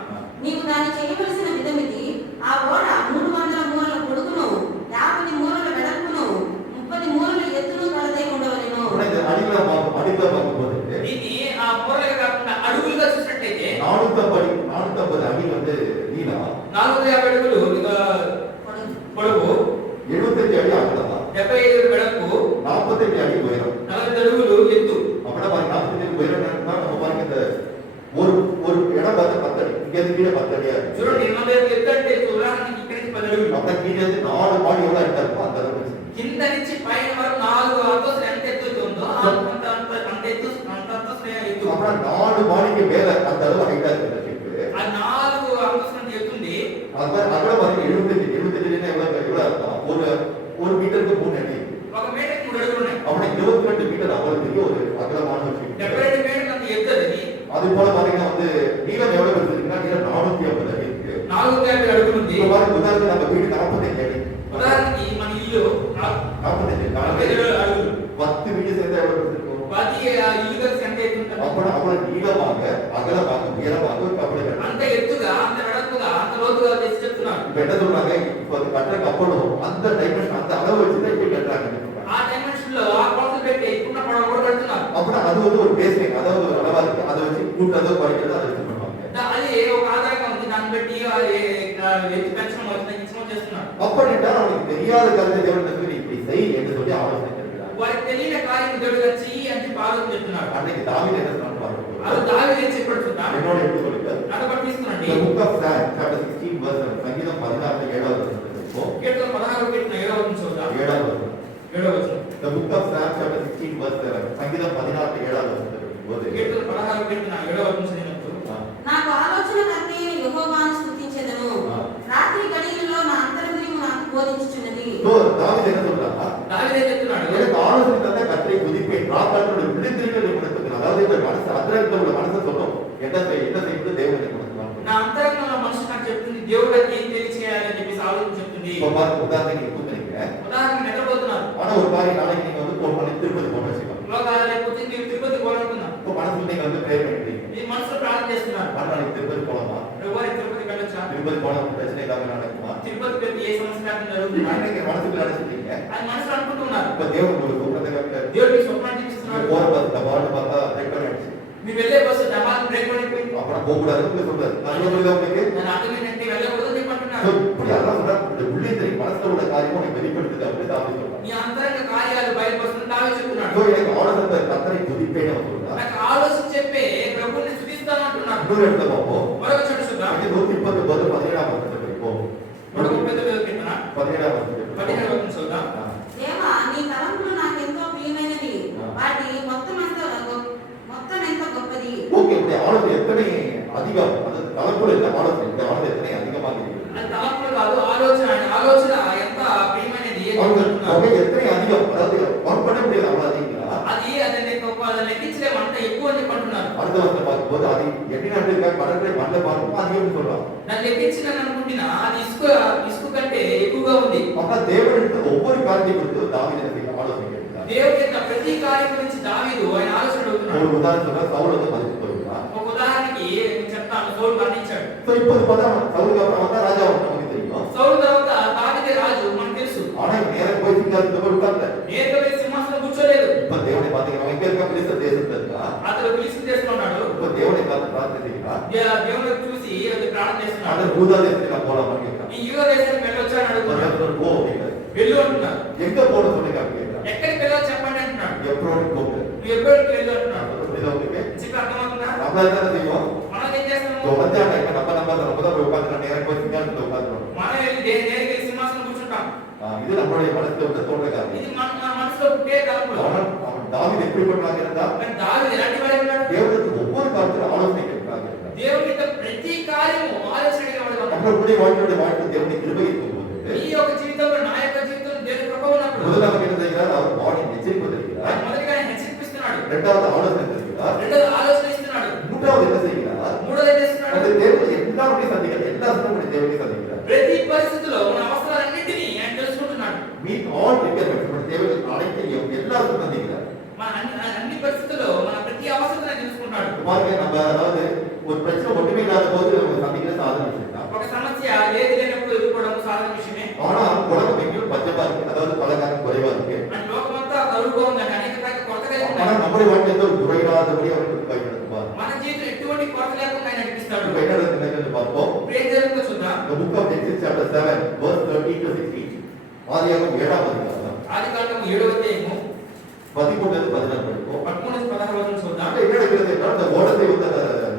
నీవు దాన్ని చేయవలసిన విధమిది. ఆ ఓడ 300 మూరల పొడుగును 50 మూరల వెడల్పును 30 మూరల ఎత్తును కలదై ఉండవలెను. இது அடியில பார்க்கும்போது దీన్ని ఆ మూరలుగా కాకుండా అడుగులుగా చూసినట్లయితే 450 அடி வந்து நீளம், 450 అడుగులు పొడవు, 75 அடி அகலம், 75 వెడల్పు, 45 அடி உயரம். 40 అడుగులు ఎత్తు. அப்படின்னா பாருங்க 45 அடி உயரம் என்னன்னா நம்ம பாருங்க இந்த ஒரு இடம் பார்த்து 10 அடி, இங்க இருந்து கீழே 10 அடியா இருக்கு. చూడండి 40 ఎత్తు అంటే ఉదాహరణకి ఇక్కడ నుంచి 10 అడుగులు. அப்படின்னா கீழே இருந்து 4 மாடி எவ்வளவு இடமா இருக்கோ அந்த அளவுக்கு இருக்கு. కింద నుంచి పైన వరకు 4 అంతస్తులు ఎంత ఎత్తు ఉందో అంత ఎత్తు ఎత్తు. அப்புறம் 4 மாடிக்கு மேல அந்த அளவு ஹைட்டா இருக்கு ஷிப். ఆ 4 అంతస్తులు ఎత్తుంది. அகலம் பாருங்க 75 அடினா எவ்வளவு இருக்கும்? ஒரு மீட்டருக்கு 3 அடி. ఒక మీటర్కి 3 అడుగులు ఉన్నాయి. அப்படின்னா 22 மீட்டர் அவ்வளவு பெரிய ஒரு அகலமான ஒரு ஷிப். 72 మీటర్లు అంత ఎత్తు అది. அது போல பாத்தீங்கன்னா நீளம் எவ்வளவு இருக்குன்னா நீளம் 450 அடி இருக்கு. 450 అడుగులు ఉంది. இப்ப பாருங்க உதாரணத்துக்கு நம்ம வீடு 45 அடி. ఉదాహరణకి మన ఇల్లు 45 அడుగులు. 10 வீடு சேர்ந்தா எவ்வளவு இருக்கும்? 10 ఇల్లు కలిసి ఎంత ఎత్తు ఉంటుంది? அவ்வளவு நீளமாக அகலமாக உயரமாக ஒரு கப்பலை கட்டணும். అంత ఎత్తుగా అంత వెడల్పుగా అంత లోతుగా తెచ్చి చెప్తున్నాడు. இப்ப என்ன சொல்றாங்க? இப்ப அது கட்டுற கப்பலும் அந்த டைமென்ஷன் அந்த அளவு வச்சுதான் இப்படி கட்டுறாங்க. ఆ డైమెన్షన్ లో ఆ కొలతలు పెట్టి ఇప్పుడున్న పడవ కూడా కడుతున్నారు. அப்புறம் அது ஒரு பேஸ்லைன், அதாவது ஒரு அளவா இருக்கு, அதை வச்சு கூட்டுறதோ குறைக்கிறதோ அதை வச்சு பண்ணுவாங்க. అది ఒక ఆధారంగా ఉంది. దాన్ని బట్టి ఎత్తు పెంచడం తగ్గించడం చేస్తున్నారు. அப்படின்ட்டா அவனுக்கு தெரியாத கருத்தை தேவன் சொல்லி இப்படி செய் என்று சொல்லி ஆலோசனை கேட்கிறார். వారికి తెలియని కార్యం దేవుడుగా చెయ్యి అని చెప్పి ఆలోచన చెప్తున్నారు. அன்னைக்கு தாவீது என்ன சொன்னான்னு பார்க்க అది దావీదు ఏం చెప్పాడు చూద్దాం. என்னோட எடுத்து சொல்லுங்க. నాతో పాటు తీసుకురండి. The book of Psalms chapter 16 verse 7 సంగీతం 16 7వ వచనం. కీర్తన 16 కీర్తన 7వ వచనం చూద్దాం. 7వ వచనం. 7వ వచనం. The book of Psalms chapter 16 verse 7 సంగీతం 16 7వ వచనం. కీర్తన 16 కీర్తన 7వ వచనం చదివినప్పుడు నాకు ఆలోచన కర్తయైన యెహోవాను స్తుతించెదను. రాత్రి గడియలలో నా అంతరంద్రియము నాకు బోధించుచున్నది. தாவீது என்ன சொல்றாங்க? దావీదు ఏం చెప్తున్నాడు? எனக்கு ஆலோசனை தந்த கர்த்தரை துதிப்பேன், ராக்காலோட விழுந்திரிகள் நிமிடத்துக்கு. அதாவது இந்த மனசு அந்தரங்கத்துல உள்ள மனசை சொல்லும் என்ன செய்யுது தேவன் எனக்கு నా అంతరంగంలో మనసు నాకు చెప్తుంది దేవుడికి ఏం తెలియచేయాలని చెప్పి ఆలోచన చెప్తుంది. இப்ப பாருங்க உதாரணத்துக்கு நீங்க கூப்பிடுறீங்க. ఉదాహరణకి నిద్రపోతున్నారు. ஆனா ஒரு காரியம் நாளைக்கு நீங்க ஃபோன் பண்ணி திருப்பதி போன வச்சுக்கோங்க. లేకపోతే మీరు తిరుపతి పోవాలనుకున్నా. இப்ப மனசுல நீங்க பிரேயர் பண்ணிட்டீங்க. మీ మనసులో ప్రార్థన చేస్తున్నారు. நாளைக்கு திருப்பதி போலாமா? ఎవరికి తిరుపతి వెళ్ళొచ్చా? திருப்பதி போனா பிரச்சனை இல்லாம நடக்குமா? తిరుపతి పెట్టి ఏ సమస్య లేకుండా జరుగుతుంది. அன்னைக்கு மனசுக்குள்ள நினைச்சிட்டீங்க. అది మనసులో అనుకుంటున్నారు. இப்ப தேவன் உங்களுக்கு கூப்பிடுறதை காமிட்டாரு. దేవుడికి స్వప్నాన్ని చూపిస్తున్నాడు. போற பஸ் தபால் பார்த்தா பிரேக் பண்ணிடுச்சு. మీరు వెళ్ళే బస్సు డమాల్ బ్రేక్ పడిపోయింది. அப்புறம் போக கூடாதுன்னு சொல்றாரு. அது புரியுதா உங்களுக்கு? నేను అర్థమేంటంటే వెళ్ళకూడదని చెప్పి అంటున్నాడు. இப்படி எல்லாம் சொல்றாரு. உள்ளே தெரியும் மனசுல உள்ள காரியமும் உனக்கு வெளிப்படுத்துது அப்படி தாவீது சொல்றாரு. నీ అంతరంగ కార్యాలు బయలుపరుస్తున్న దావీదు చెప్తున్నాడు. எனக்கு ஆலோசனை கர்த்தரை துதிப்பேன் அவன் சொல்றான். నాకు ఆలోచన చెప్పే ప్రభువుని స్తుతిస్తాను అంటున్నాడు. இன்னொரு இடத்துல பார்ப்போம். మరొక చోట చూద్దాం. 129 17వ వచనం படிப்போம். 139వ కీర్తన 17వ వచనం. 17వ వచనం చూద్దాం. దేవా నీ తలంపులు నాకు ఎంతో ప్రియమైనవి. వాటి మొత్తం ఎంత గొప్పది. ஓகே இப்படி ஆலோசனை எத்தனை அதிகம், அது தலைப்புல இந்த ஆலோசனை இந்த ஆலோசனை எத்தனை அதிகமாக இருக்கு. అది తలంపులు కాదు ఆలోచన. ఆలోచన ఎంత ప్రియమైనది அவங்க எத்தனை அதிகம், அதாவது ஒர்க் பண்ண முடியாது அவ்வளவு அதிகங்களா? అది లెక్కించలేము అంత ఎక్కువ అని అంటున్నారు. அடுத்த வருஷம் பார்க்கும்போது அது எட்டினாட்டு கடற்கரை மண்ணை பார்க்கும்போது அதிகம்னு சொல்றான். దాన్ని లెక్కించిన అనుకుంటున్నా అది ఇసుక కంటే ఎక్కువగా ఉంది. அப்ப தேவன் எடுத்து ஒவ்வொரு காரியத்தை கொடுத்து தாவீது ஆலோசனை கேட்கிறார். దేవుడి యొక్క ప్రతి కార్యం గురించి దావీదు ఆయన ఆలోచన అడుగుతున్నాడు. ஒரு உதாரணம் சொன்னா சவுல் வந்து மதிச்சு போயிருக்கான். ఒక ఉదాహరణకి నేను చెప్తాను. సౌలు మరణించాడు. సో ఇప్పుడు பார்த்தா சவுலுக்கு அப்புறம் வந்தா ராஜா நமக்கு தெரியும். సౌలు తర్వాత దావీదే రాజు మనకు తెలుసు. ஆனா நேரா போய் சிங்காசனத்துல உட்கார்ந்தார். నేరుగా సింహాసనం பாத்தீங்கன்னா எங்க இருக்க பிலிஸ்தர் தேசத்துல இருக்கா. అతడు ఫిలిష్తీయుల దేశంలో ఉన్నాడు. இப்போ தேவனை பார்த்து பிரார்த்திக்கிறீங்களா? దేవుని చూసి అది ప్రార్థన చేస్తున్నాడు. ஆனா யூதா தேசத்துக்கு போலாமான்னு கேட்கிறான். ఈ యూదా దేశానికి వెళ్ళొచ్చా అని అడుగుతున్నాడు. ஒரு போ அப்படிங்கிறாரு. వెళ్ళు అంటున్నాడు. எங்க போகணும்னு சொல்லி கேட்கிறான். ఎక్కడికి వెళ్ళాలో చెప్పండి అంటున్నాడు. எப்ரோனுக்கு போங்க. నువ్వు ఎక్కడికి వెళ్ళు అంటున్నాడు. புரியுதா உங்களுக்கு? చెప్పి అర్థమవుతుందా? நம்ம என்ன செய்வோம்? మనం ఏం చేస్తాము? தொடர்ந்து நம்ம தான் போய் உட்கார்ந்து நேரம் போய் சிங்காசனத்துல உட்கார்ந்துறோம். మనం వెళ్ళి నేరుగా సింహాసనం కూర్చుంటాం. இது நம்மளுடைய மனசுல வந்து தோன்ற காரியம். ఇది మన మనసులో పుట్టే తలంపులు. அவன் தாவீது எப்படிப்பட்டவனாக இருந்தா? కానీ దావీదు ఎలాంటి వాడు ఉన్నాడు? தேவனுக்கு ஒவ்வொரு காரியத்திலும் ஆலோசனை கேட்கிறாங்க. దేవుని యొక్క ప్రతి కార్యము ఆలోచనగా ఉన్నాడు. நம்மளுடைய வாழ்க்கை தேவனுடைய கிருபை இருக்கும்போது ఈ యొక్క జీవితంలో నా యొక్క జీవితంలో దేవుని కృప ఉన్నప్పుడు முதலாவது என்ன செய்கிறார்? அவர் பாடி எச்சரிப்பு தருகிறார். మొదటిగా ఆయన హెచ్చరిస్తున్నాడు. இரண்டாவது ஆலோசனை தருகிறார். రెండోది ఆలోచన ఇస్తున్నాడు. மூன்றாவது என்ன செய்கிறார்? మూడోది ఏం చేస్తున్నాడు? அந்த தேவனை எல்லாருடைய சந்திக்கிறார். எல்லா சந்தமுடைய தேவனை சந்திக்கிறார். ప్రతి పరిస్థితిలో మన అవసరాలన్నింటినీ ఆయన తెలుసుకుంటున్నాడు. மீட் ஆல் ரிக்வயர்மெంట్స్ మన தேவனுக்கு அனைத்தையும் எல்லாரும் சந்திக்கிறார். మన అన్ని పరిస్థితుల్లో మన ప్రతి అవసరాన్ని తెలుసుకుంటాడు. பாருங்க நம்ம அதாவது ஒரு பிரச்சனை ஒண்ணுமே இல்லாத போது நம்ம சந்திக்கிற சாதாரண விஷயம் தான். ఒక సమస్య ఏది లేనప్పుడు ఎదుర్కోవడం సాధారణ విషయమే. ஆனா உலகம் எங்கேயும் பஞ்சமா இருக்கு. అதாவது பலகாரம் குறைவா இருக்கு. అంటే లోకమంతా కరువుగా ఉందని అనేక రకాల కొరతగా ஆனா ఉన్నాయి. நம்முடைய வாழ்க்கையில ஒரு குறையில்லாதபடி அவருக்கு பயன்படுத்துவார். మన జీవితం ఎటువంటి కొరత లేకుండా ఆయన నడిపిస్తాడు. இப்ப என்ன நடக்குதுன்னு பார்ப்போம். ఇప్పుడు ఏం జరుగుతుందో చూద్దాం. The book of Genesis chapter 7 verse 13 to 16. ஆதியாகமம் 7ஆம் அதிகாரம் ఆదికాండము 7వ అధ్యాయము 13 to 14 படிப்போம். 13 నుంచి 16 వరకు చూద్దాం. அங்க என்ன நடக்குது என்றால் அந்த ஓடத்தை வந்து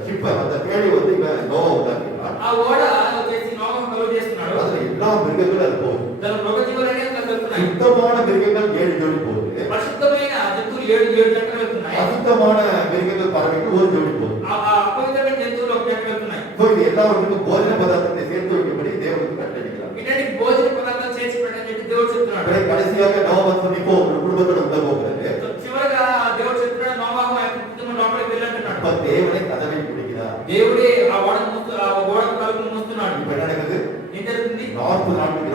ஷிப் அந்த தேடி வந்து இவன் நோவா உண்டாக்கினான். ఆ ఓడ వచ్చేసి నోవహు కలుగు చేస్తున్నాడు. அதுல எல்லா மிருகங்களும் அது போகுது. దాని మృగజీవులన్నీ అందులో వెళ్తున్నాయి. சுத்தமான மிருகங்கள் 7 ஜோடி போகுது. పరిశుద్ధమైన జంతువులు 7 జంటలు వెళ్తున్నాయి. அசுத்தமான மிருகங்கள் பறவைக்கு ஒரு ஜோடி போகுது. ఆ అపవిత్రమైన జంతువులు ఒక జంట వెళ్తున్నాయి. ஸோ இது எல்லாவற்றுக்கும் போஜன பதார்த்தத்தை சேர்த்து வைக்கும்படி தேவனுக்கு கட்டளையிடுகிறார். ఇలాంటి భోజన పదార్థాలు చేసి పెట్టని చెప్పి దేవుడు చెప్తున్నాడు. அப்படியே கடைசியாக நோவா வந்து இப்போ ஒரு குடும்பத்தோட உள்ள போகிறாரு. చివరగా దేవుడు చెప్తున్నాడు నోవహు ఆ కుటుంబం లోపలికి వెళ్ళంటున్నాడు. அப்ப தேவனை கதவை பிடிக்கிறார். దేవుడే ఆ ఓడ తలుపును మూస్తున్నాడు. இப்ப என்ன நடக்குது? ఏం జరుగుతుంది? 40 நாட்கள்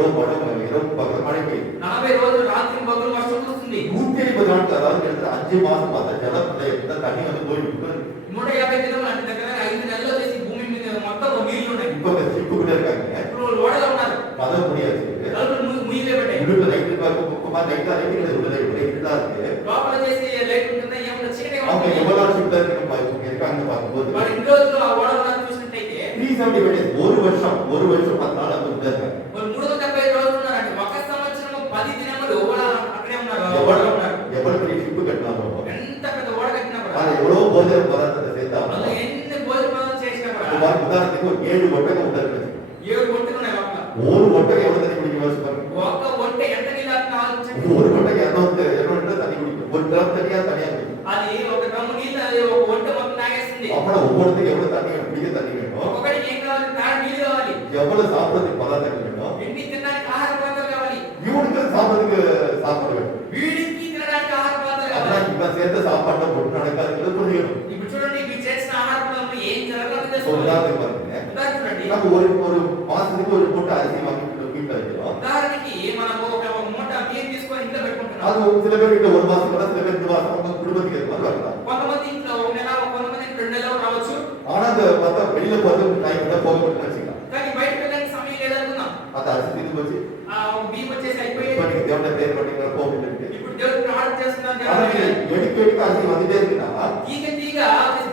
இரவு பகல் மழை பெய்யுது. 40 రోజులు రాత్రి పగలు వర్షం వస్తుంది. 150 நாட்கள் அதாவது கிட்டத்தட்ட 5 மாசம் அந்த ஜலத்துல எந்த தண்ணி வந்து போயிட்டு 150 దినాలు అంటే దగ్గర 5 నెలలు చేసి భూమి మీద మొత్తం నీళ్లు ఉన్నాయి. இப்ப அந்த ஷிப்பு கூட இருக்காங்க. ఇప్పుడు ఓడలో ఉన్నారు. கதவு முடியாது. తలుపులు ముయ్యబడ్డాయి. உள்ள லைட் பார்க்க லைட் அரைக்கிறது உள்ள லைட் தான் இருக்கு. లోపల చేసి లైట్ ఉంటుందా ఏమన్నా చీకటిగా அவங்க ఉంటుంది. எவ்வளவு ஷிப்ல இருக்காங்க பார்க்கும்போது వాడు ఇన్ని రోజులు ఆ ఓడలో చూసినట్టయితే 370 days ஒரு வருஷம் 10 நாள் அங்க இருந்தாங்க. వాళ్ళు 375 రోజులు ఉన్నారంటే ఒక సంవత్సరం 10 దినములు ఓడ అక్కడే ఉన్నారు. ఆ ఓడలో ఉన్నారు. எவ்வளவு பெரிய ஷிப்பு கட்டினாலும் ఎంత పెద్ద ఓడ కట్టినా కూడా அது எவ்வளவு போஜன பதார்த்தத்தை சேர்த்தா అందులో ఎన్ని భోజన పదార్థాలు చేసినా కూడా உதாரணத்துக்கு ஒரு 7 ஒட்டகம் உண்டாருக்கு. 7 ఒంటెలు ఉన్నాయి లోపల. ஒரு ஒட்டகம் எவ்வளவு தண்ணி குடிக்கும் யோசிச்சு பாருங்க. ఒక ఒంటె ఎంత నీళ్ళు ఆలోచించండి. ஒரு ஒட்டகம் 200 லிட்டர் தண்ணி குடிக்கும். ஒரு ட்ரம் தண்ணியா குடிக்கும். అది ఒక డ్రమ్ము నీళ్ళు అది ఒక ఒంటె మొత్తం తాగేస్తుంది. அப்புறம் ஒவ்வொருத்துக்கு எவ்வளவு தண்ணி வேணும்? குடிக்க தண்ணி வேணும். ఒక్కొక్కడికి ఏం కావాలి? తాగ నీళ్ళు కావాలి. எவ்வளவு சாப்பிடறதுக்கு பதார்த்தங்கள் வேணும்? ఎన్ని తినడానికి ఆహార పదార్థాలు కావాలి. இவனுக்கு சாப்பிடறதுக்கு சாப்பாடு வேணும். వీడికి తినడానికి ఆహార పదార్థాలు அப்புறம் కావాలి. இவன் சேர்த்த சாப்பாட்டை போட்டு நடக்காதுங்கிறது புரியணும். ఇప్పుడు చూడండి మీరు చేసిన ఆహార పదార్థాలు ఏం జరగాలో ஒரு తెలుసుకోవాలి. உதாரணத்துக்கு பாருங்க. ఉదాహరణ చూడండి. நம்ம ஒரு மாசத்துக்கு ஒரு மூட்டை அரிசி வாங்கி வீட்டுல வைக்கிறோம். ఉదాహరణకి మనము ఒక మూట బియ్యం తీసుకొని ఇంట్లో పెట్టుకుంటున్నాం. அது சில பேர் வீட்டுல ஒரு மாசம் கூட சில பேர் 2 மாசம் அவங்க குடும்பத்துக்கு ஏற்ற மாதிரி வரலாம். కొంతమంది ఇంట్లో ఒక నెల కొంతమంది 2 నెలలు రావచ్చు. ஆனா அந்த பார்த்தா வெளியில போறது டைம் கூட போக முடியல வச்சுக்கலாம். కానీ బయట వెళ్ళడానికి సమయం లేదనుకుందాం. அந்த அரிசி தீர்ந்து போச்சு. ఆ బియ్యం వచ్చేసి అయిపోయి இப்ப நீங்க தேவனை பிரேயர் பண்ணீங்கன்னா போக முடியல. ఇప్పుడు దేవుడు ప్రార్థన చేస్తున్నాం. ஆனா దేవుడు எடுக்க அரிசி வந்துட்டே இருக்குன்னா తీగ తీగ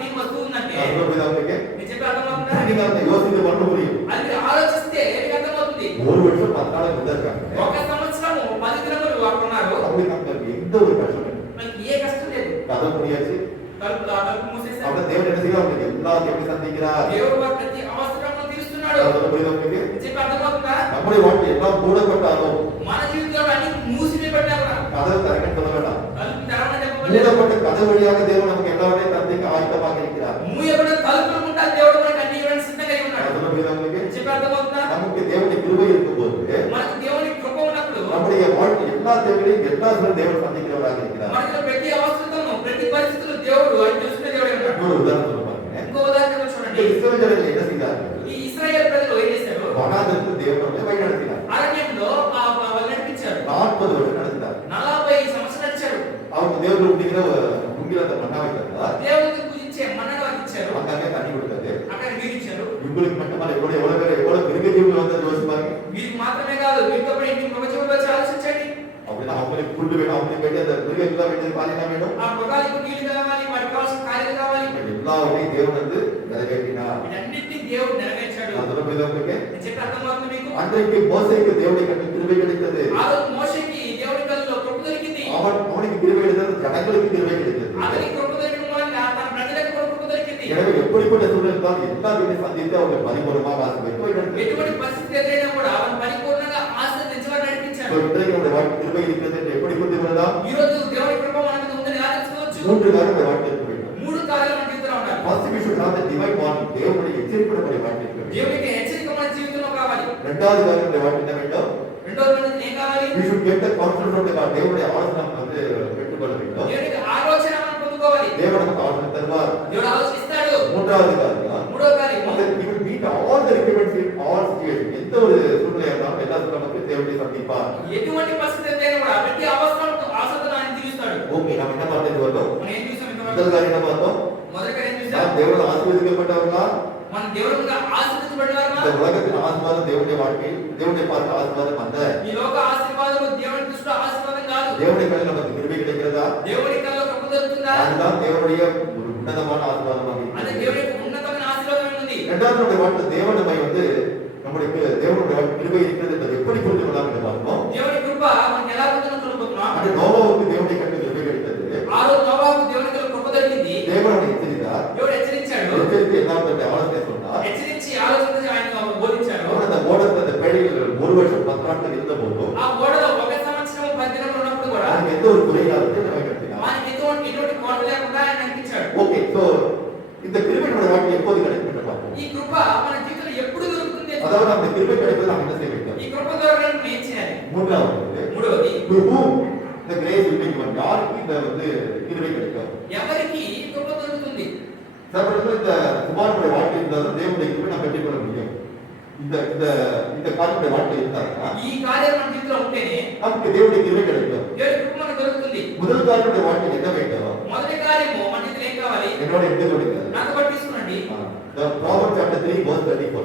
బియ్యం వస్తూ ఉందంటే அது புரியுதா உங்களுக்கு? నేను చెప్పే అర్థమవుతుందా? நீங்க அந்த யோசித்து பண்ண முடியும். అది ఆలోచిస్తే మీకు అర్థమవుతుంది. ஒரு வருஷம் 10 நாள் வந்திருக்காங்க. ఒక సంవత్సరము 10 దినములు అక్కడ ఉన్నారు. அப்படி நமக்கு எந்த ஒரு கஷ்டம் இல்லை. మనకి ఏ కష్టం లేదు. கதை முடியாச்சு. తలుపు మూసేశారు. அப்ப தேவன் என்ன செய்யறாரு? உங்களுக்கு எல்லாத்தையும் எப்படி சந்திக்கிறார்? దేవుడు వారి ప్రతి అవసరమును తీరుస్తున్నాడు. அது புரியுதா உங்களுக்கு? నేను చెప్పే అర్థమవుతుందా? நம்முடைய வாழ்க்கை எல்லாம் மூடப்பட்டாலும் మన జీవితంలో అన్ని మూసివేయబడ్డా కూడా கதவு திறக்க சொல்ல வேண்டாம். తలుపు తెరవని చెప్పలేదు. மூடப்பட்ட கதவு வழியாக தேவன் நமக்கு எல்லாவற்றையும் தந்தைக்கு ஆயத்தமாக இருக்கிறார். మూయబడిన తలుపులు ఉంటా దేవుడు మనకి అన్ని ఇవ్వడానికి సిద్ధంగా ఉన్నాడు. அது புரியுதா உங்களுக்கு? నేను చెప్పే అర్థమవుతుందా? நமக்கு தேவனுடைய கிருபை இருக்கும்போது మనకి దేవుని కృప ఉన్నప్పుడు நம்முடைய வாழ்க்கை எல்லா தேவைகளையும் எல்லா தேவன் சந்திக்கிறவராக இருக்கிறார். మనకి ప్రతి అవసరతను ప్రతి పరిస్థితుల్లో దేవుడు ఆయన చూసుకునే దేవుడే ఉన్నాడు. இன்னொரு உதாரணம் சொல்ல பாருங்க. ఇంకో ఉదాహరణ చూడండి. இஸ்ரவேல் ஜனங்கள் என்ன செய்தார்கள்? ఈ ఇశ్రాయేలు ప్రజలు ఏం చేశారు? வனாந்திரத்தில் தேவன் அவர்களை வழி நடத்தினார். అరణ్యంలో వాళ్ళు నడిపించారు. 40 வருஷம் நடத்தினார். 40 సంవత్సరాలు నడిచారు. அவங்க தேவன் அப்படிங்கிற உங்கிற அந்த மன்னாவை தந்தார். దేవునికి పూజించే మన్నను వారికి ఇచ్చారు. அங்கங்கே தண்ணி கொடுத்தாரு. అక్కడ నీరు ఇచ్చారు. இவங்களுக்கு மட்டுமல்ல எவ்வளவு மிருக ஜீவங்கள் வந்து யோசிச்சு பாருங்க. వీరికి మాత్రమే కాదు వీరితో పాటు ఇంటి మగ జీవులు వచ్చి ఆలోచించండి. அப்படின்னா அவங்களுக்கு ఫుడ్ వేணும் அவங்களுக்கு வேண்டிய அந்த மிருகங்களுக்கு வேண்டிய பாலினா வேணும் ఆ మృగాలకు నీళ్లు కావాలి, వాటికి కావాల్సిన కార్యాలు కావాలి. எல்லாமே தேவன் வந்து நிறைவேற்றினார். వీటన్నిటిని దేవుడు నెరవేర్చాడు. அதுல புரியுதுங்களுக்கு నేను చెప్పి అర్థమవుతుంది మీకు? அன்றைக்கு மோசேக்கு தேவனுடைய கண்ணில் கிருபை கிடைத்தது. ఆ రోజు మోషేకి దేవుని కళ్ళలో కృప దొరికింది. அவனுக்கு கிருபை கிடைத்தது, ஜனங்களுக்கு கிருபை கிடைத்தது. అతనికి కృప దొరికిన మూలంగా తన ప్రజలకు కూడా కృప దొరికింది. எனவே எப்படிப்பட்ட சூழ்நிலை இருந்தாலும் எல்லா வீட்டையும் சந்தித்து அவங்க பரிபூர்ணமாக ஆசீர்வதித்து ఎటువంటి పరిస్థితి ఎదురైనా కూడా అవను పరిపూర్ణంగా ఆశీర్వదించి వారిని నడిపించాడు. இன்றைக்கு நம்முடைய வாழ்க்கை கிருபை இருக்கிறது என்று எப்படி புரிந்து கொள்ளலாம்? ఈ రోజు దేవుని కృప మన మీద ఉందని ఎలా తెలుసుకోవచ్చు? மூன்று காரியம் நம்முடைய வாழ்க்கையில் இருக்க வேண்டும். మూడు కార్యాలు మన జీవితంలో ఉండాలి. First we should have the divine warning. தேவனுடைய எச்சரிக்கை நம்முடைய வாழ்க்கையில் இருக்க வேண்டும். దేవునికి హెచ్చరిక మన జీవితంలో కావాలి. இரண்டாவது காரியம் நம்முடைய வாழ்க்கையில் என்ன வேண்டும்? రెండోది మనకి ఏం కావాలి? We should get the confidence of God. தேவனுடைய ஆலோசனை வந்து பெற்றுக்கொள்ள வேண்டும். దేవునికి ఆలోచన మనం పొందుకోవాలి. தேவன் நமக்கு ஆலோசனை தருவார். దేవుడు ఆలోచన ఇస్తాడు. மூன்றாவது காரியம், మూడో కార్యం, he will meet all the requirements in all situations. எந்த ஒரு சூழ்நிலையா இருந்தாலும் எல்லா சூழ்நிலையும் தேவனை சந்திப்பார். ఎటువంటి పరిస్థితి ఎదురైనా కూడా ప్రతి అవసరంతో ఆసక్తిని ఆయన తీరుస్తాడు. ஓகே, நம்ம என்ன பார்த்தது வந்தோம்? మనం ఏం చూసాం ఇంతవరకు? முதல் காரியம் என்ன பார்த்தோம்? మొదటి కార్యం ఏం చూసాం? நாம் தேவனால் ஆசீர்வதிக்கப்பட்டவர்களா? మనం దేవుడిగా ఆశీర్వదించబడ్డామా? இந்த உலகத்தின் ஆசீர்வாதம் தேவனுடைய வாழ்க்கையில் தேவனை பார்த்த ஆசீர்வாதம் அல்ல. ఈ లోక ఆశీర్వాదము దేవుని దృష్టిలో ఆశీర్వాదం కాదు. தேவனுடைய கண்ணில் நமக்கு கிருபை கிடைக்கிறதா? దేవుని కళ్ళలో కృప దొరుకుతుందా? அதுதான் தேவனுடைய ஒரு உன்னதமான ஆசீர்வாதமாக అది இருக்கிறது. దేవుని యొక్క ఉన్నతమైన ఆశీర్వాదం ఉంది. இரண்டாவது நம்முடைய வாழ்க்கை தேவன் நம்மை வந்து நம்முடைய தேவனுடைய வாழ்க்கை கிருபை இருக்கிறது என்பதை எப்படி புரிந்து கொள்ளலாம் என்று பார்த்தோம். దేవుని కృప మనకి ఎలా ఉంటుందో చూడబోతున్నాం. அந்த நோவாவுக்கு தேவனுடைய கண்ணில் கிருபை கிடைத்தது. ఆ రోజు నోవాహుకు దేవుని కళ్ళలో కృప దొరికింది. தேவன் அவனை எச்சரித்தார். దేవుడు హెచ్చరించాడు. எச்சரித்து எல்லாம் தன்னுடைய ஆலோசனை சொன்னார். హెచ్చరించి ఆలోచించి ఆయన బోధించాడు. அவன் அந்த ஓடத்தில் அந்த பேழையில் 1 வருஷம் 10 நாட்கள் இருந்த போதும் ఆ ఓడలో 1 సంవత్సరం 10 దినములు ఉన్నప్పుడు కూడా அவனுக்கு எந்த ஒரு குறையாவது நிறைவேற்றினார். వానికి ఎటువంటి కోట లేకుండా ఆయన నడిపించాడు. ஓகே, சோ இந்த கிருபை நம்முடைய வாழ்க்கை எப்போது கிடைக்கும் என்று பார்ப்போம். ఈ కృప మన జీవితంలో ఎప్పుడు దొరుకుతుంది? அதாவது அந்த கிருபை கிடைப்பது நாம் என்ன செய்ய வேண்டும்? ఈ కృప దొరకడానికి మనం ఏం చేయాలి? மூன்றாவது, మూడవది, to whom the grace will be given. யாருக்கு இந்த வந்து கிருபை கிடைக்கும்? ఎవరికి కృప దొరుకుతుంది? சர்வதேச இந்த குமாரனுடைய வாழ்க்கை இருந்தாலும் தேவனுடைய கிருபை நாம் பெற்றுக்கொள்ள முடியும். இந்த இந்த இந்த காலத்துடைய வாழ்க்கை இருந்தாருன்னா ఈ కార్యం మన జీవితంలో ఉంటేనే நமக்கு தேவனுடைய கிருபை கிடைக்கும். దేవుని కృప మనకు దొరుకుతుంది. முதல் காலத்துடைய வாழ்க்கை என்ன வேண்டும்? మొదటి కార్యము మన జీవితంలో ఏం కావాలి? என்னோட எடுத்துக்கொள்ளுங்க. నాతో పాటు తీసుకోండి. The Proverbs chapter 3 verse 34.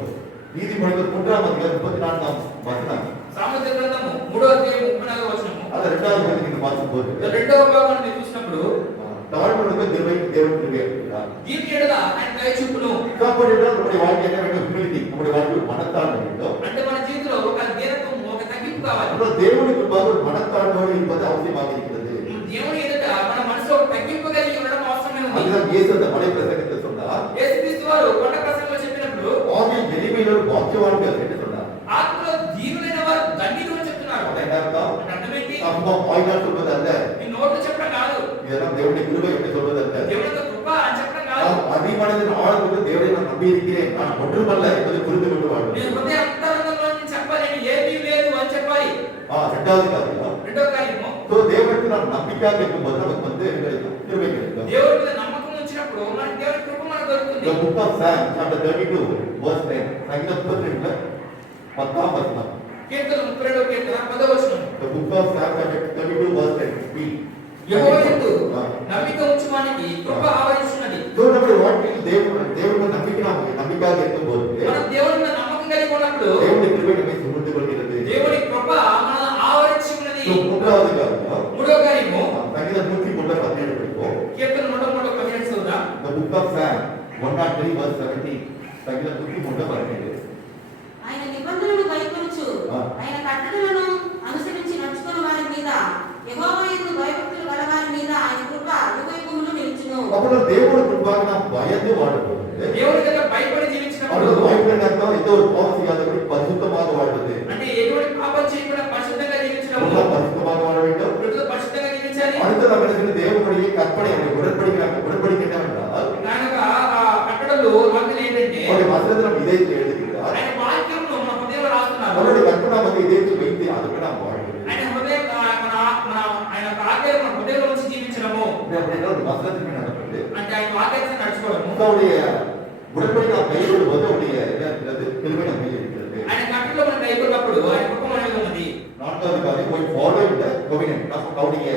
நீதிமொழிகள் 3ஆம் அதிகாரம் 34ஆம் வசனம். సామెతల గ్రంథము 3వ అధ్యాయం 34వ వచనము. அது இரண்டாவது வசனம் நீங்க பார்க்கும்போது రెండవ భాగాన్ని మీరు చూసినప్పుడు தாழ்மையுள்ள கிருபை தேவன் கிருபை இருக்கிறார். దీని ఎడల ఆయన దయ చూపును. காப்பாடு என்றால் நம்முடைய வாழ்க்கை என்ன வேண்டும்? ஹியூமிலிட்டி. நம்முடைய வாழ்க்கை ஒரு மனத்தாழ்மை வேண்டும். అంటే మన జీవితంలో ఒక దీనత్వం, ఒక తగ్గింపు కావాలి. அப்புறம் தேவனுக்கு முன்பாக ஒரு மனத்தாழ்மையோடு இருப்பது அவசியமாக இருக்கிறது. దేవుని ఎదుట మన మనసులో ఒక తగ్గింపు కలిగి ఉండడం అవసరమే ఉంది. அதுதான் இயேசு அந்த மலை பிரசங்கத்தில் சொன்னார். యేసుక్రీస్తు వారు కొండ ప్రసంగంలో చెప్పినప్పుడు ஆவியில் எளிமையினர் பாக்கியவான்கள் என்று சொன்னார். ఆత్మలో దీనులైన వారు ధన్యులు అని చెప్తున్నారు. அது என்ன அர்த்தம்? అంటే అర్థం ఏంటి? சும்மா வாய்நாள் சொல்வது அல்ல. ఈ నోట్లు చెప్పడం కాదు. இதெல்லாம் தேவனுடைய கிருபை என்று சொல்வது அல்ல. దేవుని యొక్క కృప అని చెప్పడం కాదు. அதிமனதின் ஆழத்துக்கு தேவனை நான் நம்பி இருக்கிறேன், நான் ஒன்றுமல்ல என்பதை புரிந்து கொண்டு வாழ்வேன். నేను హృదయ అంతరంగంలో నుంచి చెప్పాలి, నేను ఏమీ లేదు అని చెప్పాలి. இரண்டாவது காரியம், రెండో కార్యము, సో దేవుడికి நாம் நம்பிக்கையாக இருக்கும்போது நமக்கு வந்து கிடைக்கும், கிருபை கிடைக்கும். దేవుడి మీద నమ్మకం ఉంచినప్పుడు మనకి దేవుని కృప మనకు దొరుకుతుంది. The book of Psalms chapter 32 verse 10. సంగీతం 32 10వ వచనం. కీర్తన 32వ కీర్తన 10వ వచనం. The book of Psalms chapter 32 verse 10. యెహోవా యందు నమ్మిక ఉంచువానికి కృప ఆవరించున్నది. సో நம்முடைய வாழ்க்கையில் தேவனுடைய நம்பிக்கையாக இருக்கும்போது మనం దేవుని మీద నమ్మకం కలిగి ఉన్నప్పుడు தேவனுடைய கிருபை நம்மை சூழ்ந்து கொள்கிறது. దేవుని కృప మనల్ని ఆవరించి ఉన్నది. సో மூன்றாவது காரியம், మూడో కార్యము, సంగీతం 103 படிப்போம். కీర్తన 103 చదువుదాం. The book of Psalms 103 verse 17. సంగీతం 103 ఆయన నిబంధనలను కైకొనుచు ఆయన కట్టడలను అనుసరించి నడుచుకున్న వారి మీద యెహోవా యందు భయభక్తులు గలవారి మీద ఆయన కృప యుగయుగములు నిలుచును. అప్పుడు దేవుడు కృపగా நாம் பயந்து வாழணும். దేవుని దగ్గర భయపడి జీవించినప్పుడు, அவர்கள் பயப்படாத எந்த ஒரு பாவம் செய்யாதபடி பரிசுத்தமாக வாழ்வது. అంటే ఎటువంటి పాపం చేయకుండా పరిశుద్ధంగా జీవించడం, பரிசுத்தமாக வாழ வேண்டும். పరిశుద్ధంగా జీవించాలి. அடுத்த நம்மிடத்தில் தேவனுடைய கற்பனை உடன்படிக்கை என்னவென்றால் ఆయన కట్టడలు వాక్యం ఏంటంటే அவருடைய வசனத்தை நாம் இதயத்தில் எழுதுகிறார். ఆయన వాక్యంను మన హృదయంలో రాస్తున్నారు. அவருடைய கற்பனை நமக்கு இதயத்தில் வைத்து அதுக்கு நாம் வாழ்வது. ఆయన హృదయం ఆయన ఆజ్ఞలు మన హృదయంలో నుంచి జీవించడము அப்படின்னா ஒரு வசனத்துக்கு நடக்குது. అంటే ఆయన వాక్యాన్ని నడుచుకోవడము. அவருடைய உடன்படிக்கை நாம் கைவிடும்போது அவருடைய கிருபை நம்ம கையில் இருக்கிறது. ఆయన కట్టడలో మనం కైకొన్నప్పుడు ఆయన కృప మన మీద ఉన్నది. நான்காவது காரியம், போய் ஃபாலோ இந்த கோவினன்ட். அவருடைய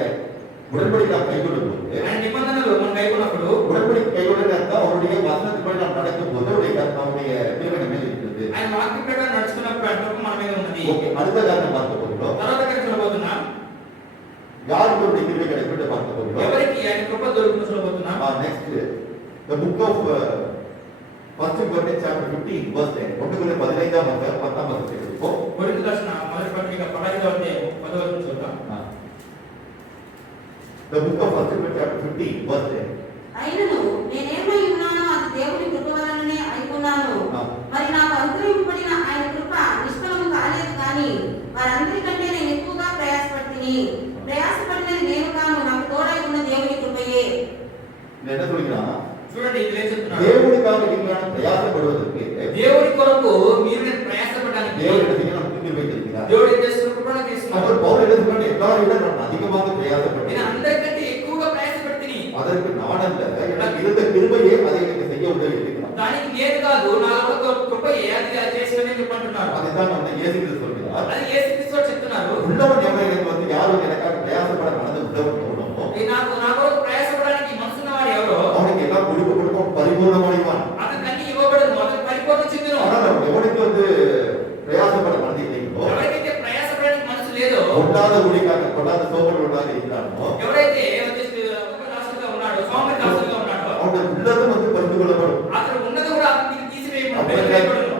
உடன்படிக்கை நாம் கைவிடும்போது ఆయన నిబంధనలు మనం కైకొన్నప్పుడు உடன்படிக்கை கைவிடுறது அவருடைய வசனத்துப்படி நாம் நடக்கும்போது அவருடைய கிருபை நம்ம கையில் இருக்கிறது. ఆయన వాక్య ప్రకారం నడుచుకున్నప్పుడు ఆయన కృప మన మీద ఉన్నది. ஓகே, அடுத்த காரியம் பார்க்க போகிறோம். తర్వాత చూడబోతున్నాం. யாருக்கு அவருடைய கிருபை கிடைக்கும் என்று பார்க்க போகிறோம். ఎవరికి ఆయన కృప దొరుకుతుందో చూడబోతున్నాం. Next, the book of 1 Corinthians chapter 15 verse 10. 1 Corinthians 15వ అధ్యాయం 10వ వచనం చదువుకో. కొరింథీ రాసిన మొదటి పత్రిక 15వ అధ్యాయం 10వ వచనం చూద్దాం. The book of 1 Corinthians chapter 15 verse 10. అయినను నేనేమై ఉన్నానో అది దేవుని కృప వలననే అయిపోన్నాను. మరి నాకు అనుగ్రహింపబడిన ఆయన కృప నిష్ఫలము కాలేదు కానీ వారందరికంటే నేను ఎక్కువగా ప్రయాసపడితిని. ప్రయాసపడినది నేను కాను, నాకు తోడై ఉన్న దేవుని కృపయే. నేను என்ன சொல்கிறேன்? చూడండి ఇది ఏం చెప్తున్నాడు? దేవునిக்காக நீங்கள் ప్రయాసப்படுவதற்கு దేవుని కొరకు మీరు నేను ప్రయాసపడడానికి దేవుడు நமக்கு கிருபை தருகிறார். దేవుడు ఏం చేస్తున్నాడు? కృపను ఇస్తున్నాడు. அவர் பவுல் என்ன சொல்றாரு? எல்லாரை விட நான் அதிகமாக பிரயாசப்பட்டேன். నేను అందరికంటే ఎక్కువగా ప్రయాసపడితిని. அதற்கு நான் அல்ல, எனக்கு இருந்த கிருபையே அதை எனக்கு செய்ய உதவி இருக்கிறார். దానికి నేను కాదు, నాలో కృపయే అది చేసినని చెప్పంటున్నాడు. அதுதான் நம்ம இயேசு கிறிஸ்து சொல்கிறார். అది యేసుక్రీస్తు చెప్తున్నారు. உள்ளவன் எவன் எனக்கு வந்து யாரும் எனக்காக பிரயாசப்பட மனது உள்ளவன் எவனோ నాకు నా కొరకు ప్రయాసపడడానికి మనసున్నవాడు ఎవరో அவனுக்கு எல்லாம் கொடுக்கப்படும் பரிபூர்ணமடைவான். అతనికి ఇవ్వబడను, అతనికి పరిపూర్ణ చెందును. ஆனால் எவனுக்கு வந்து பிரயாசப்பட மனது இல்லையோ, ఎవరైతే ప్రయాసపడడానికి మనసు లేదో, கொண்டாத ஊழியக்காக கொண்டாத சோமன் உள்ளாத இருக்கிறானோ, ఎవరైతే వచ్చేసి దాసుగా ఉన్నాడో, సోమరి దాసుగా ఉన్నాడో, அவனுக்கு உள்ளதும் வந்து பறிந்து கொள்ளப்படும். అతను ఉన్నది కూడా అతనికి తీసివేయబడును.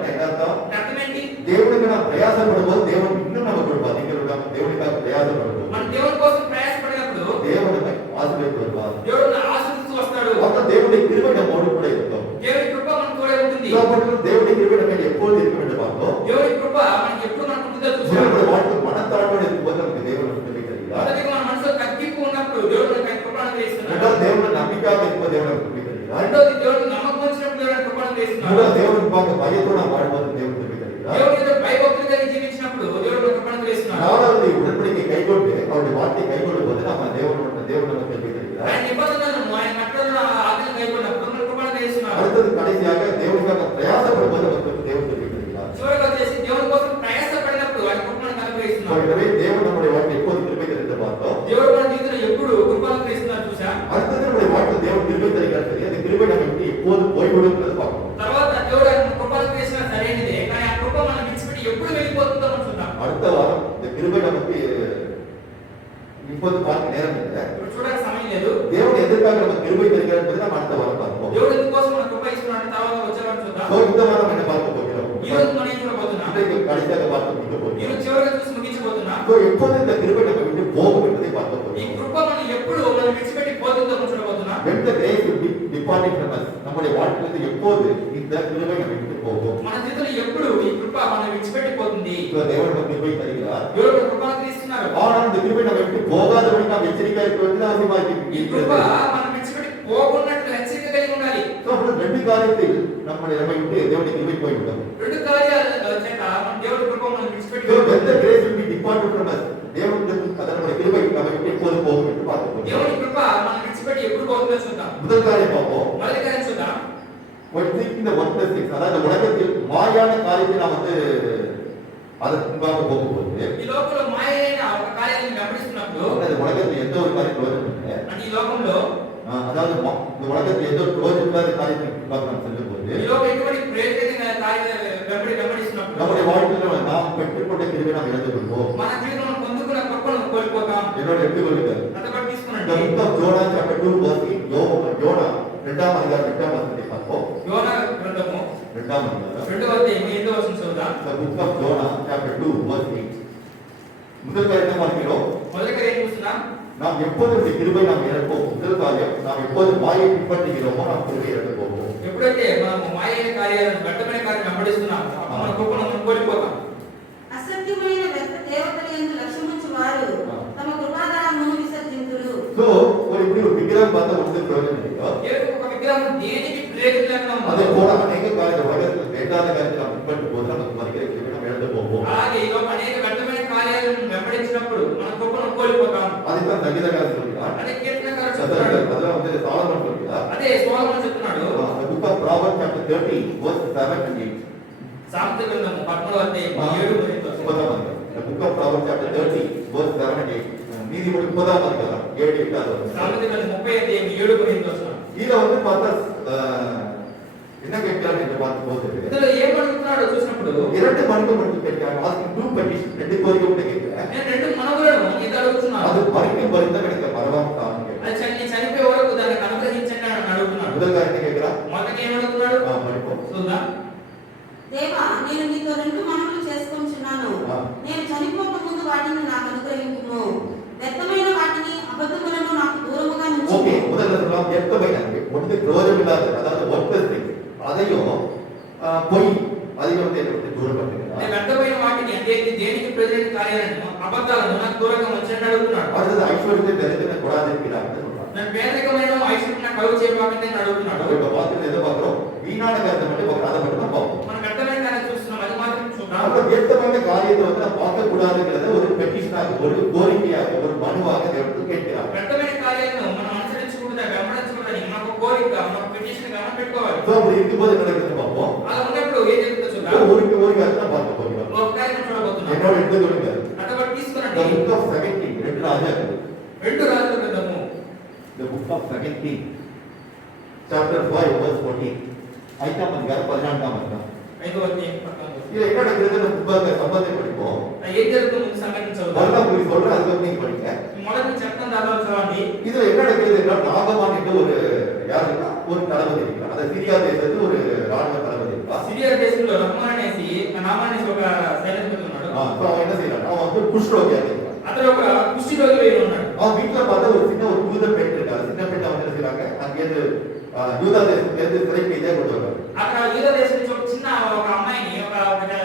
అర్థమేంటి? దేవుడికి நான் பிரயாசப்படும்போது தேவன் இன்னும் நமக்கு கொடுப்பார். நீங்கள் దేవుడిக்காக பிரயாசப்படுவோம், మన దేవుని కోసం ప్రయాసపడినప్పుడు தேவனுக்கு ஆசீர்வாதம் வருவார். దేవుడు ఆశీర్వదిస్తూ వస్తాడు. அப்ப தேவனுடைய கிருபை நம்மோடு கூட இருக்கும். దేవుని కృప మన తోడే ఉంటుంది. தேவனுடைய கிருபை நம்ம எப்போது இருக்கும் என்று பார்த்தோம். దేవుని కృప మనకి ఎప్పుడు మనకు ఉంటుందో చూసాం. நம்முடைய வாழ்க்கை மனத்தாழ்வோடு இருக்கும்போது நமக்கு தேவன் கிருபை தருகிறார். మొదటిగా మన మనసులో తగ్గింపు ఉన్నప్పుడు దేవుడు మనకి కృప అనుగ్రహిస్తున్నాడు. இரண்டாவது தேவனுடைய நம்பிக்கையாக இருக்கும்போது தேவன் கிருபை தருகிறார். రెండోది దేవుడు నమ్మకం వచ్చినప్పుడు దేవుడు కృప అనుగ్రహిస్తున్నాడు. மூணாவது தேவனுக்கு பார்க்க பயத்தோடு நாம் வாழ்வோது தேவன் கிருபை தருகிறார். దేవుడి మీద భయభక్తులుగా జీవించినప్పుడు దేవుడు మనకి కృప అనుగ్రహిస్తున్నాడు. நாலாவது உடன்படிக்கை கைக்கொண்டு அவருடைய வார்த்தை கைக்கொள்ளும் போது நம்ம தேவன் நமக்கு கிருபை தருகிறார். ఆయన నిబంధనలను ఆయన కట్టడలను ఆజ్ఞలు కైకొన్నప్పుడు మనకు కృప అనుగ్రహిస్తున్నాడు. அடுத்தது கடைசியாக தேவனுக்காக பிரயாசப்படும் போது நமக்கு தேவன் கிருபை தருகிறார். చివరిగా వచ్చేసి దేవుని కోసం ప్రయాసపడినప్పుడు ఆయన కృప మనకు అనుగ్రహిస్తున్నాడు. எனவே தேவன் நம்முடைய வாழ்க்கை எப்போது கிருபை தருகிறது பார்த்தோம். దేవుడు మన జీవితంలో ఎప్పుడు కృప అనుగ్రహిస్తున్నాడు చూసా. அடுத்தது நம்முடைய வாழ்க்கை தேவன் கிருபை தருகிறார். சரி, அந்த கிருபை நம்ம விட்டு எப்போது போய்விடுங்கிறது பார்க்கணும். తర్వాత దేవుడు ఆయన కృప అనుగ్రహించిన సరైనదే, కానీ ఆ కృప మనం విడిచిపెట్టి ఎప్పుడు వెళ్ళిపోతుందో మనం చూద్దాం. அடுத்த வாரம் இந்த கிருபை நமக்கு இப்போது பார்க்க நேரம் இல்லை. ఇప్పుడు చూడడానికి సమయం లేదు. தேவன் எதற்காக நம்ம கிருபை தருகிறார் என்பதை நம்ம அடுத்த வாரம் பார்ப்போம். దేవుడు ఎందుకోసం మన కృప ఇస్తున్నాడు తర్వాత వచ్చేవాడు చూద్దాం. So, இந்த வாரம் என்ன பார்க்க போகிறோம்? ఈ రోజు మనం ఏం చూడబోతున్నాం? இன்றைக்கு கடைசியாக பார்க்க முடிக்க ఈ போகிறோம். రోజు చివరిగా చూసి ముగించబోతున్నాం. So, எப்போது இந்த கிருபை நம்ம விட்டு போகும் என்பதை பார்க்க ఈ போகிறோம். కృప మనం ఎప్పుడు మనం విడిచిపెట్టి పోతుందో మనం చూడబోతున్నాం. When the grace will be departing from us, நம்முடைய வாழ்க்கையிலிருந்து எப்போது இந்த கிருபை நம்ம விட்டு போகும்? మన జీవితంలో ఎప్పుడు ఈ కృప మనం విడిచిపెట్టి పోతుంది? So, தேவன் நமக்கு கிருபை தருகிறார். దేవుడు మన కృప అనుగ్రహిస్తున్నారు. ஆனால் இந்த கிருபை நம்ம விட்டு போகாதபடி நாம் எச்சரிக்கையாக இருக்க வேண்டியது அவசியமாக ఈ కృప இருக்கிறது. మనం విడిచిపెట్టి పోకున్నట్లు హెచ్చరిక కలిగి ఉండాలి. So, அப்படி ரெண்டு காரியத்தில் நம்முடைய நம்ம விட்டு தேவனுடைய கிருபை போய்விடும். రెండు కార్యాల చేత మన దేవుడి కృప మనం విడిచిపెట్టి So, when the grace will be departed from us, தேவனுடைய நம்முடைய கிருபை நம்ம விட்டு எப்போது போகும் என்று பார்க்க போகிறோம். దేవుని కృప మనం విడిచిపెట్టి ఎప్పుడు పోతుందో చూద్దాం. முதல் காரியம் பார்ப்போம். మొదటి కార్యం చూద్దాం. When thinking the 1+6, அதாவது உலகத்தில் மாயான காரியத்தை நாம் வந்து அதற்கு முன்பாக போகும்போது ఈ లోకంలో మాయైన ఒక కార్యాన్ని వెంబడిస్తున్నప్పుడు, அந்த உலகத்தில் எந்த ஒரு காரியம் பிரயோஜனம் இல்லை. అంటే ఈ లోకంలో அதாவது இந்த உலகத்தில் எந்த ஒரு பிரயோஜனம் இல்லாத காரியத்தை முன்பாக நாம் செல்லும் போது ఈ లోకం ఎటువంటి ప్రయోజనమైన కార్యాన్ని వెంబడిస్తున్నప్పుడు நம்முடைய வாழ்க்கையில் நாம் பெற்றுக்கொண்ட கிருபை நாம் இழந்து கொள்வோம். మన జీవితంలో పొందుకున్న కృపను కోల్పోతాం. என்னோட எடுத்துக்கொள்ளுங்கள். అంతగా The తీసుకునండి. book of Jonah chapter 2 verse 8. யோனா 2ஆம் அதிகாரம் 8ஆம் வசனத்தை பார்ப்போம். యోనా గ్రంథము 2ஆம் அதிகாரம். 2వ అధ్యాయం 8వ వచనం చదువుదాం. The book of Jonah chapter 2 verse 8. முதல் காரியம் என்ன பார்க்கிறோம்? మొదటి కార్యం చూస్తున్నాం. நாம் எப்போது இந்த கிருபை நாம் இழப்போம்? முதல் காரியம், நாம் எப்போது மாயை பின்பற்றுகிறோமோ நாம் கிருபை இழந்து போவோம். ఎప్పుడైతే మనము మాయైన కార్యాలను వ్యర్థమైన కార్యాలను వెంబడిస్తున్నామో అప్పుడు మన కృపను మనం కోల్పోతాం. అసత్యమైన వ్యర్థ దేవతల యందు లక్ష్యముంచు వారు తమ కృపాదానమును విసర్జింతురు. So, ஒரு இப்படி ஒரு விக்கிரகம் பார்த்தா ஒன்று பிரயோஜனம் இல்லையோ, ఏదో ఒక విగ్రహం దేనికి ప్రయోజనం లేకుండా அதே ఉంది. போல அநேக காரியங்கள் உலகத்தில் வேண்டாத காரியத்தை நாம் பின்பற்றும் போது நமக்கு வருகிற கிருபை நாம் இழந்து போவோம். అలాగే ఈ లోక అనేక వ్యర్థమైన కార్యాలను వెంబడించినప్పుడు మన కృపను కోల్పోతాం. அதுதான் சங்கீதக்காரன் சொல்கிறார். అదే కీర్తనకారుడు చెప్తున్నాడు. அதெல்லாம் வந்து சாலமன் சொல்கிறார். అదే సోలొమోను చెప్తున్నాడు. The book of Proverbs chapter 30 verse 7 and 8. సామెతల గ్రంథము 13వ అధ్యాయం 7 మరియు 8. 30ஆம் அதிகாரம். The book of Proverbs chapter 30 verse 7 and 8. நீதிமொழி 30ஆம் அதிகாரம் 7 8வது வசனம். సామెతల గ్రంథం 30 అధ్యాయం 7 మరియు 8 వచనం. இத வந்து பார்த்தா என்ன கேட்கிறார் என்று பார்க்கும்போது ఇందులో ఏం అడుగుతున్నాడో చూసినప్పుడు இரண்டு மனுக்கு மட்டும் கேட்கிறார். asking two petition. ரெண்டு கோரிக்கை மட்டும் கேட்கிறார். నేను రెండు మనవులను ఇది అడుగుతున్నాను. அது மறுக்கும் వ్యర్థమైన ஒன்றுக்கு பிரயோஜனம் இல்லாத அதாவது ஒர்க்லெஸ் திங்ஸ் அதையும் பொய் అதையும் வந்து దూరం పట్టుకున్నాడు. వ్యర్థమైన వాటిని అంటే దేనికి ప్రయోజన కార్యాలను అబద్ధాలను నాకు దూరంగా ఉంచండి అడుగుతున్నాడు. அடுத்தது ஐஸ்வர்யத்தை தரித்திரம் கூடாதிருக்கிறார் நான் பேதకమైన ఐశ్వర్యం కలుగు చేయబాకండి అని అడుగుతున్నాడు. இப்ப பார்த்து எதை பார்க்கிறோம்? வீணான கருத்தை மட்டும் பார்க்கிறோம், அதை மட்டும் தான் பார்ப்போம். మనం వ్యర్థమైన కార్యాలు చూస్తున్నాం, అది మాత్రం చూద్దాం. நம்ம వ్యర్థమైన காரியத்தை வந்து நான் பார்க்க கூடாதுங்கிறத ஒரு பெட்டிஷனாக ஒரு கோரிக்கையாக ஒரு மனுவாக தேவனுக்கு கேட்கிறார். వ్యర్థమైన కార్యాలను మనం అనుసరించకూడదు, వెంబడించకూడదని మనకు కోరిక, మన పిటిషన్ గా మనం పెట్టుకోవాలి. సో அப்படி இருக்கும்போது என்ன நடக்குதுன்னு பார்ப்போம். అలా ఉన్నప్పుడు ఏం జరుగుతుందో చూద్దాం. ஒரு காரியத்தை தான் பார்க்க போகிறோம். ఒక కార్యం చూడబోతున్నాం. என்னோட எடுத்து சொல்லுங்க. అదొకటి తీసుకురండి. The book of 2 Kings, రెండు రాజాలు. రెండు రాజుల గ్రంథము. The book of 2 Kings, chapter 5 verse 14. 5వ అధ్యాయం 14వ వచనం. 5వ అధ్యాయం 14వ. இது என்ன நடக்குதுன்னு புத்தக சம்பந்தம் படிப்போம். ఏం జరుగుతుందో సంగతి చదువుదాం. வரலாறு குறித்து சொல்றேன், அதுக்கு நீங்க படிங்க. మొదటి చెప్తాను తర్వాత చదవండి. இதுல என்ன நடக்குது என்றால் நாகமான் என்ற ஒரு யாருன்னா ஒரு தளபதி இருக்கிறார். அந்த சிரியா தேசத்து ஒரு ராணுவ தளபதி இருக்கிறார். సిరియా దేశంలో రహమాన్ అనేసి నామానేసి ఒక సైనికుడు ఉన్నాడు. அவன் என்ன செய்யறான்? அவன் வந்து குஷ்ரோகியா இருக்கிறான். అతను ఒక కుష్టి రోగి అయి ఉన్నాడు. அவன் வீட்டுல பார்த்தா ஒரு சின்ன ஒரு யூத பெண் இருக்காரு. சின்ன பெண் அவன் என்ன செய்யறாங்க? அங்கேருந்து யூதா தேசத்திலிருந்து சிறைக்கு இதே கொண்டு வர்றாங்க. అక్కడ యూదా దేశం నుంచి ఒక చిన్న ఒక అమ్మాయిని ఒక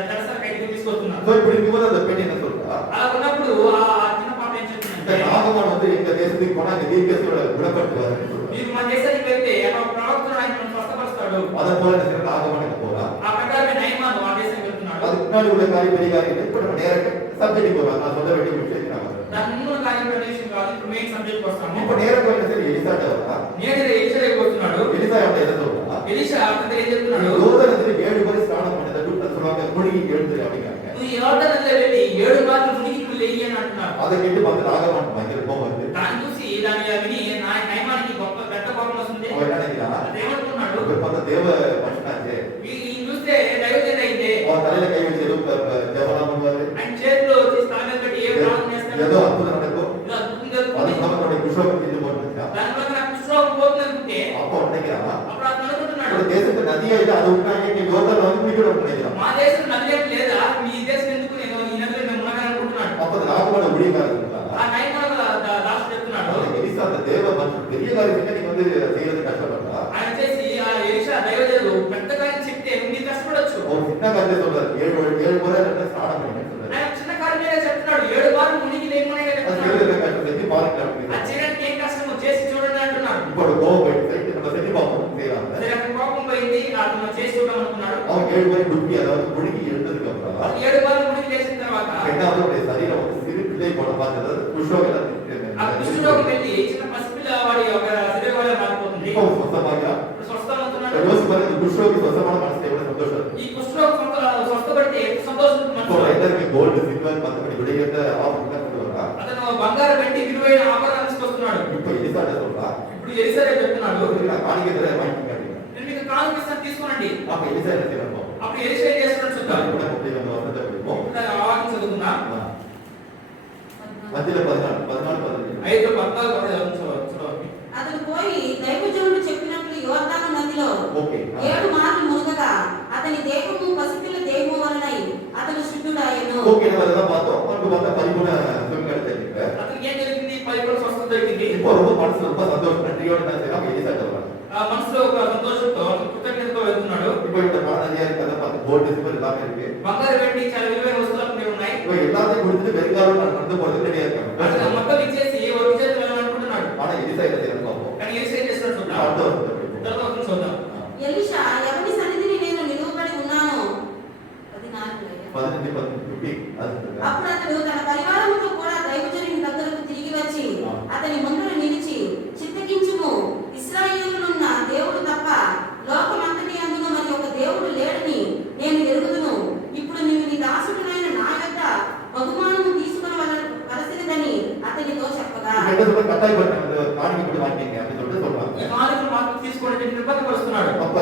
దరసర కైకి తీసుకొస్తున్నారు. సో இப்படி இருக்கும்போது அந்த பெண் என்ன சொல்றா? అలా ఉన్నప్పుడు ఆ చిన్న పాప ఏం இந்த చెప్తుందంటే, நாகமான் வந்து எங்க தேசத்துக்கு போனா இந்த தீர்க்கதரிசியோட குணப்படுத்துவாருன்னு சொல்றான். మీరు మన దేశానికి వెళ్తే ఒక ప్రవక్తను ఆయన మనల్ని స్వస్థపరుస్తాడు. அதை போல என்ன செய்யற? நாகமானுக்கு போறா. ఆ ప్రకారమే నయమాను ఆ దేశానికి వెళ్తున్నాడు. அதுக்கு முன்னாடி உள்ள காரியம் பெரிய காரியம் இப்ப நம்ம நேரா சப்ஜெக்ட் போறோம். நான் சொல்ல வேண்டிய விஷயம் நான் வரேன். దాని ముందు కార్యం ప్రదేశం కాదు, ఇప్పుడు మెయిన్ సబ్జెక్ట్ వస్తాము. இப்ப நேரா போய் என்ன செய்ய? எலிசாட்ட வரா. నేను ఎలీషా దగ్గరికి వస్తున్నాడు. எலிசா அவன் என்ன சொல்றா? ఎలీషా అతను ఏం చెప్తున్నాడు? யோர்தானத்துல 7 முறை ஸ்நானம் பண்ணது சொல்லுவாங்க, முழுகி எழுந்துரு அப்படிங்கிறாங்க. నువ్వు యోర్దానులో వెళ్ళి 7 మార్లు మునిగి నువ్వు లేయి అని అంటున్నాడు. அதை கேட்டு பார்த்து நாகமான் பயங்கர கோபம் வருது. దాన్ని చూసి దాన్ని విని నయమానికి గొప్ప పెద్ద కోపం వస్తుంది. அவன் என்ன நினைக்கிறான்? అదేమనుకున్నాడు? இப்ப பார்த்தா தேவ மனுஷனாச்சே. ఈ చూస్తే దైవజనుడు అయితే அவன் தலையில கை வச்சு ஜெபலாம் பண்ணுவாரு. ఆయన చేతిలో వచ్చి తల మీద పెట్టి ఏ ప్రార్థన చేస్తాడు? ஏதோ அற்புதம் நடக்கும். ఇలా అద్భుతం அது జరుగుతుంది. நம்மளுடைய குஷ்ரோகம் இது போட்டுருக்கான். దాని వల్ల నాకు కుష్ఠరోగం పోతుంది అనుకుంటే அப்போ நினைக்கிறான், అప్పుడు అతను అనుకుంటున్నాడు, ஒரு தேசத்து நதியா இல்ல அது விட்டாங்க இங்க யோர்தான்ல வந்து குளிக்கணும் நினைக்கிறான். మా దేశం నది ఏం లేదా, మీ దేశం ఎందుకు నేను ఈ నదిలో నేను మునగాలనుకుంటున్నాడు. அப்ப அந்த நாகமான ஊழியக்காரர் இருந்தான். ఆ నయమాన దాసు చెప్తున్నాడు, எலிசா அந்த தேவ மனுஷன் பெரிய காரியம் நீங்க வந்து செய்யறது கஷ்டப்பட்டா ఆయన చేసి ఆ ఎలీషా దైవజనుడు పెద్దగా చెప్తే మీరు కష్టపడొచ్చు. ஒரு சின்ன காரியத்தை சொல்றாரு. 7 முறை ரெண்டு ஸ்நானம் பண்ணிட்டு சொல்றாரு. ఆయన చిన్న కార్యమే చెప్తున్నాడు, 7 మార్లు మునిగి లేమనే அது చెప్తున్నాడు. செய்யறது கஷ்டம் செஞ்சு பாருங்க. ఆ చేయడానికి ఏం కష్టమో చేసి చూడండి అంటున్నాడు. இப்போ ஒரு கோபம் போயிட்டு நம்ம செஞ்சு பார்ப்போம் செய்யறாங்க. సరే అతను కోపం పోయింది, అతను చేసి చూద్దాం అనుకున్నాడు. அவன் 7 முறை டுப்பி அதாவது முழுகி எழுந்ததுக்கு அப்புறம் 7 మార్లు మునిగి లేచిన తర్వాత ரெண்டாவது சரீரம் வந்து சிறு பிள்ளை போல பார்த்தது குஷ்ரோகம் ఆ కుష్ఠరోగం వెళ్ళి చిన్న పసిపిల్ల వాడి ఒక శరీరంలో మారిపోతుంది. இப்போ சொந்தமாக స్వస్థమవుతున్నాడు. யோசிச்சு பாருங்க, குஷ்ரோகி சொந்தமான மனசு எவ்வளவு சந்தோஷம். ఈ కుష్ఠరోగం స్వస్థపడితే ఎంత సంతోషం இப்போ మనసులో. எல்லாருமே கோல்டு சில்வர் மத்தபடி விலையேற்ற ஆபரணம் கொண்டு வரா. అతను బంగారు వెండి విలువైన ఆభరణాలు తీసుకొస్తున్నాడు. இப்போ எலிசாட்ட சொல்றா, ఇప్పుడు ఎలీసా చెప్తున్నాడు, நான் காணிக்கை தரேன் வாங்கிக்கங்க. నేను మీకు కానుకిస్తాను తీసుకోండి. அப்ப எலிசா என்ன செய்யணும்? అప్పుడు ఎలీసా ఏం చేస్తున్నాడు చూద్దాం. கூட அப்படியே நம்ம வசனத்தை படிப்போம். ఇప్పుడు ఆ వాక్యం చదువుకుందాం. மத்தியில 14 15 5:14 చదవండి. అతడు పోయి దైవజనుడు చెప్పినట్లు యోర్దాను నదిలో ఓకే. 7 మార్లు మునగగా అతని దేహము పసిపిల్ల దేహము వలనై అతడు శుద్ధుడాయెను. ஓகே, நம்ம அதெல்லாம் பார்த்தோம். நமக்கு பார்த்தா பரிபூர்ண சுகம் கிடைச்சிருக்கு. అతనికి ఏం జరిగింది? పరిపూర్ణ స్వస్థత దొరికింది. இப்போ ரொம்ப மனசு ரொம்ப சந்தோஷம், நன்றியோட என்ன செய்யலாம்? எலிசாட்ட வராங்க. ఆ మనసులో ఒక సంతోషంతో కృతజ్ఞతతో వెళ్తున్నాడు. இப்போ இந்த பணநதியா இருக்கிறத பார்த்து கோல்டு சில்வர் எல்லாமே இருக்கு. బంగారు వెండి చాలా విలువైన వస్తువులు అక్కడ ఉన్నాయి. இப்போ எல்லாத்தையும் கொடுத்துட்டு வெறுங்காலம் நடந்து போறது ரெடியா అతను இருக்காங்க. మొత్తం ఇచ్చేసి ఒక విజయం వెళ్ళాలనుకుంటున్నాడు. ஆனா எலிசா என்ன செய்யணும் பார்ப்போம். కానీ ఎలీసా ఏం చేస్తున్నాడు చూద్దాం. அடுத்த வசனத்தை படிப்போம். తర్వాత వచనం చూద్దాం. ఎలీషా ఎవరి సన్నిధిని నేను నిలువబడి ఉన్నానో 14 15 15 அது అప్పుడు అతడు తన పరివారముతో కూడా దైవజనుని దగ్గరకు తిరిగి వచ్చి అతని ముందర నిలిచి, చిత్తగించుము, ఇశ్రాయేలునున్న దేవుడు తప్ప లోకమంతటి అందును మరి ఒక దేవుడు లేడని నేను ఎరుగుదును. ఇప్పుడు నీవు నీ దాసుడునైన నా యొద్ద బహుమానము తీసుకొనవలసినదని అతనితో చెప్పగా, என்ன சொல்ற கட்டாயப்படுத்த காணிக்கை கூட வாங்கிங்க அப்படி சொல்லிட்டு சொல்றாங்க. ఈ కానుకలు మాత్రం తీసుకోండి అని నిర్బంధపరుస్తున్నాడు. அப்ப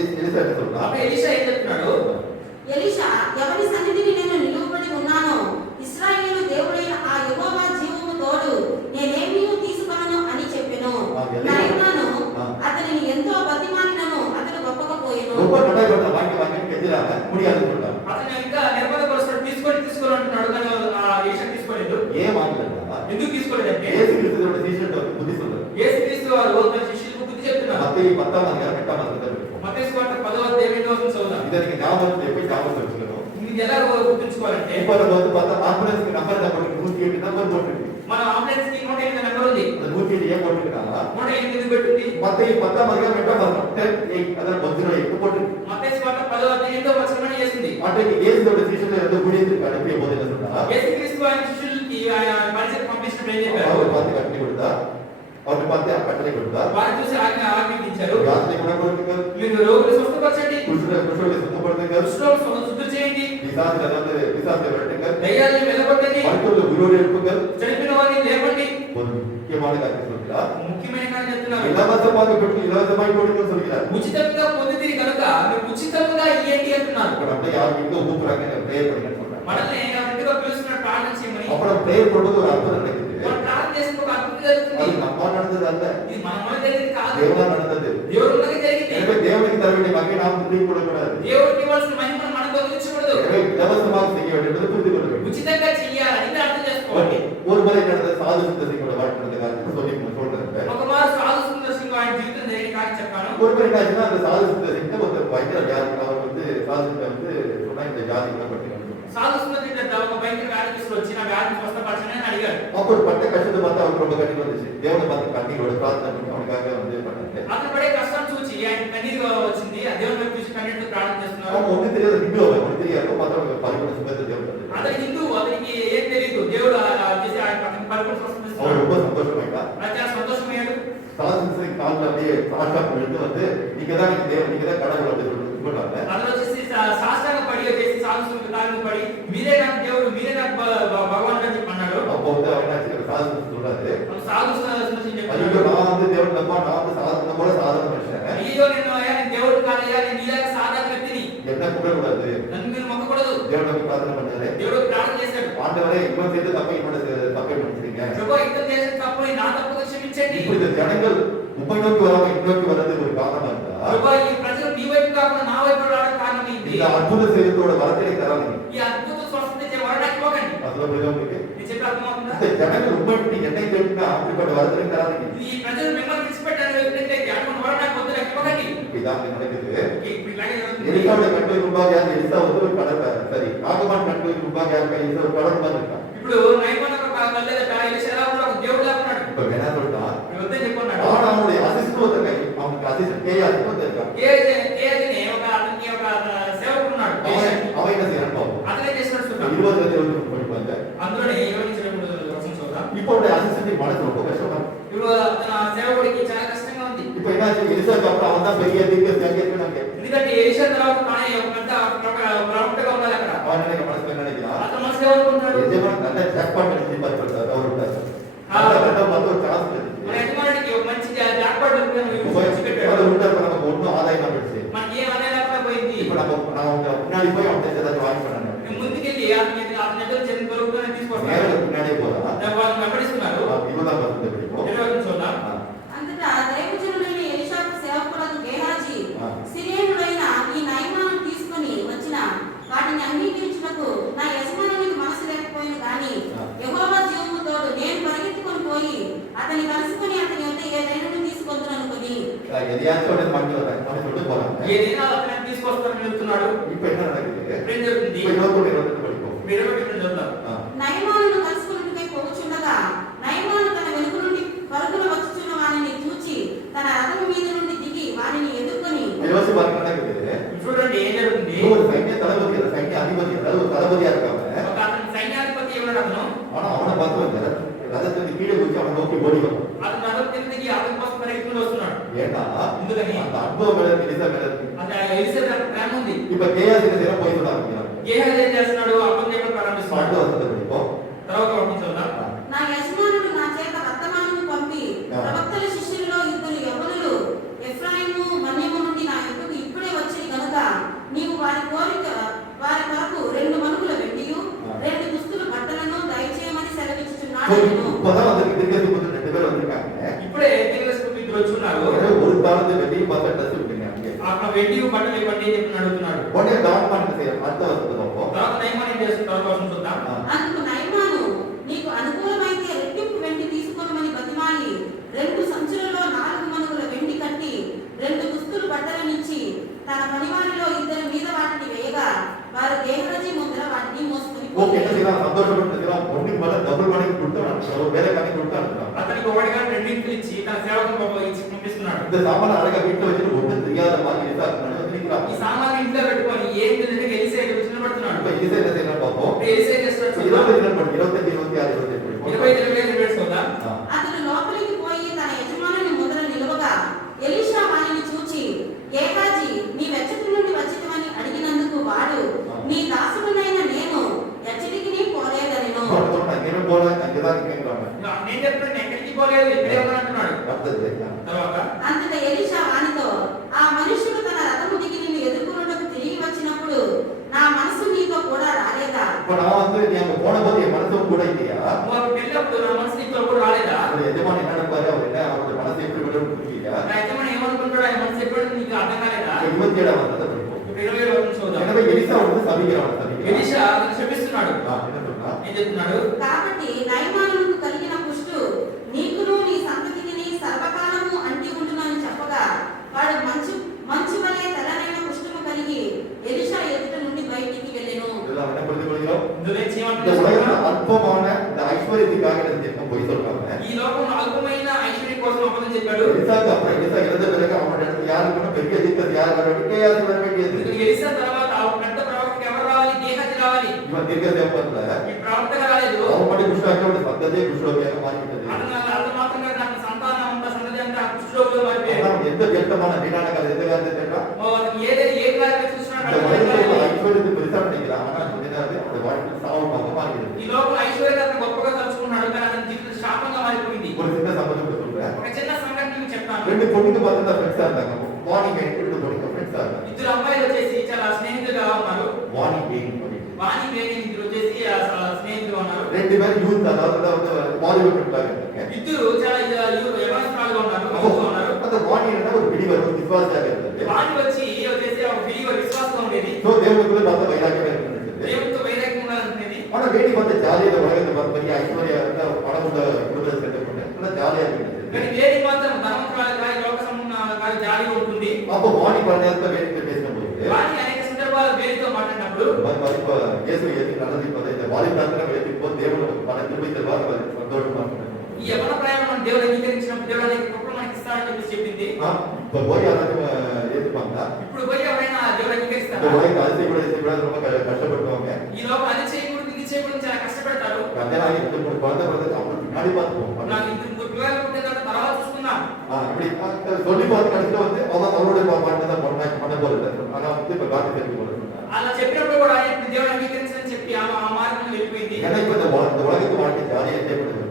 எலிசா என்ன சொல்றா? అప్పుడు ఎలీసా ఏం చెప్తున్నాడు? ఎలీషా ఎవరి సన్నిధిని నేను నిలువబడి ఉన్నానో ఇశ్రాయేలు దేవుడైన ఆ యెహోవా జీవము తోడు నేనేమీ తీసుకొనను అని చెప్పెను. నయమాను అతనిని ఎంతో బతిమాలినను అతడు గొప్పకపోయెను. ரொம்ப கட்டாயப்படுத்த வாங்கி கெஞ்சுறாங்க, முடியாதுன்னு சொல்றாங்க. అతను ఇంకా నిర్బంధపరుస్తున్నాడు. తీసుకోండి అంటున్నాడు, కానీ ఎలీసా తీసుకోలేదు. ஏன் வாங்கலன்னா ఎందుకు తీసుకోలేదంటే இயேசு கிறிஸ்துவோட சீஷர்ட்ட வந்து புத்தி சொல்றாரு. యేసుక్రీస్తు వారు తన శిష్యులకు மத்தேயு 10ஆம் அதிகாரம் 8ஆம் வசனத்தை படிப்போம். మత్తయి సువార్త 10వ అధ్యాయం 8వ వచనం చదువుదాం. இதை நீங்க ஞாபகம் எப்படி ஞாபகம் வச்சுக்கணும்? ఇది ఎలా గుర్తుంచుకోవాలంటే இப்ப நம்ம வந்து பார்த்தா ஆம்புலன்ஸ்க்கு நம்பர் என்ன போட்டு 108 நம்பர் போட்டுருக்கு. మన అంబులెన్స్ కి 108 నెంబర్ ఉంది. அந்த 108 ஏன் போட்டுருக்காங்க? 108 ఎందుకు పెట్టుంది? மத்தேயு 10ஆம் அதிகாரம் 8ஆம் வசனம் 10:8 அதான் 108 போட்டுருக்கு. మత్తయి సువార్త 10వ అధ్యాయం 8వ వచనంలో చేసింది. அன்றைக்கு இயேசுவோட சீஷர்கள் வந்து ஊழியத்துக்கு அனுப்பிய போது என்ன சொன்னா? యేసుక్రీస్తు ఆయన శిష్యులకి ఆయన పరిచయం పంపించినప్పుడు ఏం చెప్పారు? அவர் பார்த்து கட்டளை கொடுத்தா, அவர் பார்த்து கட்டளை கொடுத்தா, వారు చూసి ఆజ్ఞాపించారు. யாத்திரை குணப்படுத்துங்க, మీరు రోగులు స్వస్థపరచండి, குஷ்டரோகிகளை சுத்தப்படுத்துங்க, కుష్ఠరోగులను శుద్ధి చేయండి, பிசாசை விரட்டுங்க, దయ్యాలను వెళ్ళగొట్టండి, மருத்துவ உயிரோடு எழுப்புங்க. చనిపోయిన వారిని లేపండి. ஒரு முக்கியமான காரியம் சொல்கிறார். ముఖ్యమైన కార్యం చెప్తున్నారు. இலவசமாக பெற்று இலவசமாய் கொடுங்கன்னு சொல்கிறார். ఉచితంగా పొందితిరి కనుక మీరు ఉచితంగా ఇయ్యండి అంటున్నారు. இப்ப நம்ம யாரும் எங்க கூப்பிடுறாங்க பிரேயர் பண்ணுங்கன்னு சொல்றாங்க. మనల్ని ఎవరింటిగా పిలుస్తున్నారు ప్రార్థన చేయమని. அப்புறம் பிரேயர் பண்ணும்போது ஒரு அற்புதம் நடக்குது. మనం ప్రార్థన చేసిన ఒక అద్భుతం జరుగుతుంది. அது நம்ம நடந்தது அல்ல, ఇది మన వల్ల జరిగింది కాదు, தேவனா நடந்தது. దేవుడి వల్ల జరిగింది. எனவே தேவனுக்கு தர வேண்டிய மகிமை நாம் புரிந்து கொள்ளக்கூடாது. దేవుడికి ఇవ్వాల్సిన మహిమను మనం గౌరవించకూడదు. எனவே இலவசமாக செய்ய வேண்டும் புரிந்து கொள்ள வேண்டும். ఉచితంగా చెయ్యాలని మీరు అర్థం చేసుకోవాలి. ஒரு முறை நடந்த சாது சுந்தரசிங்கோட வாழ்க்கை நடந்த காரியத்தை சொல்லி சொல்றேன். ఒక మారు సాధు సుందర్ సింగ్ ఆయన జీవితం జరిగిన కార్యం చెప్పాను. ஒரு முறை என்னாச்சுன்னா அந்த சாது சுந்தரசிங்க ஒரு பயங்கர வியாதி, அவர் வந்து சாதுங்க வந்து சொன்னா இந்த வியாதி குணப்படுத்தணும். సాధు సుందర్ సింగ్ ఒక భయంకర వ్యాధి తీసుకుని వచ్చి నా వ్యాధిని స్వస్థపరచని అని అడిగారు. அப்போ பட்ட கஷ்டத்தை பார்த்து அவருக்கு ரொம்ப கண்ணீர் வந்துச்சு. தேவனை பார்த்து கண்ணீரோட பிரார்த்தனை பண்ணி அவனுக்காக வந்து பண்ணாங்க. అతను పడే కష్టం చూసి ఆయన కన్నీరు వచ్చింది. ఆ దేవుని వైపు చూసి కన్నీరుతో ప్రార్థన చేస్తున్నారు. அவன் ஒன்றும் தெரியாது, ஹிந்து அவன் ஒன்றும் தெரியாது, மாத்திரம் பரிபூர்ண சுகத்தை தேவன் தந்தார். అతని హిందూ, అతనికి ఏం తెలియదు. దేవుడు చేసి అతనికి పరిపూర్ణ స్వస్థత அவன் ఇస్తున్నాడు. ரொம்ப சந்தோஷமாயிட்டா. ఆయన చాలా సంతోషమయ్యాడు. சாது சுந்தரசிங்க காலில் அப்படியே சாஷ்டாங்க எடுத்து வந்து நீங்க தான் எனக்கு தேவன், நீங்க தான் கடவுள் அப்படின்னு சொல்றாங்க. అతను వచ్చేసి సాష్టాంగ పడి చేసి సాధు సుందర్ కాళ్ళ పడి మీరే నాకు దేవుడు, మీరే నాకు భగవాన్ అని చెప్పి అన్నాడు. அப்போ வந்து அவன் என்ன சாது சொல்றாரு, సాధు సుందర్ సింగ్ ஐயோ చెప్పాడు, நான் வந்து தேவன் நம்ப, நான் வந்து சாதாரண போல சாதாரண மனுஷன், అయ్యో నేను దేవుడు కాదయ్యా, నేను నీలాగా సాధారణ వ్యక్తిని, என்ன கூடக்கூடாது. నన్ను మీరు మొక్కకూడదు. தேவன் நம்பி பிரார்த்தனை பண்ணாரு. దేవుడు ప్రార్థన చేశాడు. ஆண்டவரே இவன் செய்த தப்பை இவனை தப்பை பண்ணிக்கிறீங்க. ప్రభు ఇతను చేసిన తప్పుని నా తప్పుగా క్షమించండి. இப்படி இந்த ஜனங்கள் உம்மை நோக்கி வராம இன்னொக்கி வர்றது ஒரு காரணமா இருந்தா, ప్రభు ఈ ప్రజలు నీ వైపు కాకుండా నా వైపు రావడానికి కారణం ఏంటి? இந்த அற்புத செய்தத்தோட வரத்தை தராதீங்க. ఈ అద్భుత స్వస్థత ఇచ్చే వరడానికి పోకండి. அதுல புரியுதா உங்களுக்கு? నేను చెప్పే అర్థమవుతుందా? இந்த ஜனங்கள் உண்மை விட்டு என்னை கேட்டுனா அப்படிப்பட்ட வரத்தை தராதீங்க. ఈ ప్రజలు మిమ్మల్ని విడిచిపెట్టాలని వెళ్ళినట్లయితే అటువంటి వరడానికి వద్దు, నాకు ఇవ్వకండి. இதான் இங்க நடக்குது. ఇప్పుడు ఇలాగే జరుగుతుంది. எலிசாவுடைய கண்களுக்கு முன்பாக யார் எலிசா வந்து ஒரு கடல், சரி நாகமான் கண்களுக்கு முன்பாக யார் எலிசா ஒரு கடல் மாதிரி இருக்கான். ఇప్పుడు నయమాన్ ఒక కళ్ళేదట, ఎలీషా ఎలా ఉన్నాడు? ఒక దేవుడు లాగా ఉన్నాడు. இப்ப என்ன சொல்றான்? నేను వద్దని చెప్పన్నాడు. ஆனா அவனுடைய அசிஸ்டன்ட் கை, அவனுக்கு அசிஸ்டன்ட் கேயாசி வந்திருக்கான். కేజీని అతనికి ఒక సేవకుడు ఉన్నాడు. அவன் என்ன செய்யறான் பாவம். అతనే చేసినట్టు చూద్దాం. 20 படிப்பாங்க. అందులోనే 23 వచనం చూద్దాం. இப்போ உடைய அசிஸ்டன்ட் மனசு ரொம்ப கஷ்டமா இருக்கு. ఇప్పుడు అతను ఆ సేవకుడికి చాలా కష్టంగా ఉంది. இப்ப என்னாச்சு, எலிசாக்கு அப்புறம் அவன் தான் பெரிய தீர்க்க கேட்கிறாங்க. ఎందుకంటే ఎలీషా తర్వాత తానే ఒక పెద్ద ప్రవక్తగా ఉండాలి అక్కడ. அவன் நினைக்க மனசுல என்ன நினைக்கிறான், అతను మనసులో ఏమనుకుంటాడు? எஜமான் நல்ல ஜாக்பாட் அடிச்சு பார்த்தாரு. அவர் விட்டாரு. அந்த கட்டம் பார்த்து ஒரு சான்ஸ் మన கிடைச்சு. యజమానికి ఒక మంచి జాక్పాట్ அதை పెట్టాడు. விட்டாரு, நமக்கு ஒன்றும் ஆதாயம் கிடைச்சு. మనకి ఏం అదే లేకుండా పోయింది. இப்ப நான் முன்னாடி போய் அவன் ஏதாச்சும் வாங்கி பண்ணாங்க. నేను ముందుకెళ్ళి అతని ఎదురు చెందిన దొరుకుతుందని తీసుకొస్తాను. நேரம் முன்னாடியே போறான். వాళ్ళు వెంబడిస్తున్నారు. 20ஆம் வசனத்தை படிப்போம். 20 వచనం చూద్దాం. అంతటా దైవజనుడైన ఎలీషాకు సేవకుడగు గేహాజీ ఆ. సిరియనుడైన ఈ నయమాను తీసుకొని వచ్చిన వాటిని అంగీకరించుటకు నా యజమానునికి మనసు లేకపోయిన గాని ఆ. యెహోవా జీవము తోడు నేను పరిగెత్తుకొని పోయి అతని కలుసుకొని అతని యొద్ద ఏదైనా తీసుకొద్దును అనుకుని எதையாச்சும் உடனே பண்ணி வர்றாங்க, பண்ணி சொல்லிட்டு போறாங்க. ఏదైనా అతను తీసుకొస్తానని వెళ్తున్నాడు. இப்ப என்ன நடக்குது? ఇప్పుడు ఏం జరుగుతుంది? இப்ப 21 படிப்போம். 22 చూద్దాం. నయమానును కలుసుకున్నట్టుకై పోవచుండగా నయమాను తన వెనుక నుండి పరుగున వచ్చుచున్న వానిని చూచి తన రథము మీద నుండి దిగి వానిని ఎదుర్కొని யோசிச்சு பாருங்க என்ன நடக்குது. చూడండి ఏం జరుగుతుంది. ஒரு சைன்ய தளபதி, சைன்ய அதிபதி, அதாவது ஒரு தளபதியா இருக்காங்க. ఒక అతని సైన్యాధిపతి ఎవరు అతను? ஆனா அவனை பார்த்து வந்து ரதத்துக்கு கீழே குதிச்சு அவனை நோக்கி ஓடி வரும். అతను రథం కింద దిగి అతని కోసం పరిగెత్తుకుంటూ వస్తున్నాడు. ஏன்னா ఎందుకని? அந்த அனுபவம் மேல எலிசா மேல இருக்கு. అది ఎలీషా ప్రేమ ఉంది. இப்ப கேயாசி என்ன செய்யறான், போய் சொல்ல ஆரம்பிக்கிறான். గేహాజీ ఏం చేస్తున్నాడు? అతను చెప్పడం ప్రారంభిస్తున్నాడు. பாட்டு வசனத்தை படிப்போம். తర్వాత ఒకటి చూద్దాం. నా యజమానుడు నా చేత వర్తమానము పంపి ఆ. ప్రవక్తల శిష్యులలో ఇద్దరు యవ్వనులు ఎఫ్రాయిము మన్యము నుండి నా యొద్దకు ఇప్పుడే వచ్చేది కనుక నీవు వారి కొరకు 2 మనుగుల వెండియు ఆ. 2 దుస్తుల బట్టలను దయచేయమని సెలవిచ్చుచున్నాడు. இப்பதான் வந்து திருக்கசி புத்தர் 2 பேர் வந்திருக்காங்க. ఇప్పుడే తెలుగుదేశం ఇద్దరు వచ్చున్నారు. ஒரு காலத்து வெட்டியும் பார்த்து ட்ரெஸ் விட்டுங்க அங்கே. అక్కడ వెండి బట్టలు ఇవ్వండి అని చెప్పి అడుగుతున్నాడు. உடனே டாக்டர் செய்யறான். அடுத்த வசனத்தை பார்ப்போம். తర్వాత నయమాన్ ఏం చేస్తున్నాడు? కోసం చూద్దాం. అందుకు నయమాను నీకు అనుకూలమైతే రెట్టింపు వెండి తీసుకొనమని బతిమాలి 2 సంచులలో 4 మనుగుల వెండి కట్టి நீ கொடுத்து அனுப்புறான். అతనికి ఒకటిగా రెండింటిని ఇచ్చి తన సేవకులకు ఇచ్చి పంపిస్తున్నాడు. இந்த சாமான அழகா வீட்டுல வச்சுட்டு ஒண்ணும் தெரியாத மாதிரி எலிசா நினைக்கிறான். ఈ సామాన్లు ఇంట్లో పెట్టుకొని ఏం తెలియక ఎలీసా ఎదురు నిలబడుతున్నాడు. இப்ப எலிசா என்ன செய்யணும் பார்ப்போம். ఇప్పుడు ఎలీసా ఏం చేస్తున్నాడు చూద్దాం. 25 26 25 వేసుకుందాం. అతడు లోపలికి పోయి తన యజమానుని ముందర నిలువగా ఎలీషా వానిని చూచి, గేహాజీ, నీ వెచ్చటి నుండి వచ్చినవని అడిగినందుకు వాడు, నీ దాసుడునైన నేను ఎచ్చటికి నీ పోలేదనెను. నేను పోలే అங்கதான் கேக்குறாங்க. నేను చెప్తాను ఎక్కడికి పోలేదు ఇక్కడే ఉన్నాను అంటున్నాడు. తర్వాత అంతట ఎలీషా వానితో, ఆ మనుషుడు తన రథము దిగి నిన్ను ఎదుర్కొనుటకు తిరిగి వచ్చినప్పుడు నా మనసు నీతో కూడా రాలేదా? இப்ப நான் வந்து நீ அங்க போனபோது என் மனசும் கூட இல்லையா? నువ్వు వెళ్ళినప్పుడు నా మనసు నీతో కూడా రాలేదా? ஒரு எஜமான் என்ன நினைப்பாரு, அவர் என்ன அவரோட மனசை எப்படி விடணும் புரியலையா? నా యజమాని ఏమనుకుంటాడో ఆయన మనసు ఎప్పుడు నీకు అర్థం కాలేదా? 27 వచనం படிப்போம். ఇప్పుడు 27 వచనం చూద్దాం. எனவே எலிசா வந்து சபிக்கிறான். ఎలీషా శపిస్తున్నాడు. என்ன சொல்றா? ఏం చెప్తున్నాడు? కాబట్టి నయమానుకు కలిగిన పుష్టు నీకును నీ సంతతికిని సర్వకాలము అంటి ఉండునని చెప్పగా వాడు మంచు వలె తెల్లనైన పుష్టుము కలిగి ఎలీషా ఎదుట నుండి బయటికి వెళ్ళెను. இதெல்லாம் என்ன புரிந்து கொள்கிறோம்? నువ్వేం இந்த చేయమంటున్నావు? உலகத்துல அற்பமான இந்த ஐஸ்வர்யத்துக்காக என்ன செய்யணும் போய் சொல்றாங்க. ఈ లోకంలో అల్పమైన ఐశ్వర్యం కోసం అబద్ధం చెప్పాడు. எலிசாக்கு அப்புறம் எலிசா இறந்த பிறகு அவனோட இடத்துல யாருக்குன்னு பெரிய தீர்க்கதரிசி யார் வர வேண்டிய கேயாசி வர வேண்டியது. ఎందుకు ఎలీసా తర్వాత ఆ పెద్ద ప్రవక్తకి ఎవరు రావాలి? గేహాజీ రావాలి. இவன் தீர்க்கதரிசில ఈ ప్రవక్త రాలేదు. அவன் மட்டும் குஷ்டாக்கியோட சந்ததே குஷ்டரோகியாக மாறிவிட்டது. అది మాత్రమే నాకు సంతానం అంతా సంతతి అంతా కుష్ఠరోగులు మారిపోయారు. அவன் எந்த வியர்த்தமான வீணான கதை எந்த காரியத்தை தெரியுமா? ఏ కార్యం చూస్తున్నాడు? இந்த உலகத்துல ஐஸ்வர்யத்தை பெருசா நினைக்கிறான். ஆனா சொன்னது அந்த வாழ்க்கை சாபமாக மாறிடுது. ఈ లోపల ఐశ్వర్యాన్ని గొప్పగా తలుచుకున్నాడు కానీ అతని జీవితం శాపంగా మారిపోయింది. ஒரு சின்ன சம்பந்தத்தை சொல்றேன். ఒక చిన్న సంఘటన మీకు చెప్తాను. ரெண்டு பொண்ணுங்க பார்த்தா ஃப்ரெண்ட்ஸா இருந்தாங்க. வார்னிங் எயிட் ரெண்டு பொண்ணுங்க ஃப்ரெண்ட்ஸா இருந்தாங்க. ఇద్దరు అమ్మాయిలు వచ్చేసి చాలా స్నేహితులుగా ఉన్నారు. வார்னிங் எயிட் వాణి వేణి ఇద్దరు వచ్చేసి స్నేహితులుగా ఉన్నారు. ரெண்டு பேரும் யூத் அதாவது பாலிவுட் இருந்தாங்க. ఇద్దరు చాలా యవనస్తులుగా ఉన్నారు. அந்த வார்னிங் என்ன ஒரு பிடிவர் ஒரு விசுவாசியாக இருந்தது. వాణి వచ్చి ఒక బిలీవర్ విశ్వాసంగా ఉండేది. சோ தேவனுக்குள்ள பார்த்த வைராக்கியம் இருந்தது. దేవునితో వైరాగ్యం ఉండాలనుకునేది. ஆனா வேடி பார்த்த ஜாலியா உலகத்தை பார்த்த பெரிய ஐஸ்வர்யா பணம் உள்ள குடும்பத்தை சேர்ந்த பொண்ணு ஆனா ஜாலியா இருந்தது. కానీ వేడి మాత్రం ధర్మకురాలుగా లోక సంబంధంగా జాలిగా ఉంటుంది. அப்போ வாணி பல நேரத்துல வேடிக்கை பேசினபோது వాణి అనేక సందర్భాలు వేడితో మాట్లాడినప్పుడు இப்ப இயேசு எதுக்கு நல்லது இப்ப இந்த வாலிபாத்திரம் எடுத்துப்போ தேவன் பல திருப்பி தருவார் சந்தோஷமா இருக்கும். ఈ యవన ప్రయాణం మన దేవుడు అంగీకరించినప్పుడు దేవుడు అనేక కృపలు మనకి ఇస్తాడని చెప్పి చెప్పింది. இப்ப போய் யாராச்சும் ஏத்துப்பாங்க. ఇప్పుడు పోయి ఎవరైనా దేవుడు இந்த అంగీకరిస్తారా? உலகத்தை அதிசய கூட ரொம்ப கஷ்டப்படுவாங்க. ఈ లోపల అది చేయకూడదు ఇది చేయకూడదు చాలా కష్టపడతారు. கல்யாணம் ஆகி ஒரு குழந்தை பிறகு அவங்க பின்னாடி பார்த்துப்போம். నాకు ఇద్దరు ముగ్గురు పిల్లలు పుట్టిన తర్వాత చూసుకున్నాం. இப்படி சொல்லி பார்த்து கடைசியில வந்து அவரோட பாட்டு தான் பண்ண போறது. ஆனா வந்து இப்ப காட்டு தெரிஞ்சு போறது. అలా చెప్పినప్పుడు కూడా ఇప్పుడు దేవుడు అంగీకరించని చెప్పి ఆ మార్గంలో వెళ్ళిపోయింది. ஏன்னா இப்ப இந்த உலகத்து வாழ்க்கை ஜாலியா தேவைப்படுது.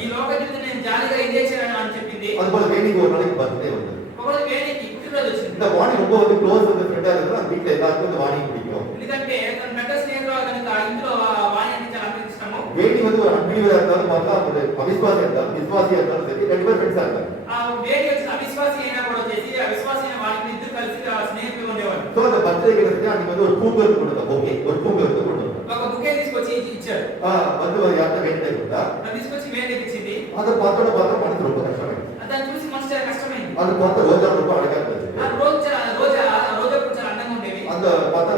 ఈ లోక జీవితం నేను జాలీగా ఎంజాయ్ చేయాలని అని చెప్పింది. அதுபோல வேணிக்கு ஒரு நாளைக்கு பர்த்டே வந்தது. ఒకరోజు వేణికి పుట్టినరోజు వచ్చింది. இந்த வாணி ரொம்ப வந்து க்ளோஸ் வந்து ஃப்ரெண்டா இருந்தா வீட்ல எல்லாருக்கும் இந்த வாணி பிடிக்கும். ఎందుకంటే తన పెద్ద స్నేహితురాలు కనుక ఇంట్లో వాణి అంటే చాలా ఇష్టము. வேணி வந்து ஒரு அன்பிலிவரா இருந்தாலும் பார்த்தா ஒரு அவிஸ்வாசியா இருந்தாலும் விசுவாசியா இருந்தாலும் சரி ரெண்டு பேரும் ஃப்ரெண்ட்ஸா இருந்தாங்க. ఆ వేణి వచ్చి అవిశ్వాసి అయినా కూడా వచ్చేసి అవిశ్వాసి అయిన వాడిని ఇద్దరు కలిసి స్నేహితులు ఉండేవాళ్ళు. சோ அந்த பர்த்டே கிட்ட அன்னைக்கு வந்து ஒரு பூங்கல் கொடுத்தா ஓகே ஒரு பூங்கல் கொடுத்தோம். ఒక బుకే తీసుకొచ్చి ఇచ్చారు. வந்து யார்ட்ட வேண்டியது இருந்தா అది తీసుకొచ్చి వేణికి ఇచ్చింది. அதை பார்த்தோட பார்த்தா மனசு ரொம்ப கஷ்டமாயிடுச்சு. దాన్ని చూసి మనసు చాలా కష్టమైంది. அது பார்த்தா ரோஜா ரொம்ப அழகா இருந்தது. ఆ రోజా చాలా అందంగా ఉండేది. அந்த பார்த்தா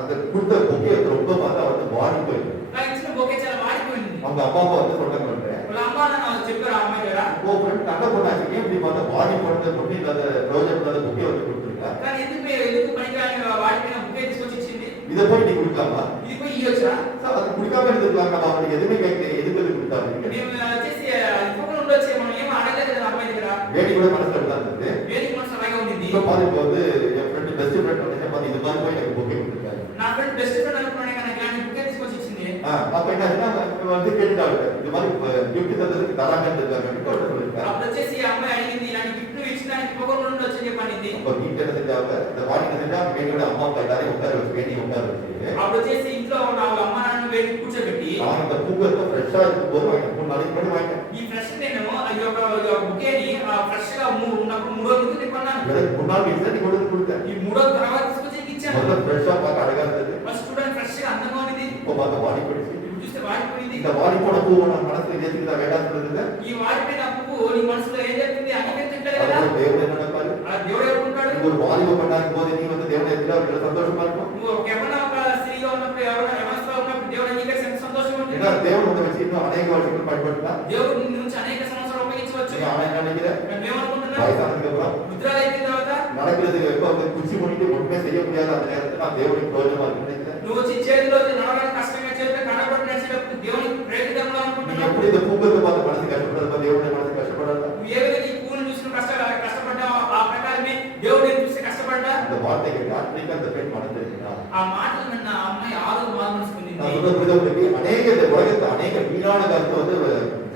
அந்த கொடுத்த பொக்கே ரொம்ப பார்த்தா வந்து வாடி போயிடுது. ఆ ఇచ్చిన బొకే చాలా వాడిపోయింది. அவங்க அப்பா வந்து சொன்னாங்க వాళ్ళ అమ్మ నాన్న చెప్పారు ఆ అమ్మాయి దగ్గర. ஓ ஃப்ரெண்ட் நல்ல பொண்ணாச்சு ஏன் இப்படி பார்த்தா வாடி போனது பொண்ணு இல்லாத ரோஜா இல்லாத பொக்கே வந்து கொடுத்துருக்கா. కానీ ఎందుకు పనికిరాని వాడిపోయిన బుకే తీసుకొచ్చి ఇచ్చింది. இதை போய் நீ கொடுக்காம ఇది పోయి ఇయ్యొచ్చా? அது குடிக்காம இருந்திருக்கலாம். நம்ம அவனுக்கு எதுவுமே கேட்கல எதுக்கு அது கொடுத்தாங்க. మేము వచ్చేసి ఇవ్వకుండా ఉండొచ్చు. మనం ఏం అడగలేదు కదా అమ్మాయి దగ్గర. வேடி கூட மனசுல தான் இருந்தது. వేణికి మనసు అలాగే ఉండింది. இப்ப பாரு இப்ப வந்து என் ஃப்ரெண்ட் பெஸ்ட் ஃப்ரெண்ட் வந்து பாத்து இது மாதிரி போய் எனக்கு பொக்கே கொடுத்துருக்காரு. నా ఫ్రెండ్ బెస్ట్ ఫ్రెండ్ అనుకున్నానే కానీ ఇలాంటి బుకే తీసుకొచ్చి ఇచ్చింది. அப்ப என்ன வந்து கேட்டுட்டாங்க இது மாதிரி கிஃப்ட் தந்ததுக்கு தராங்கன்னு சொல்லிருக்காங்க. అప్పుడు వచ్చేసి ఆ అమ్మాయి అడిగింది ఇలాంటి గిఫ్ట్ ఇచ్చడానికి ఇవ్వకుండా ఉండొచ్చు అని చెప్పనింది. அப்ப வீட்டுல என்ன செஞ்சாங்க இந்த வாடி என்ன செஞ்சா வேணியோட அம்மா அப்பா எல்லாரையும் உட்கார வச்சு வேணி உட்கார வச்சு అప్పుడు వచ్చేసి ఇంట్లో ఉన్న వాళ్ళ అమ్మ నాన్న వేడి కూర్చోబెట్టి நான் அந்த பூங்கத்தை ஃப்ரெஷ்ஷா இருக்கும்போது வாங்கிட்டேன். 3 நாளைக்கு முன்னாடி வாங்கிட்டேன். ఈ ఫ్రెష్ నేను ఈ యొక్క బుకేని ఫ్రెష్ గా ఉన్నప్పుడు 3 రోజుల ముందు కొన్నాను. எனக்கு 3 நாள் வீட்டுல நீ கொண்டு வந்து கொடுத்தேன். ఈ 3 రోజుల తర్వాత తీసుకొచ్చి ఇచ్చాను. முதல்ல ஃப்ரெஷ்ஷா பார்க்க அழகா இருந்தது. ఫస్ట్ చూడండి ఫ్రెష్ గా అందంగా ఉంది. இப்போ பார்த்த வாடி போயிடுச்சு. ఇప్పుడు చూస్తే వాడిపోయింది. இந்த வாடி போன பூவை நான் மனசுல ஏத்துக்கிட்டா வேண்டாம்னு சொல்றது. ఈ వాడిపోయిన పువ్వు నీ మనసులో ఏం చెప్తుంది? అంగీకరించట్లేదు కదా. அது தேவன் என்ன நினைப்பாரு? ఆ దేవుడు ఏమనుకుంటాడు? நீ ஒரு வாலிப பண்ணாங்க போது நீ வந்து தேவனை எதிராக சந்தோஷமா இருக்கும். నువ్వు ఎవరైనా ఒక స్త్రీగా ఉన్నప్పుడు ఎవరైనా యవనస్తుగా ఉన్నప్పుడు దేవుడు అంగీకరిస్తే ఎంత సంతోషం ఉంటుంది. ஏன்னா தேவன் வந்து வச்சு இன்னும் அநேக வருஷங்கள் பயன்படுத்தா దేవుడు తర్వాత வயசானதுக்கு அப்புறம் వృద్ధురాలు అయిపోయిన తర్వాత நடக்கிறதுக்கு எப்ப வந்து குச்சி முடிட்டு ஒண்ணுமே செய்ய முடியாத அந்த நேரத்துல நான் தேவனுக்கு பிரயோஜனமா இருக்குன்னு நினைக்கிறேன். నువ్వు చేతిలో నడవడం కష్టంగా చేతిలో కనబడి నడిచేటప్పుడు దేవునికి ప్రయోజనంగా நீங்க అనుకుంటున్నావు. எப்படி இந்த பூக்கத்தை பார்த்து மனசு கஷ்டப்படுறப்ப దేవుடைய மனசு கஷ்டப்படாத? నువ్వు ఏ విధంగా ఈ పూలను చూసిన కష్టపడ్డావు ఆ ప్రకారమే దేవుడు చూసి కష్టపడ్డా. அந்த வார்த்தைகள் அன்றைக்கு அந்த பெண் மனம் தெரிஞ்சுதான். ఆ మాటలు విన్న ఆ అమ్మాయి ఆరు మనసుకుంది. நான் சொல்ற புரிதவங்களுக்கு அநேக இந்த உலகத்தை அநேக வீணான கருத்தை வந்து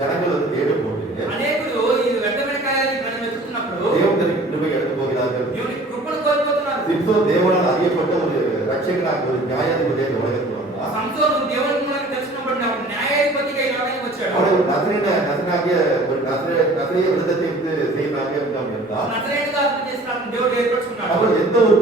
ஜனங்கள் வந்து தேடும் போது అనేకులు ఈ వ్యర్థమైన కార్యాలు మనం వెతుకుతున్నప్పుడు தேவனுடைய கிருபை எடுத்து போகிறார்கள். దేవుని కృపను కోల్పోతున్నారు. சிம்சோன் தேவனால் அறியப்பட்ட ஒரு ரட்சகனாக ஒரு நியாயாதிபதியாக இந்த உலகத்தில் வந்தான். సంసోను దేవుని మూలంగా దర్శనపడిన ఒక న్యాయాధిపతిగా ఈ లోకానికి వచ్చాడు. அவன் ஒரு நசரேனாகிய ஒரு நசரேய விரதத்தை வந்து செய்வதாக இருந்தான். నజరేయుడుగా అతను చేసిన దేవుడు ఏర్పరచుకున్నాడు. அவன் எந்த ஒரு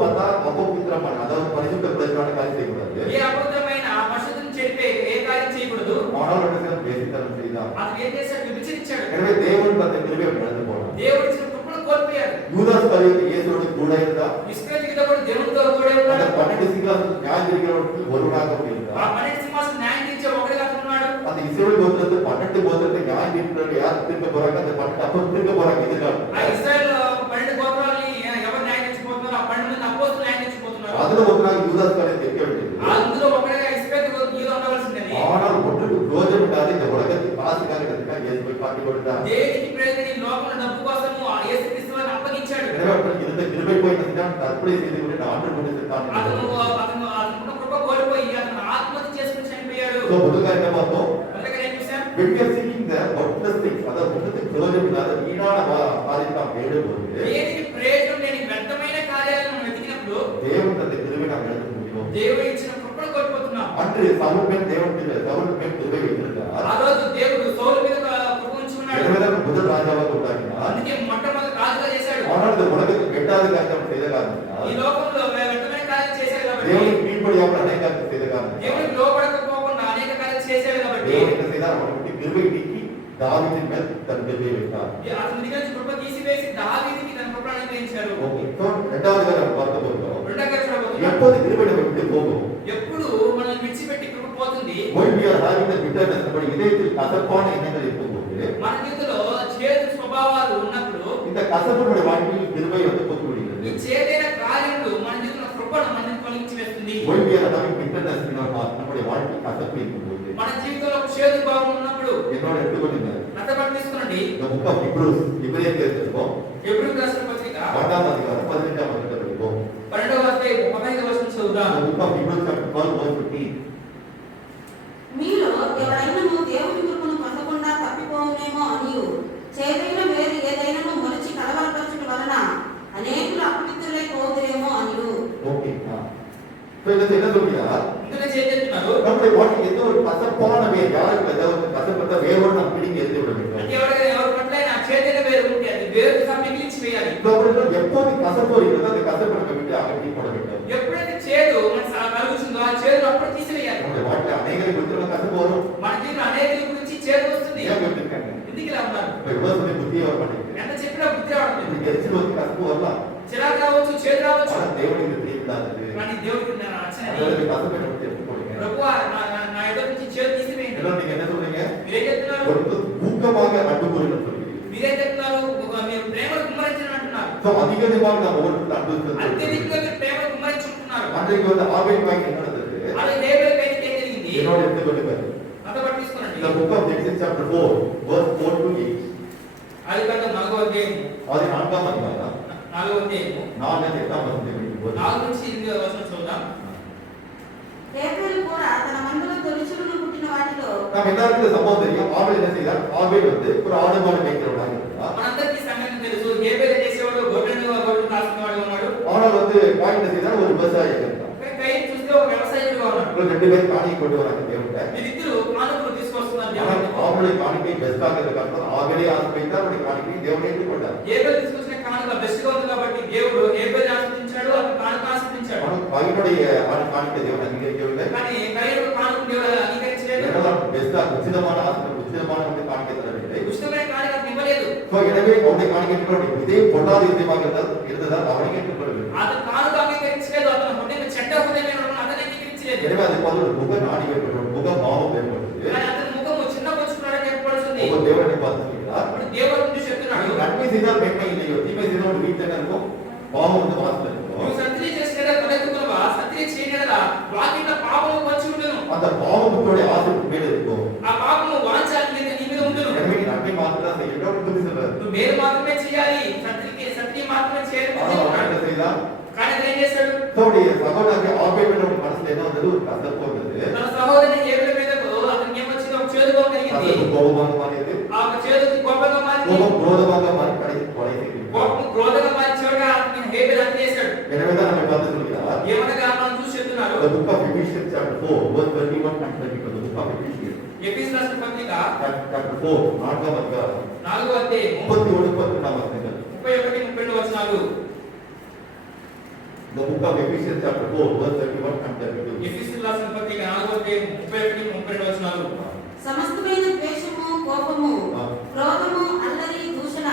அபவித்திரமான அதாவது பரிசுத்த பிரச்சனை காரியம் செய்யக்கூடாது. ఏ అపవిత్రమైన పరిశుద్ధం చెరిపే ఏ కార్యం చేయకూడదు. ஆனால் அவனுக்கு பேசித்தனம் செய்தான். అతను ఏం చేశాడు? విభజించాడు. எனவே தேவன் தந்த கிருபையை நடந்து போனான். దేవుడు ఇచ్చిన కృపను కోల్పోయాడు. யூதாஸ் கரியேத்து இயேசுவோடு கூட இருந்தான். ఇస్కరియోతు కూడా దేవునితో కూడా அந்த ఉన్నాడు. 12 சிங்காசனம் நியாயந்திரிக்கிறவர்களுக்கு ஒருவனாக ఆ இருந்தான். 12 సింహాసనం న్యాయం తీర్చే ఒకడిగా అతను ఉన్నాడు. அந்த இஸ்ரவேல் கோத்திரத்து 12 கோத்திரத்தை நியாயந்திரிக்கிறவர்கள் யார் திரும்ப போறாங்க? அந்த 12 அப்பம் திரும்ப போறாங்க எதிர்காலம். ఆ ఇశ్రాయేల్ 12 గోత్రాలని ఎవరు న్యాయం తీర్చిపోతున్నారు? ఆ 12 మంది అపోస్తలులు న్యాయం తీర్చిపోతున్నారు. அதுல ஒருவனாக யூதாஸ் கரியேத்து இருக்க வேண்டியது. అందులో ఒకడిగా ఇస్కరియోతు ఈలో ఉండవలసింది. ஆனால் ஒன்றுக்கு பிரயோஜனம் இல்லாத இந்த உலகத்தில் காசுக்காக இயேசு போய் காட்டி கொடுத்தார். దేనికి ప్రయోజనం? ఈ లోకంలో డబ్బు కోసము ఆ యేసుక్రీస్తుని అప్పగించాడు. எனவே அவனுக்கு இருந்த கிருபை போய் இருந்தான். தற்கொலை செய்து கொண்டு நான் ஆண்டு கொண்டு செத்தான். అతను కృప కోల్పోయి అతను ఆత్మహత్య చేసుకుని చనిపోయాడు. So முதல்ல என்ன பார்த்தோம்? అందుకని ఏం చూసాం? When we are seeking the worthless things, அதாவது ஒன்றுக்கு பிரயோஜனம் இல்லாத வீணான காரியத்தை நாம் தேடும்போது దేనికి ప్రయోజనం లేని వ్యర్థమైన కార్యాలను మనం వెతికినప్పుడు தேவன் தந்த கிருபை நாம் இழந்து முடியும். దేవుడు ఇచ్చిన కృపను కోల్పోతున్నాం. அன்று சவுல் மேல் கிருபை வைத்திருந்தார். ఆ రోజు దేవుడు సౌలు మీద కృప ఉంచుకున్నాడు. எனவேதான் முதல் ராஜாவாக உண்டாக்கினார். అందుకే మొట్టమొదటి రాజుగా చేశాడు. ஆனால் இந்த உலகத்தில் எட்டாவது காரியம் செய்த காரணத்தினால் ఈ లోకంలో వ్యర్థమైన కార్యాలు చేశాడు కాబట్టి தேவனுக்கு கீழ்ப்படியாமல் அநேக காரியம் செய்த காரணத்தினால் దేవునికి లోబడకపోకుండా అనేక కార్యాలు చేశాడు కాబట్టి தேவன் என்ன செய்தார்? அவனை விட்டு கிருபை நீக்கி தாவீதின் மேல் தன் கிருபையை வைத்தார். అతని దగ్గర నుంచి కృప తీసివేసి దావీదుకి తన కృపను అనుగ్రహించాడు. ஓகே. So இரண்டாவது காரியம் பார்க்க போகிறோம். రెండోగా చూడబోతున్నాం. எப்போது கிருபை நம்மை விட்டு போகும்? ఎప్పుడు మనల్ని విడిచిపెట్టి కృప పోతుంది? When we are having the bitterness, நம்முடைய இதயத்தில் கசப்பான எண்ணங்கள் இருக்கும்போது మన జీవితంలో చేదు స్వభావాలు ఉన్నప్పుడు இந்த கசப்பினுடைய வாழ்க்கையில் கிருபை வந்து போட்டு ఈ விடுகிறது. చేదైన కార్యములు మన జీవితంలో కృపను మనల్ని తొలగించి వేస్తుంది. When we are having bitterness in our heart, நம்முடைய வாழ்க்கையில் கசப்பு இருக்கும்போது మన జీవితంలో ఒక చేదు భావం ఉన్నప్పుడు என்னோட எடுத்துக்கொள்ளுங்க. నత్తబడి తీసుకునండి. இந்த book of Hebrews, இப்ரேயருக்கு எழுதியிருக்கோம். హెబ్రీయులకు రాసిన పత్రిక 1ஆம் அதிகாரம் 15ஆம் வசனத்தை படிப்போம். 12వ అధ్యాయం 15వ వచనం చదువుదాం. The book of Hebrews chapter 12 verse 15. మీలో ఎవరైనను దేవుని కృపను పొందకుండా తప్పిపోవునేమో అనియు చేదైన వేరు ఏదైనను మొలిచి కలవరపరచుట వలన అనేకులు అపవిత్రులై పోదురేమో అనియు. ஓகே. So இதுல என்ன சொல்கிறார்? ఇందులో చేతున్నారు நம்முடைய வாழ்க்கையில் எந்த ஒரு கசப்பான வேர் யாருக்கு ஏதாவது கசப்பட்ட வேரோடு நாம் பிடிங்கி எரிந்து விட வேண்டும். అంటే ఎవరి పట్లైనా చేదైన వేరు ఉంటే అది వేరుగా మిగిలించి వేయాలి. அவர்கள் எப்போது கசப்பு வருகிறதோ அந்த கசப்பை நம்ம விட்டு அகற்றி போட வேண்டும். ఎప్పుడైతే చేదు మనకు కలుగుతుందో ఆ చేదును అప్పుడు తీసివేయాలి. நம்முடைய வாழ்க்கையில் அநேகரை குறித்து கசப்பு வரும். మన జీవితంలో అనేక గురించి చేదు వస్తుంది. ஏன் கேட்டிருக்காங்க? ఎందుకు ఇలా ఉన్నారు? இப்ப எவ்வளவு சொல்லி புத்தியே வர மாட்டேங்குது. ఎంత చెప్పినా బుద్ధి రావట్లేదు. இந்த எரிச்சல் வந்து கசப்பு வரலாம். చిరాకు రావచ్చు, చేదు రావచ్చు. ஆனா தேவனுக்கு பிரியப்படாதது. కానీ దేవుడికి నేను నచ్చని அதனால கசப்பை நம்ம எடுத்து போடுங்க. ప్రభువా నా ఎదురు నుంచి చేదు తీసివేయండి. என்ன நீங்க என்ன சொல்றீங்க? మీరేం చెప్తున్నారు? ஒரு ஊக்கமாக அன்பு கூறணும் சொல்றீங்க. మీరేం చెప్తున్నారు? మీరు ప్రేమను కుమ్మరించని అంటున్నారు. சோ அதிகமாக நம்ம ஒவ்வொருத்தரும் அன்பு செலுத்தணும். అత్యధికంగా మీరు ప్రేమను కుమ్మరించుకుంటున్నారు. அன்றைக்கு வந்து ஆபேல் வாங்கி என்ன நடந்தது? అది హేబెల్ పైకి ఏం జరిగింది? என்னோட எடுத்துக்கொள்ளுங்க. అంతబట్టి తీసుకోనండి. The book of Genesis chapter 4 verse 4 to 8. అది కాదు 4వ అధ్యాయం. அது 4ஆம் அதிகாரம் 4వ అధ్యాయం 4-8ஆம் வசனத்தை படிக்கும்போது 4 నుంచి 8వ వచనం చూద్దాం. హేబెలు కూడా తన మందలో తొలిచులను పుట్టిన వాటిలో நம்ம எல்லாருக்கும் இந்த சம்பவம் தெரியும். ஆபேல் என்ன செய்தார்? ஆபேல் வந்து ஒரு ஆடு மாடு மேய்க்கிறவனாக இருந்தார். మనందరికీ సంగతి తెలుసు. హేబెల్ చేసేవాడు గొర్రెలు కాసుకునేవాడు ఉన్నాడు. ஆனால் வந்து காயின் என்ன செய்தார்? ஒரு விவசாயியாக இருந்தார். కయ్యి చూస్తే ఒక వ్యవసాయకుడుగా ఉన్నాడు. இவங்க 2 பேரும் காணிக்கை கொண்டு வராங்க தேவன்கிட்ட. వీరిద్దరూ కానుకలు తీసుకొస్తున్నారు ஆனால் దేవునికి. ஆபேலுடைய காணிக்கை பெஸ்டாக இருக்கிறது. ஆபேலே ஆசைப்பட்டார், அவருடைய காணிக்கை தேவனே ஏற்றுக்கொண்டார். హేబెల్ తీసుకొచ్చిన కానుక బెస్ట్ గా ఉంది కాబట్టి దేవుడు హేబెల్ ఆశీర్వదించాడు, అతను కానుక ఆశీర్వదించాడు. ஆனால் காயினுடைய காணிக்கை தேவன் அங்கீகரிக்கவில்லை. కానీ కయ్యడు కానుక దేవుడు అంగీకరించలేదు. ஏனென்றால் பெஸ்டா உச்சிதமான வந்து காணிக்கை தரவில்லை. ఉచితమైన కానుక ఇవ్వలేదు. So, எனவே அவருடைய காணிக்கை இதயம் பொல்லாத இதயமாக இருந்ததால் அவனை ஏற்றுக்கொள்ளவில்லை. అతను కానుక అంగీకరించలేదు. అతను హృదయం చెడ్డ హృదయమైన వాడు అతను అంగీకరించలేదు. எனவே அதுக்கு வந்து ஒரு முக நாடி ஏற்பட்டது, முக பாவம் ஏற்பட்டது. కానీ అతని ముఖము చిన్న పొచ్చుకున్నాడని ఏర్పడుతుంది. தேவனை பார்த்து சொல்கிறார், అప్పుడు దేవుడు నుండి చెప్తున్నాడు, நன்மை செய்தால் மேன்மை இல்லையோ, தீமை வீட்டனருக்கும் பாவம் வந்து வாசல்ல இருக்கும். నువ్వు సత్క్రియ చేసినడా తలెత్తుకునవా సత్క్రియ చేయనడా వాకిట పాపము వచ్చి ఉండును. அந்த பாவத்தோட ஆசை மேல இருக்கும். ఆ పాపము వాంఛాలి మీద నీ మీద ఉండును. எனவே நீ நன்மை மாத்திரம் செய்யணும் அப்படின்னு சொல்றாரு. నువ్వు మేలు మాత్రమే చేయాలి, సత్క్రియ మాత్రమే చేయాలి. என்ன செய்தான்? కానీ ఏం చేశాడు? தன்னுடைய சகோதரனை ஆபேலோட மனசுல என்ன வந்தது? ஒரு கசப்பு வந்தது. తన సహోదరుని ఏబేలు మీదకు అతనికి ఏమొచ్చింది? ఒక చేదుగా కలిగింది. கசப்பு கோபமாக மாறியது. ఆ చేదు కోపంగా మారింది. கோபம் குரோதமாக மாறி கடைசி கொலை செய்தது. కోపం క్రోధంగా మారి చివరిగా అతని హేబేలు హత్య చేశాడు. எனவே தான் நம்ம பார்த்து சொல்கிறார். ఏమనగా మనం చూసి చెప్తున్నారు. The book of Ephesians chapter 4 verse 21 and 22. The book of Ephesians ఎఫెసీయులకు రాసిన పత్రిక chapter 4 నాలుగవ అధ్యాయం 4వ అధ్యాయం 37 32 వచనాలు. 31 32 వచనాలు. The book of Ephesians chapter 4 verse 31 and 32. ఎఫెసీయులకు రాసిన పత్రిక 4వ అధ్యాయం 31 32 వచనాలు. సమస్తమైన ద్వేషము, కోపము, క్రోధము, అల్లరి, దూషణ,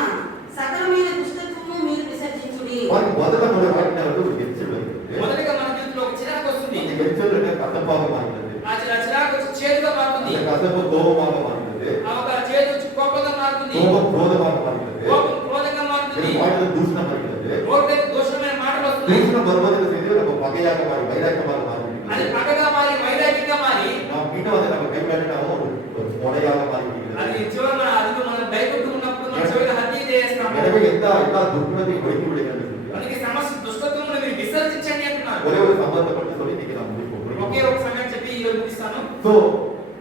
సకలమైన దుష్టత్వము మీరు విసర్జించుడి. వారి మొదట మన వాటిని ఒక ఎచ్చడు ఉంది. మొదటగా మన జీవితంలో ఒక చిరాకు వస్తుంది. ఈ ఎచ్చడు కసపాగా మారుతుంది. ఆ చిరాకు వచ్చి చేదుగా మారుతుంది. కసపు కోపமாக మారుతుంది. ఆ ఒక చేదు వచ్చి కోపంగా మారుతుంది. కోపం క్రోధமாக మారుతుంది. కోపం క్రోధంగా మారుతుంది. వాటిలో దూషణ మారుతుంది. నోటి దోషమైన మాటలు వస్తున్నాయి. దూషణ బరువుగా செய்து நம்ம பகையாக மாறி வைராக்கியமாக மாறுகிறது. అది పగగా మారి వైరాగ్యంగా మారి நாம் மீண்டும் அதை நம்ம கைவிட்டாலும் ஒரு கொலையாக மாறிவிடுகிறது. అది చివరన అది మనం భయపడుతూ ఉన్నప్పుడు మనం చివరిగా హత్య చేస్తాము. எனவே எல்லா துர்குணத்தை ஒழித்து விடுகிறது. అందుకే సమస్త దుష్టత్వమును మీరు విసర్జించండి అంటున్నారు. ஒரே ஒரு சம்பவத்தை மட்டும் சொல்லி நீங்க நான் முடிப்போம். ఒకే ఒక సమయం చెప్పి ఈ రోజు ముగిస్తాను. సో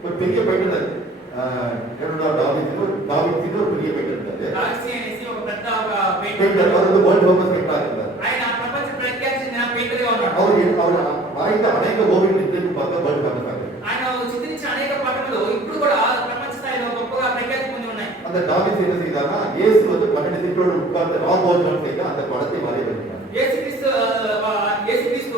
ஒரு பெரிய பையன் என்னோட தாவீது ஒரு பெரிய பையன் இருந்தாரு. డాక్సీ అనేసి ఒక పెద్ద ఒక பெயிண்டர் அவர் வந்து வேர்ல்ட் ஃபேமஸ் பெயிண்டர் இருந்தார். ఆయన ప్రపంచ ప్రఖ్యాతి చెందిన పెయింటర్గా ఉన్నాడు. அவர் வரைந்த அநேக ஓவியங்களுக்கு பார்க்க வேர்ல்డ్ ஃபேமஸ் ஆகிறார். ఆయన చిత్రించిన అనేక పటములు ఇప్పుడు కూడా ప్రపంచ స్థాయిలో గొప్పగా ప్రఖ్యాతి పొంది ఉన్నాయి. அந்த தாவீது என்ன செய்தார்னா இயேசு வந்து 12 சிற்றோடு உட்கார்ந்து ராபோஜனம் செய்த அந்த படத்தை வரைய வைத்தார். యేసుక్రీస్తు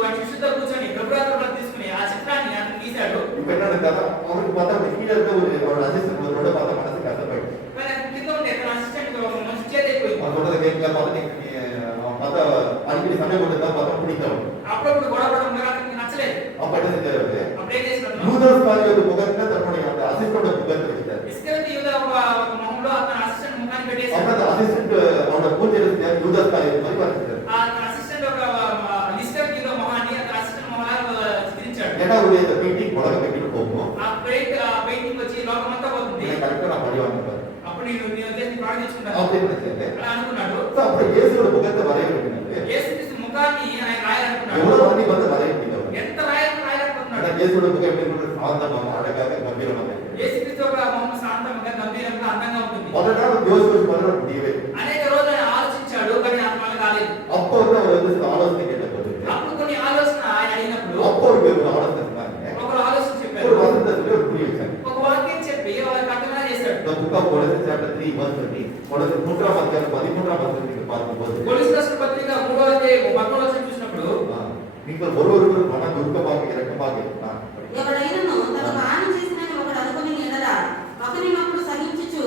ఆయన శిష్యులతో కూర్చొని ప్రభురాత్రులను తీసుకుని ఆ చిత్రాన్ని అతను గీశాడు. இப்ப என்ன நடந்தா அவருக்கு பார்த்தா அந்த கீழ இருக்க ஒரு அசிஸ்டன்ட் அவரோட பார்த்தா மனசு கஷ்டப்பட்டு కానీ కింద ఉండే తన అసిస్టెంట్ ఒక మంచి చేదైపోయింది. அவன் சொல்றதை கேட்கல பார்த்து அவன் பார்த்தா அடிக்கடி சண்டை போட்டுதான் பார்த்தா பிடிக்கும். అప్పుడప్పుడు గొడవపడడం అతనికి నచ్చలేదు. அப்ப என்ன செஞ்சாரு? అప్పుడు ఏం చేసినాడు? யூதாஸ் காரியத்து முகத்தை தன்னுடைய அந்த அசிஸ்டன்ட் முகத்தை வச்சாரு. ఇస్కరియోతు యూదా ఒక మొహంలో అతని అసిస్టెంట్ ముఖాన్ని పెట్టేశాడు. அப்ப அந்த அசிஸ்டன்ட் அவனோட பூஜையில செஞ்சாரு யூதாஸ் காரியத்து மாதிரி வச்சிட்டாரு. ఆ అసిస్టెంట్ ఒక ఇస్కరియోతు యూదా మొహాన్ని అతని అసిస్టెంట్ మొహంలో చిత్రించాడు. ஏன்னா அவருடைய இந்த பெயிண்டிங் உலக பெயிண்டிங் போகும். ఆ పెయింటింగ్ వచ్చి లోకమంతా పోతుంది. கரெக்டா நான் படி வாங்கிட்டேன். అప్పుడు నీ ఉద్దేశం ప్రార్థించుకుంటాను அப்படி நினைச்சேன். అలా అనుకున్నాడు. அப்புறம் இயேசுவோட முகத்தை வரைய வேண்டியது. యేసుక్రీస్తు ముఖాన్ని ఆయన రాయాలనుకున్నాడు. எவ்வளவு வாட்டி வந்து வரைய முடியல. ఎంత రాయాలనుకున్నాడు. ஆனா இயேசுவோட முகம் எப்படி இருக்கும்? சாந்தமாக அழகாக கம்பீரமாக. యేసుక్రీస్తు ఒక మొహం శాంతంగా గంభీరంగా అందంగా ఉంటుంది. முதல் நாள் யோசிச்சு பண்ண முடியவே. అనేక రోజులు ఆయన ఆలోచించాడు కానీ ఆ పని కాలేదు. அப்போ வந்து அவர் வந்து ஆலோசனை கேட்டபோது అప్పుడు కొన్ని ఆలోచన ఆయన అడిగినప్పుడు அப்போ ஒரு ஆலோசனை சொன்னாங்க. ఒకరు ఆలోచన ஒரு చెప్పారు. வசனத்துல ஒரு புரிய வச்சாங்க. ఒక వాక్యం చెప్పి వాళ్ళకి అర్థమయ్యేలా చేశాడు. The book of Colossians chapter 3 verse 20. Colossians 3వ అధ్యాయం 13వ వచనాన్ని பார்க்கும்போது కొలస్సీ రాసిన పత్రిక 3వ అధ్యాయం 11వ వచనం చూసినప్పుడు நீங்கள் ஒருவருக்கு மன துர்க்கமாக இரக்கமாக இருந்தால் ఎవడైనను తనకు హాని చేసినని ఒకడు అనుకుని ఎడల ఒకరినొకడు సహించుచు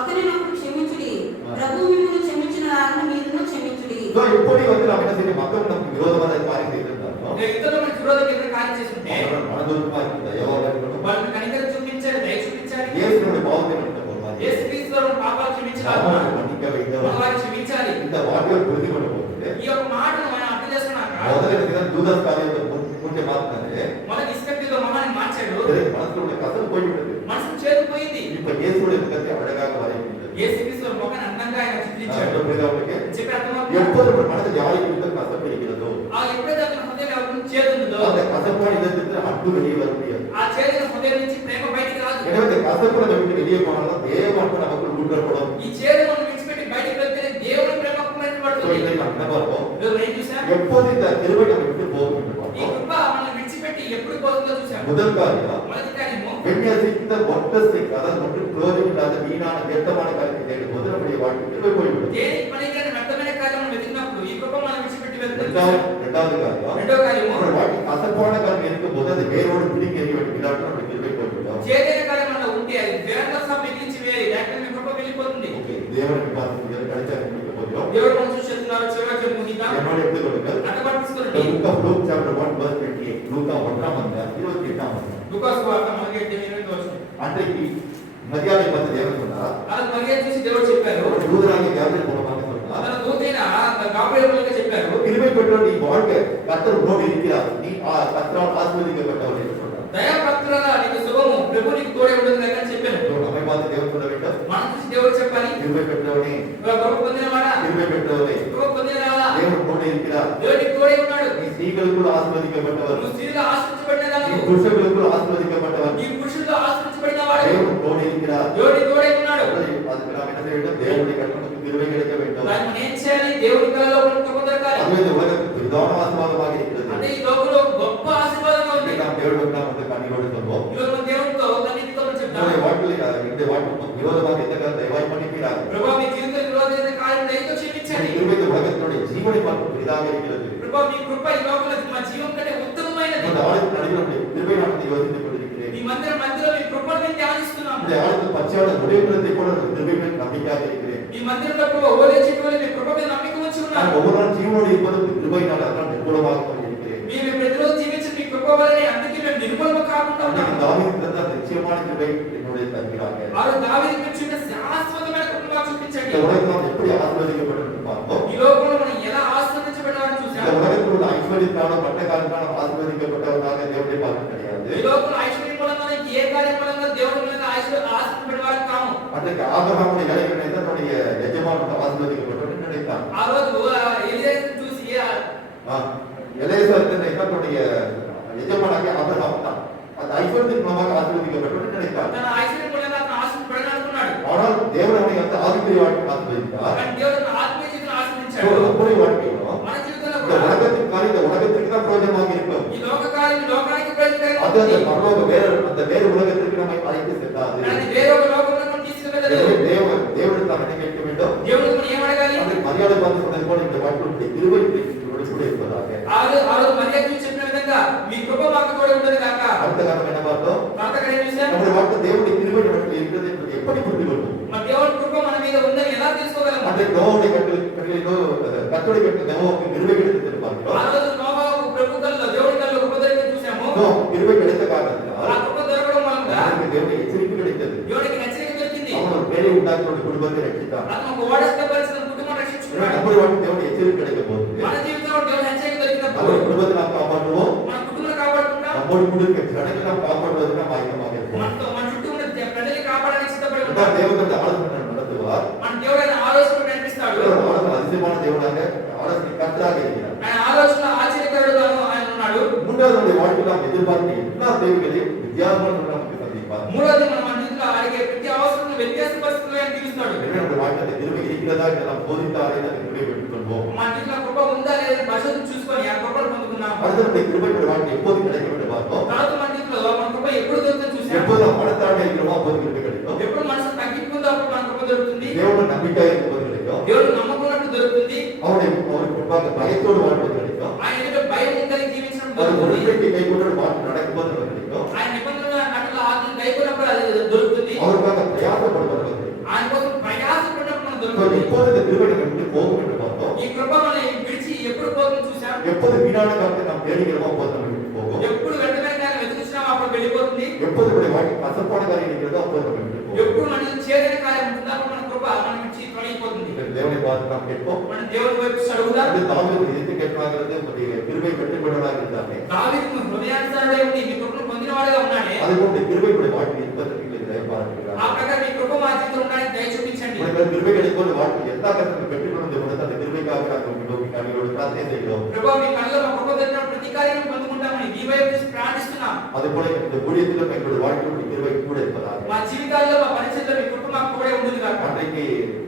ఒకరినొకడు క్షమించుడి. ప్రభువు మిమ్మును క్షమించిన వారిని మీరును క్షమించుడి. எப்படி வந்து நம்ம என்ன செய்யணும்? மக்கள் நமக்கு விரோதமான காரியம் செய்திருந்தாலும் ఇతరుల మన విరోధంగా ఏదైనా కార్యం చేస్తుంటే மன துர்க்கமா இருந்தா எவ்வளவு இருக்கணும்? వాళ్ళని కనికరం చూపించాలి, దయ చూపించాలి. இயேசுவினுடைய பாவத்தை மன்னிக்க போகிறார். యేసుక్రీస్తు వారి పాపాలు క్షమించాలి, பாவத்தை மன்னிக்க வைத்தவர். వారిని క్షమించాలి. இந்த வார்த்தையை புரிந்து கொள்ள போகுது. ఈ యొక్క మాటను మనం అర్థం చేసుకున్నాక முதல்ல யூதாஸ் காரியத்தை முன்னே மாத்தினாரு. మొదటి ఇస్కరియోతు మొహాన్ని మార్చాడు. மனசுல உள்ள கசப்பு போய்விட்டது. మనసు చేదుపోయింది. இப்ப இயேசுவுடைய முகத்தை அழகாக வரைகிறது. యేసుక్రీస్తు వారి మొహాన్ని అందంగా ఆయన చిత్రించాడు. చెప్పి అర్థమవుతుందా? எப்போது நம்ம மனதில் யாருக்கு இருந்த கசப்பு இருக்கிறதோ ఆ ఎప్పుడైతే అతని హృదయంలో ఎవరికి చేదు ఉందో அந்த கசப்பான இதற்கு அன்பு வெளியே வர முடியாது. ఆ చేదు హృదయం నుంచి ప్రేమ బయటికి రాదు. எனவே இந்த கசப்பு நம்ம விட்டு வெளியே போனாலும் தேவ அன்பு நமக்குள் ஊற்றப்படும். ఈ చేదు మనం విడిచిపెట్టి బయటికి వెళ్తే దేవుని ప్రేమ కుమ్మరించబడుతుంది. இதை நம்ம என்ன பார்ப்போம்? నువ్వు ఏం చూసా? எப்போது இந்த கிருபை நம்ம விட்டு போகும் என்று ఈ பார்ப்போம். కృప మనల్ని విడిచిపెట్టి ఎప్పుడు పోతుందో చూసాము. முதல் காரியம் మొదటి కార్యము வெண்ணியசித்த ஒட்டத்தை அதாவது ஒன்று பிரயோஜனம் இல்லாத வீணான கெட்டமான காரியத்தை தேடும் போது நம்முடைய வாழ்க்கை கிருபை போய்விடும். దేనికి పనికిరాని వ్యర్థమైన కార్యములను వెతికినప్పుడు ఈ కృప మనం విడిచిపెట్టి వెళ్తుంది. இரண்டாவது காரியம் రెండో కార్యము நம்முடைய வாழ்க்கை கசப்பான காரியம் இருக்கும் போது அது வேரோடு பிடிக்க எறிய வேண்டும். இல்லாட்டி நம்முடைய கிருபை போய்விடும். చేదైన కార్యం మనలో ఉంటే అది వేరంగా సంపెట్టించి వేయి లేకపోతే మీ కృప వెళ్ళిపోతుంది. ஓகே, தேவனுக்கு பார்த்து கிடைச்சா முடிக்க போகிறோம். దేవుడు మనం చూస్తున్నాడు. చివరికి ముగిద్దాం. என்னோட எடுத்துக் கொள்ளுங்கள். అర్థం తీసుకోండి. The book of Luke chapter 1 verse 28. லூக்கா 1ஆம் அத்தியாயம் 28ஆம் வசனம். లూకాసు వార్త 1:28 அன்றைக்கு மரியாதை பார்த்து தேவன் சொன்னார். అలా మరియ చూసి దేవుడు చెప్పారు. யூதராகிய கேப்ரியல் மூலமாக சொன்னார். తన దూతైన గాబ్రియల్ கர்த்தர் உன்னோடு இருக்கிறார், நீ கர்த்தரால் ஆசீர்வதிக்கப்பட்டவர் என்று சொன்னார். దయా భక్తులారా నీకు శుభము, ప్రభు నీకు తోడే ఉండదు అని చెప్పాను. நம்மை பார்த்து தேவன் சொல்ல வேண்டும், మనం చూసి దేవుడు చెప్పాలి, கிருபை பெற்றவனே, ప్రభు పొందినవాడా, கிருபை பெற்றவரே, ప్రభు పొందినవాడా, தேவன் உன்னோடு இருக்கிறார், దేవుడు నీకు తోడే ఉన్నాడు. நீ ஸ்திரீகளுக்குள் ஆசீர்வதிக்கப்பட்டவர், నువ్వు స్త్రీలో ఆశ్రయించబడినదానివి, நீ పురుషులకు ఆశీర్వదించబడ్డவர், నీ పురుషుల్లో ఆశ్రయించబడినవాడు, தேவன் உன்னோடு இருக்கிறார். దేవుడు నీకు తోడే ఉన్నాడు. அதுக்கு நாம் என்ன செய்ய வேண்டும்? தேவனுடைய கட்டளைக்கு கிருபை கிடைக்க வேண்டும். దాన్ని మనం ఏం చేయాలి? దేవుడి కళలో మనకు కృప దొరకాలి. அதுவே இந்த உலகத்துக்கு பிரதான ஆசீர்வாதமாக இருக்கிறது. అంటే ఈ లోకంలో గొప్ప ఆశీర్వాదంగా ఉంది. நாம் தேவனுக்கு நாம் வந்து கண்ணீரோடு சொல்வோம், ఈరోజు మన దేవుడితో కన్నీటితో మనం చెప్తాం, என்னுடைய வாழ்க்கையில் இந்த வாழ்க்கை விரோதமாக எந்த காலம் தயவாய் மன்னிப்பீராக. ప్రభు మీ జీవితంలో విరోధమైన కార్యం దయతో క్షమించండి. இந்த கிருபை இந்த உலகத்தினுடைய ஜீவனை பார்க்கும் இதாக இருக்கிறது. ప్రభు మీ కృప ఈ లోకంలో మా జీవం కంటే ఉత్తమమైనది. இந்த ஆளுக்கு நடுவில் கிருபை நான் யோசித்துக் கொண்டிருக்கிறேன். మీ మందిరం మధ్యలో మీ కృపను మేము ధ్యానిస్తున్నాము. இந்த ஆளுக்கு பச்சையான முடிவுகளை கூட கிருபை மேல் நம்பிக்கையாக இருக்கிறேன். మీ మందిరంలో ప్రభు ఓలే చెట్టు వలె మీ కృప మీద నమ్మిక ఉంచి நான் ఉన్నాము. ஒவ்வொரு நாள் ஜீவனோடு இருப்பதற்கு கிருபை நான் அதனால் நிர்மூலமாக கொண்டிருக்கிறேன். మేము ప్రతిరోజు జీవించే మీ కృప వలనే అందుకే మేము నిర్మూలమ కాకుండా ఉన్నాము. தாவீது தந்த நிச்சயமான கிருபை என்னுடைய தருகிறாங்க. ఆ దావీదు ఇచ్చిన శాశ్వతమైన కృపను మాకు இந்த చూపించండి. உலகத்தில் நாம் எப்படி ஆசீர்வதிக்கப்பட்டிருக்கிறோம் பார்ப்போம். ఈ లోకంలో మనం ఎలా ఆశీర్వదించబడినామని இந்த చూసాము. உலகத்தில் உள்ள ஐஸ்வர்யத்தாலும் பட்ட காலத்தாலும் ஆசீர்வதிக்கப்பட்டவர்களாக தேவனுடைய பார்க்க கிடையாது. ఈ లోకంలో ఐశ్వర్యం మూలంగా ఏ కార్యం మూలంగా దేవుడి మీద ఆశీర్వదించబడిన వారు కాము. அன்றைக்கு ஆபிரகாமுடைய இளைஞனை தான் தன்னுடைய எஜமானோட ஆசீர்வதிக்கப்பட்டவன் நினைத்தான். ఆ రోజు ఎలియాజరును చూసి எலேசர் தன்னுடைய எஜமானாகிய ஆபிரகாம் தான். அந்த ஐஸ்வர்யத்தின் மூலமாக ஆசீர்வதிக்கப்பட்டவன் நினைத்தான். తన ఐశ్వర్యం మూలంగా అతను ఆశీర్వదించబడిన అనుకున్నాడు. ஆனால் தேவன் அவனை அந்த ஆவிக்குரிய வாழ்க்கை ஆசீர்வதித்தார். కానీ దేవుడు తన ఆత్మీయ జీవితాన్ని ఆశీర్వదించాడు. ஒவ்வொரு வாழ்க்கையிலும் మన జీవితంలో இந்த కూడా உலகத்தின் காரியம் இந்த உலகத்திற்கு தான் பிரயோஜனமாக இருக்கும். ఈ లోక కార్యం లోకానికి அது ప్రయోజనకరంగా அந்த ఉంది. பரலோக அந்த வேறு உலகத்திற்கு நம்மை அழைத்து செல்லாது. కానీ వేరే ఒక లోకంలో మనం తీసుకువెళ్ళలేదు. எனவே தேவனிடத்தில் அவனை கேட்க வேண்டும். దేవుడిని మనం ఏం అడగాలి? அவன் மரியாதை பார்த்து சொன்னது போல இந்த வாழ்க்கையுடைய கிருபை உங்களோடு கூட இருப்பதாக. ఆ రోజు మర్యాద చెప్పిన విధంగా మీ కృప మాకు కూడా ఉండదు కాక. அடுத்த காலம் என்ன பார்த்தோம்? తర్వాత ఏం చూసాం? நம்முடைய வாழ்க்கை தேவனுடைய கிருபை நம்மிடத்தில் இருக்கிறது என்பதை எப்படி புரிந்து கொள்வோம்? మన దేవుడి కృప మన మీద ఉందని ఎలా తెలుసుకోగలం? அன்றைக்கு நோவாவுடைய கட்டளையிலோ கர்த்தருடைய கட்டளை நோவாவுக்கு கிருபை கிடைத்தது என்று ఆ பார்க்கிறோம். రోజు నోవాహు ప్రభు కల్లో దేవుడి కల్లో కృప దొరికింది చూసాము. கிருபை கிடைத்த ఆ காரணத்தினால் కృప దొరకడం మూలంగా அவனுக்கு தேவனுடைய எச்சரிக்கை கிடைத்தது. దేవుడికి హెచ్చరిక దొరికింది. அவன் ஒரு பேரை உண்டாக்கி ஒரு குடும்பத்தை ரட்சித்தான். అతను ఒక ఓడస్థపరిచిన కుటుంబం రక్షించుకున్నాడు. நம்முடைய வாழ்க்கை தேவனுடைய எச்சரிக்கை கிடைக்க போகுது. మన జీవితంలో దేవుడి హెచ్చరిక దొరికినప్పుడు நம்முடைய குடும்பத்தை நாம் காப்பாற்றுவோம். మన కుటుంబాన్ని కాపాడుకుంటాం. நம்மோடு கூட இருக்கிற ஜனங்களை நாம் காப்பாற்றுவதற்கு நாம் ஆயத்தமாக இருப்போம். మన చుట్టూ ఉన్న ప్రజల్ని కాపాడడానికి సిద్ధపడి ఉంటాం. அதான் தேவன் அந்த ஆலோசனை நடத்துவார். మన దేవుడు ఆయన ఆలోచన నడిపిస్తాడు. ஆலோசனை அதிசயமான தேவனாக ஆலோசனை கர்த்தராக இருக்கிறார். ఆయన ఆలోచన ఆశ్చర్యకరుడుగా ఆయన ఉన్నాడు. மூன்றாவது நம்முடைய வாழ்க்கையில் நாம் எதிர்பார்க்கிற எல்லா தேவைகளையும் வித்தியாசமான நமக்கு சந்திப்பார். మూడోది మన జీవితంలో అడిగే ప్రతి అవసరం వ్యత్యాస పరిస్థితుల్లో ఆయన తీరుస్తాడు. எனவே நம்முடைய வாழ்க்கையில் கிருபை இருக்கிறதா என்று நாம் போதித்தாலே அந்த கிருபை பெற்றுக்கொள்வோம். మన జీవితంలో కృప ఉందా లేదా పరిశోధన చూసుకొని ఆ కృపను పొందుకున్నాం. அடுத்த நம்முடைய கிருபை நம்முடைய வாழ்க்கை எப்போது கிடைக்கும் என்று பார்த்தோம். తర్వాత మన జీవితంలో మన కృప ఎప్పుడు దొరుకుతుందో చూసాం. எப்போது நாம் மனத்தாழ்மை இருக்கிறோமோ அப்போது கிருபை கிடைக்கும். ఎప్పుడు మనసు తగ్గిపోతుందో అప్పుడు మన కృప దొరుకుతుంది. தேவனுடைய நம்பிக்கையாக இருக்கும்போது கிடைக்கும். దేవుడు నమ్మకున్నట్టు దొరుకుతుంది. அவனுக்கு முன்பாக பயத்தோடு வாழ்வது கிடைக்கும். ఆయన ఎదుట భయం కలిగి జీవించడం ஒரு దొరుకుతుంది. உடன்படிக்கை கைக்கொண்டு வாழ்க்கை நடக்கும்போது நமக்கு கிடைக்கும். ఆయన నిబంధనల అట్లా ఆజ్ఞలు కైకొన్నప్పుడు అది దొరుకుతుంది. அவருக்காக பிரயாசப்படுவது கிடைக்கும். ఆయన కోసం ప్రయాసపడినప్పుడు మనకు దొరుకుతుంది. எப்போது இந்த கிருபை நம்ம விட்டு போகும் என்று பார்த்தோம். ఈ కృప మనల్ని విడిచి ఎప్పుడు పోతుందో చూసాం. எப்போது வீணான காலத்தை நாம் தேடுகிறோமோ அப்போது நம்ம விட்டு போகும். ఎప్పుడు వెంటనే కానీ వెతుకుతున్నామో అప్పుడు వెళ్ళిపోతుంది. எப்போது நம்முடைய வாழ்க்கை கசப்பான காரியம் இருக்கிறதோ அப்போது நம்ம விட்டு போகும். ఎప్పుడు మనకి చేదైన కార్యం ఉంటుందో అప్పుడు మన కృప మన నుంచి తొలగిపోతుంది. தேவனை பார்த்து நாம் கேட்போம். మన దేవుని వైపు అడుగుదాం. அது தாவீது எதிர்த்து கேட்கிறாங்கிறது நம்முடைய கிருபை பெற்றுக்கொண்டதாக இருந்தாலே దావీదు హృదయానుసారుడై ఉండి మీ కృపను పొందినవాడుగా ఉన్నాడే. அதுபோன்று கிருபையுடைய வாழ்க்கை இருப்பதற்கு இல்லை தயப்பாருக்கிறார். ఆ ప్రకారం మీ కృప మా జీవితంలో ఉండడానికి దయ చూపించండి. உங்கள் கிருபை கிடைக்கும் வாழ்க்கை எல்லா கருத்தும் பெற்றுக்கொண்டு கொடுத்து அந்த கிருபைக்காக நாங்கள் நோக்கி கவியோடு பிரார்த்தனை செய்கிறோம். ప్రభువా మీ కళ్ళలో మా కృప దొరికిన ప్రతి కార్యం పొందుకుంటామని మీ వైపు చూసి ప్రార్థిస్తున్నాం. அதுபோல இந்த ஊழியத்திலும் எங்களுடைய வாழ்க்கையுடைய கிருபை கூட இருப்பதாக. మా జీవితాల్లో మా పరిచయంలో మీ కృప మాకు కూడా ఉంటుంది కాక. அன்றைக்கு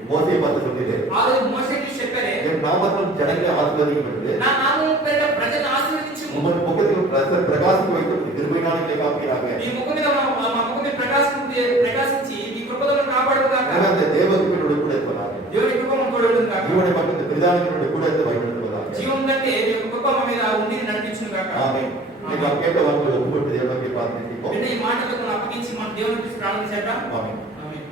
மோசேயை பார்த்து சொல்லிட்டு ఆ రోజు మోషేకి చెప్పారే, என் நாமத்தில் ஜனங்களை ஆசீர்வதிக்கும் என்று నా నామం పేరిట ప్రజలను ఆశీర్వదించుము. உங்கள் முகத்தில் பிரகாசிக்க வைத்து கிருபையினாலே காப்பீராக. మీ ముఖం మీద మా ముఖం మీద ప్రకాశించి మీ కృపతో కాపాడును కాక. அந்த தேவகிருபையோடு கூட இருப்பதாக. దేవుని కృప మన తోడు ఉంటుంది కాక. இவனை மட்டும் இந்த பிரதானிகளோடு கூட இருந்து வழிநடத்துவதாக. జీవం కంటే మీ కృప మా మీద ఉండి నడిపించును కాక. ஆமென். நீங்கள் கேட்ட வார்த்தைகளை ஒப்புக்கொண்டு தேவனுக்கு பிரார்த்தனை செய்வோம். అంటే ఈ మాటలకు అప్పగించి మన దేవునికి ప్రార్థన చేద్దాం. ஆமென். ఆమేన్.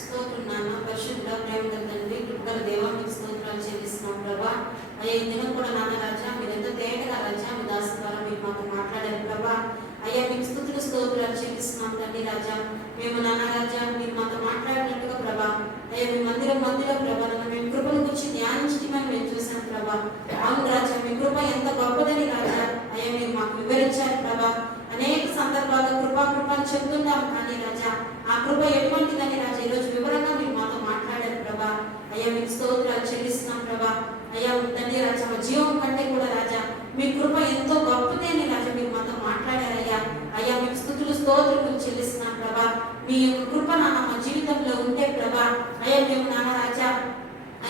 స్తోత్రం నాన్న, పరిశుద్ధ ప్రేమగల తండ్రి, కృపగల దేవా, మీకు స్తోత్రాలు చెల్లిస్తున్నాం ప్రభా. అయ్యా ఈ దినం కూడా నాన్న రాజా, మీరు ఎంత తేటగా రాజా మీ దాసు ద్వారా మీరు మాతో మాట్లాడారు ప్రభా. అయ్యా మీకు స్తుతులు స్తోత్రాలు చెల్లిస్తున్నాం తండ్రి రాజా. మేము నాన్న రాజా మీరు మాతో మాట్లాడినట్టుగా ప్రభా, అయ్యా మీ మందిరం ప్రభా, మేము కృపను గురించి ధ్యానించమని మేము చూసాం ప్రభా. అవును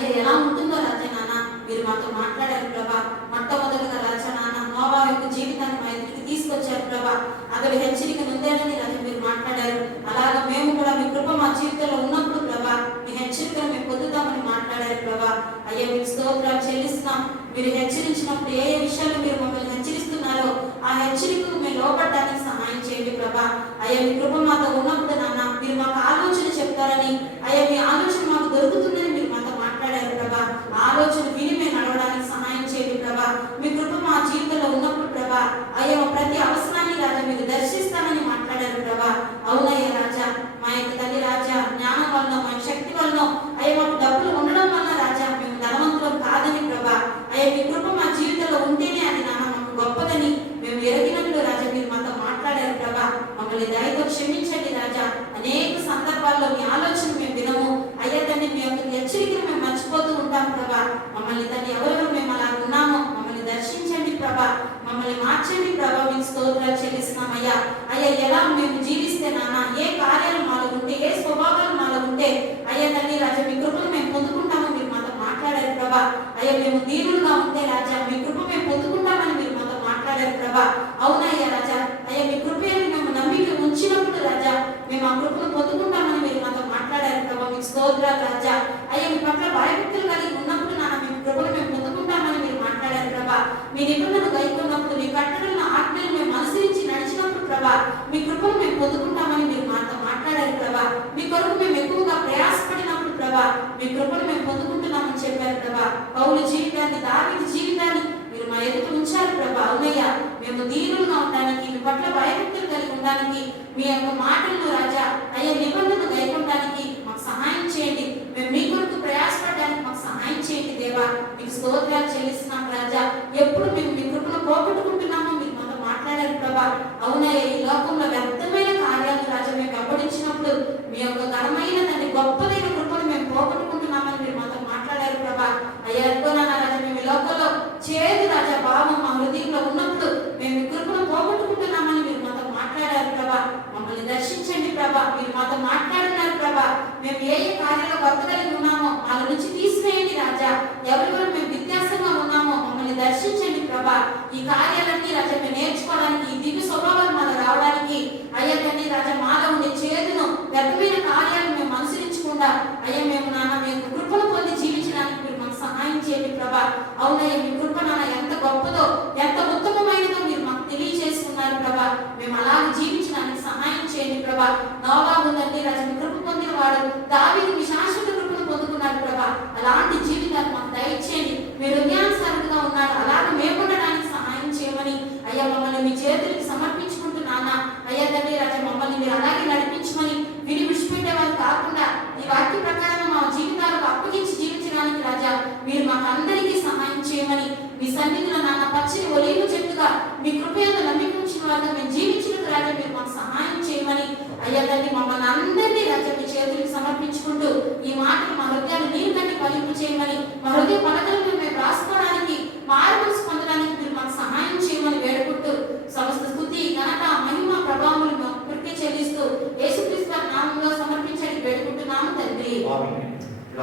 అయ్యా ఎలా ఉంటుందో రాజా నాన్న మీరు మాతో మాట్లాడారు ప్రభా. మొట్టమొదటిగా రాజా నాన్న నోవా యొక్క జీవితాన్ని మా ఎదుటికి తీసుకొచ్చారు ప్రభా. అతడు హెచ్చరిక నుందేనని రాజా మీరు మాట్లాడారు. అలాగా మేము కూడా మీ కృప మా జీవితంలో ఉన్నప్పుడు ప్రభా మీ హెచ్చరికను మేము పొందుతామని మాట్లాడారు ప్రభా. అయ్యా మీకు స్తోత్రాలు చెల్లిస్తున్నాం. మీరు హెచ్చరించినప్పుడు ఏ ఏ విషయాలు మీరు మమ్మల్ని హెచ్చరిస్తున్నారో ఆ హెచ్చరికకు మేము లోపడడానికి సహాయం చేయండి ప్రభా. అయ్యా మీ కృప మాతో ఉన్నప్పుడు నాన్న మీరు మాకు ఆలోచన చెప్తారని, అయ్యా మీ ఆలోచన మాకు దొరుకుతుందని మీరు మాతో మాట్లాడారు ప్రభా. ఆలోచన విని మేము నడవడానికి సహాయం చేయండి ప్రభా. మీ కృప మా జీవితంలో ఉన్నప్పుడు ప్రభా అయ్యా మా ప్రతి అవసరాన్ని రాజా మీరు దర్శిస్తామని మాట్లాడారు ప్రభా. అవునయ్యా రాజా మా యొక్క తల్లి రాజా జ్ఞానం వలన మా శక్తి వలన అయ్యా మాకు డబ్బులు ఉండడం వలన రాజా మేము ధనవంతులం కాదని ప్రభా. అయ్యా మీ కృప మా జీవితంలో ఉంటేనే అది నాన్న మాకు గొప్పదని మేము ఎరిగినట్లు రాజా మీరు మాతో మాట్లాడారు ప్రభా. మమ్మల్ని దయతో క్షమించండి రాజా. అనేక సందర్భాల్లో మీ ఆలోచన మేము వినము అయ్యా తండ్రి మీ యొక్క హెచ్చరికను మేము మర్చిపోతూ ఉంటాం ప్రభా. మమ్మల్ని తండ్రి ఎవరెవరు మేము అలా ఉన్నామో మమ్మల్ని దర్శించండి ప్రభా. మమ్మల్ని మార్చండి ప్రభా. మీకు స్తోత్రాలు చెల్లిస్తున్నామయ్యా. అయ్యా ఎలా మేము జీవిస్తే నాన్న ఏ కార్యాలు మాలో ఉంటే ఏ స్వభావాలు మాలో ఉంటే అయ్యా తండ్రి రాజా మీ కృపను మేము పొందుకుంటామో మీరు మాతో మాట్లాడారు ప్రభా. అయ్యా మేము దీనులుగా ఉంటే రాజా మీ కృప మేము పొందుకుంటామని మీరు మాతో మాట్లాడారు ప్రభా. అవునయ్యా రాజా అయ్యా మీ కృపని మేము నమ్మిక ఉంచినప్పుడు రాజా మేము ఆ కృపను పొందుకుంటామని మీరు మాతో మాట్లాడారు ప్రభా. మీకు స్తోత్రాలు రాజా. అయ్యా మీ పట్ల భయభక్తులు కలిగి ఉన్నప్పుడు నాన్న మీ కృపను మేము పొందుకుంటామని మీరు మాట్లాడారు ప్రభా. మీ నిబంధనలు గైకొన్నప్పుడు మీ కట్టడలను ఆజ్ఞలు మేము అనుసరించి నడిచినప్పుడు ప్రభా మీ కృపను మేము పొందుకుంటామని మీరు మాతో మాట్లాడారు ప్రభా. మీ కొరకు మేము ఎక్కువగా ప్రయాసపడినప్పుడు ప్రభా మీ కృపను మేము పొందుకుంటున్నామని చెప్పారు ప్రభా. పౌలు జీవితాన్ని దావీదు జీవితాన్ని మీరు మా ఎదుట ఉంచారు ప్రభా. అవునయ్యా మేము దీనులుగా ఉండడానికి మీ పట్ల భయభక్తులు కలిగి ఉండడానికి మీ యొక్క మాటలను రాజా అయ్యా నిబంధనలు గైకొనడానికి మాకు సహాయం చేయండి. మేము మీ కొరకు ప్రయాసపడడానికి మాకు సహాయం చేయండి దేవా. మీకు స్తోత్రాలు చెల్లిస్తున్నాం రాజా. ఎప్పుడు మేము మీ కృపను పోగొట్టుకుంటున్నామో మీరు మాతో మాట్లాడారు ప్రభా. అవునయ్యా ఈ లోకంలో వ్యర్థమైన కార్యాలు రాజా మేము వెంబడించినప్పుడు మీ యొక్క ఘనమైన తండ్రి గొప్పదైన కృపను మేము పోగొట్టుకుంటున్నామని మీరు మాతో మాట్లాడారు ప్రభా. అయ్యా అనుకోనా రాజా మేము ఈ లోకంలో చేదు రాజా భావం మా హృదయంలో ఉన్నప్పుడు మేము ఈ కృపను పోగొట్టుకుంటున్నామని మీరు మాతో మాట్లాడారు ప్రభా. మమ్మల్ని దర్శించండి ప్రభా. మీరు మాతో మాట్లాడినారు ప్రభా. మేము ఏ ఏ కార్యాలు వర్తగలిగి ఉన్నామో వాళ్ళ నుంచి తీసివేయండి రాజా. ఎవరెవరు మేము వ్యత్యాసంగా ఉన్నామో మమ్మల్ని దర్శించండి ప్రభా. ఈ కార్యాలన్నీ రాజా మేము నేర్చుకోవడానికి ఈ దివ్య స్వభావాలు మాలో రావడానికి అయ్యా తండ్రి రాజా మాలో ఉండే చేదును వ్యర్థమైన కార్యాలు మేము అనుసరించకుండా అయ్యా మేము నాన్న మేము కృపను పొంది జీవించడానికి మీరు మాకు సహాయం చేయండి ప్రభా. అవునయ్యా మీ కృప నాన్న ఎంత గొప్పదో ఎంత ఉత్తమమైనదో మీరు మాకు తెలియజేసుకున్నారు ప్రభా. మేము అలాగే జీవించడానికి సహాయం చేయండి ప్రభా. నోవాహు తండ్రి రాజా మీ కృప పొందిన వాడు దావీదు మీ శాశ్వత కృపను పొందుకున్నాడు ప్రభా. అలాంటి జీవితాలు మాకు దయచేయండి. మీరు హృదయానుసారంగా ఉన్నాడు అలాగే మేము ఉండడానికి సహాయం చేయమని అయ్యా మమ్మల్ని మీ చేతులకి సమర్పించుకుంటున్నానా అయ్యా తండ్రి రాజా మమ్మల్ని మీరు అలాగే నడిపించమని విని విడిచిపెట్టేవారు కాకుండా ఈ వాక్య ప్రకారం మా జీవితాలకు అప్పగించి జీవించడానికి రాజా మీరు మాకు అందరికీ సహాయం చేయమని మీ సన్నిధిలో నాన్న పచ్చని ఒలీవ చెట్టుగా మీ కృపయంతో నమ్మిక ఉంచిన వారిగా మేము జీవించినందుకు రాజా మీరు మాకు సహాయం చేయమని అయ్యా తండ్రి మమ్మల్ని అందరినీ రాజా మీ చేతులకు సమర్పించుకుంటూ ఈ మాటలు మా హృదయాలు నీరు కంటే ఫలింపు చేయమని మా హృదయ పలకలను మేము రాసుకోవడానికి మార్పులు పొందడానికి మీరు మాకు సహాయం చేయమని వేడుకుంటూ సమస్త స్తుతి ఘనత మహిమ ప్రభావములు మాకు చెల్లిస్తూ యేసుక్రీస్తు వారి నామములో సమర్పించడానికి వేడుకుంటున్నాము తండ్రి.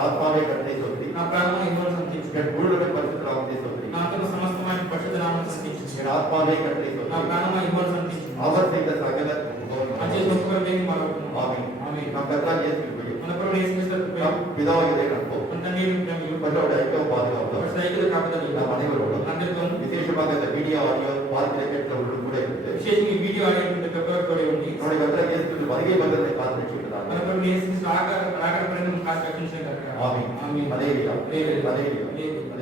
ఆత్మావే కట్టే సోదరి నా ప్రాణము ఇందులో సంతోషించు. గురుడమే పరిశుద్ధ రామదే సోదరి నాతో సమస్తమైన పరిశుద్ధ నామములో సంతోషించు. ఆత్మావే కట్టే నా సోదరి ప్రాణము ఇందులో సంతోషించు. ఆవర్తిత సకల అజే దుఃఖపడేని మరొకను. ఆమేన్. ఆమేన్. నా కర్తాన్ని యేసు మన ప్రభు యేసుక్రీస్తు పితావాకి దేనప్పో అంత నీరు ప్రేమయు పట్టోడ ఐక్య పాదగావలో సైకిల్ కాపదలి నా ಮನೆಯವರೊಳು అందరితో ವಿಶೇಷವಾದ ವಿಡಿಯೋ ಆಡಿಯೋ ಪಾತ್ರಗಳು ಕೂಡ ಇರುತ್ತೆ. ವಿಶೇಷ ಈ ವಿಡಿಯೋ ಆಡಿಯೋ ಪೇಪರ್ ಕೂಡ ఉంది. ನೋಡಿ ಕರ್ತನ ಯೇಸು ಹೊರಗೆ ಬಂದರೆ ಪಾತ್ರ ಚಿಕ್ಕದಾದ మన ప్రభు యేసుక్రీస్తు రాకడ ప్రయాణం కాస్త రక్షించే కర్త. ఆమేన్. ఆమేన్. అదే విధంగా అదే విధంగా. అదే విధంగా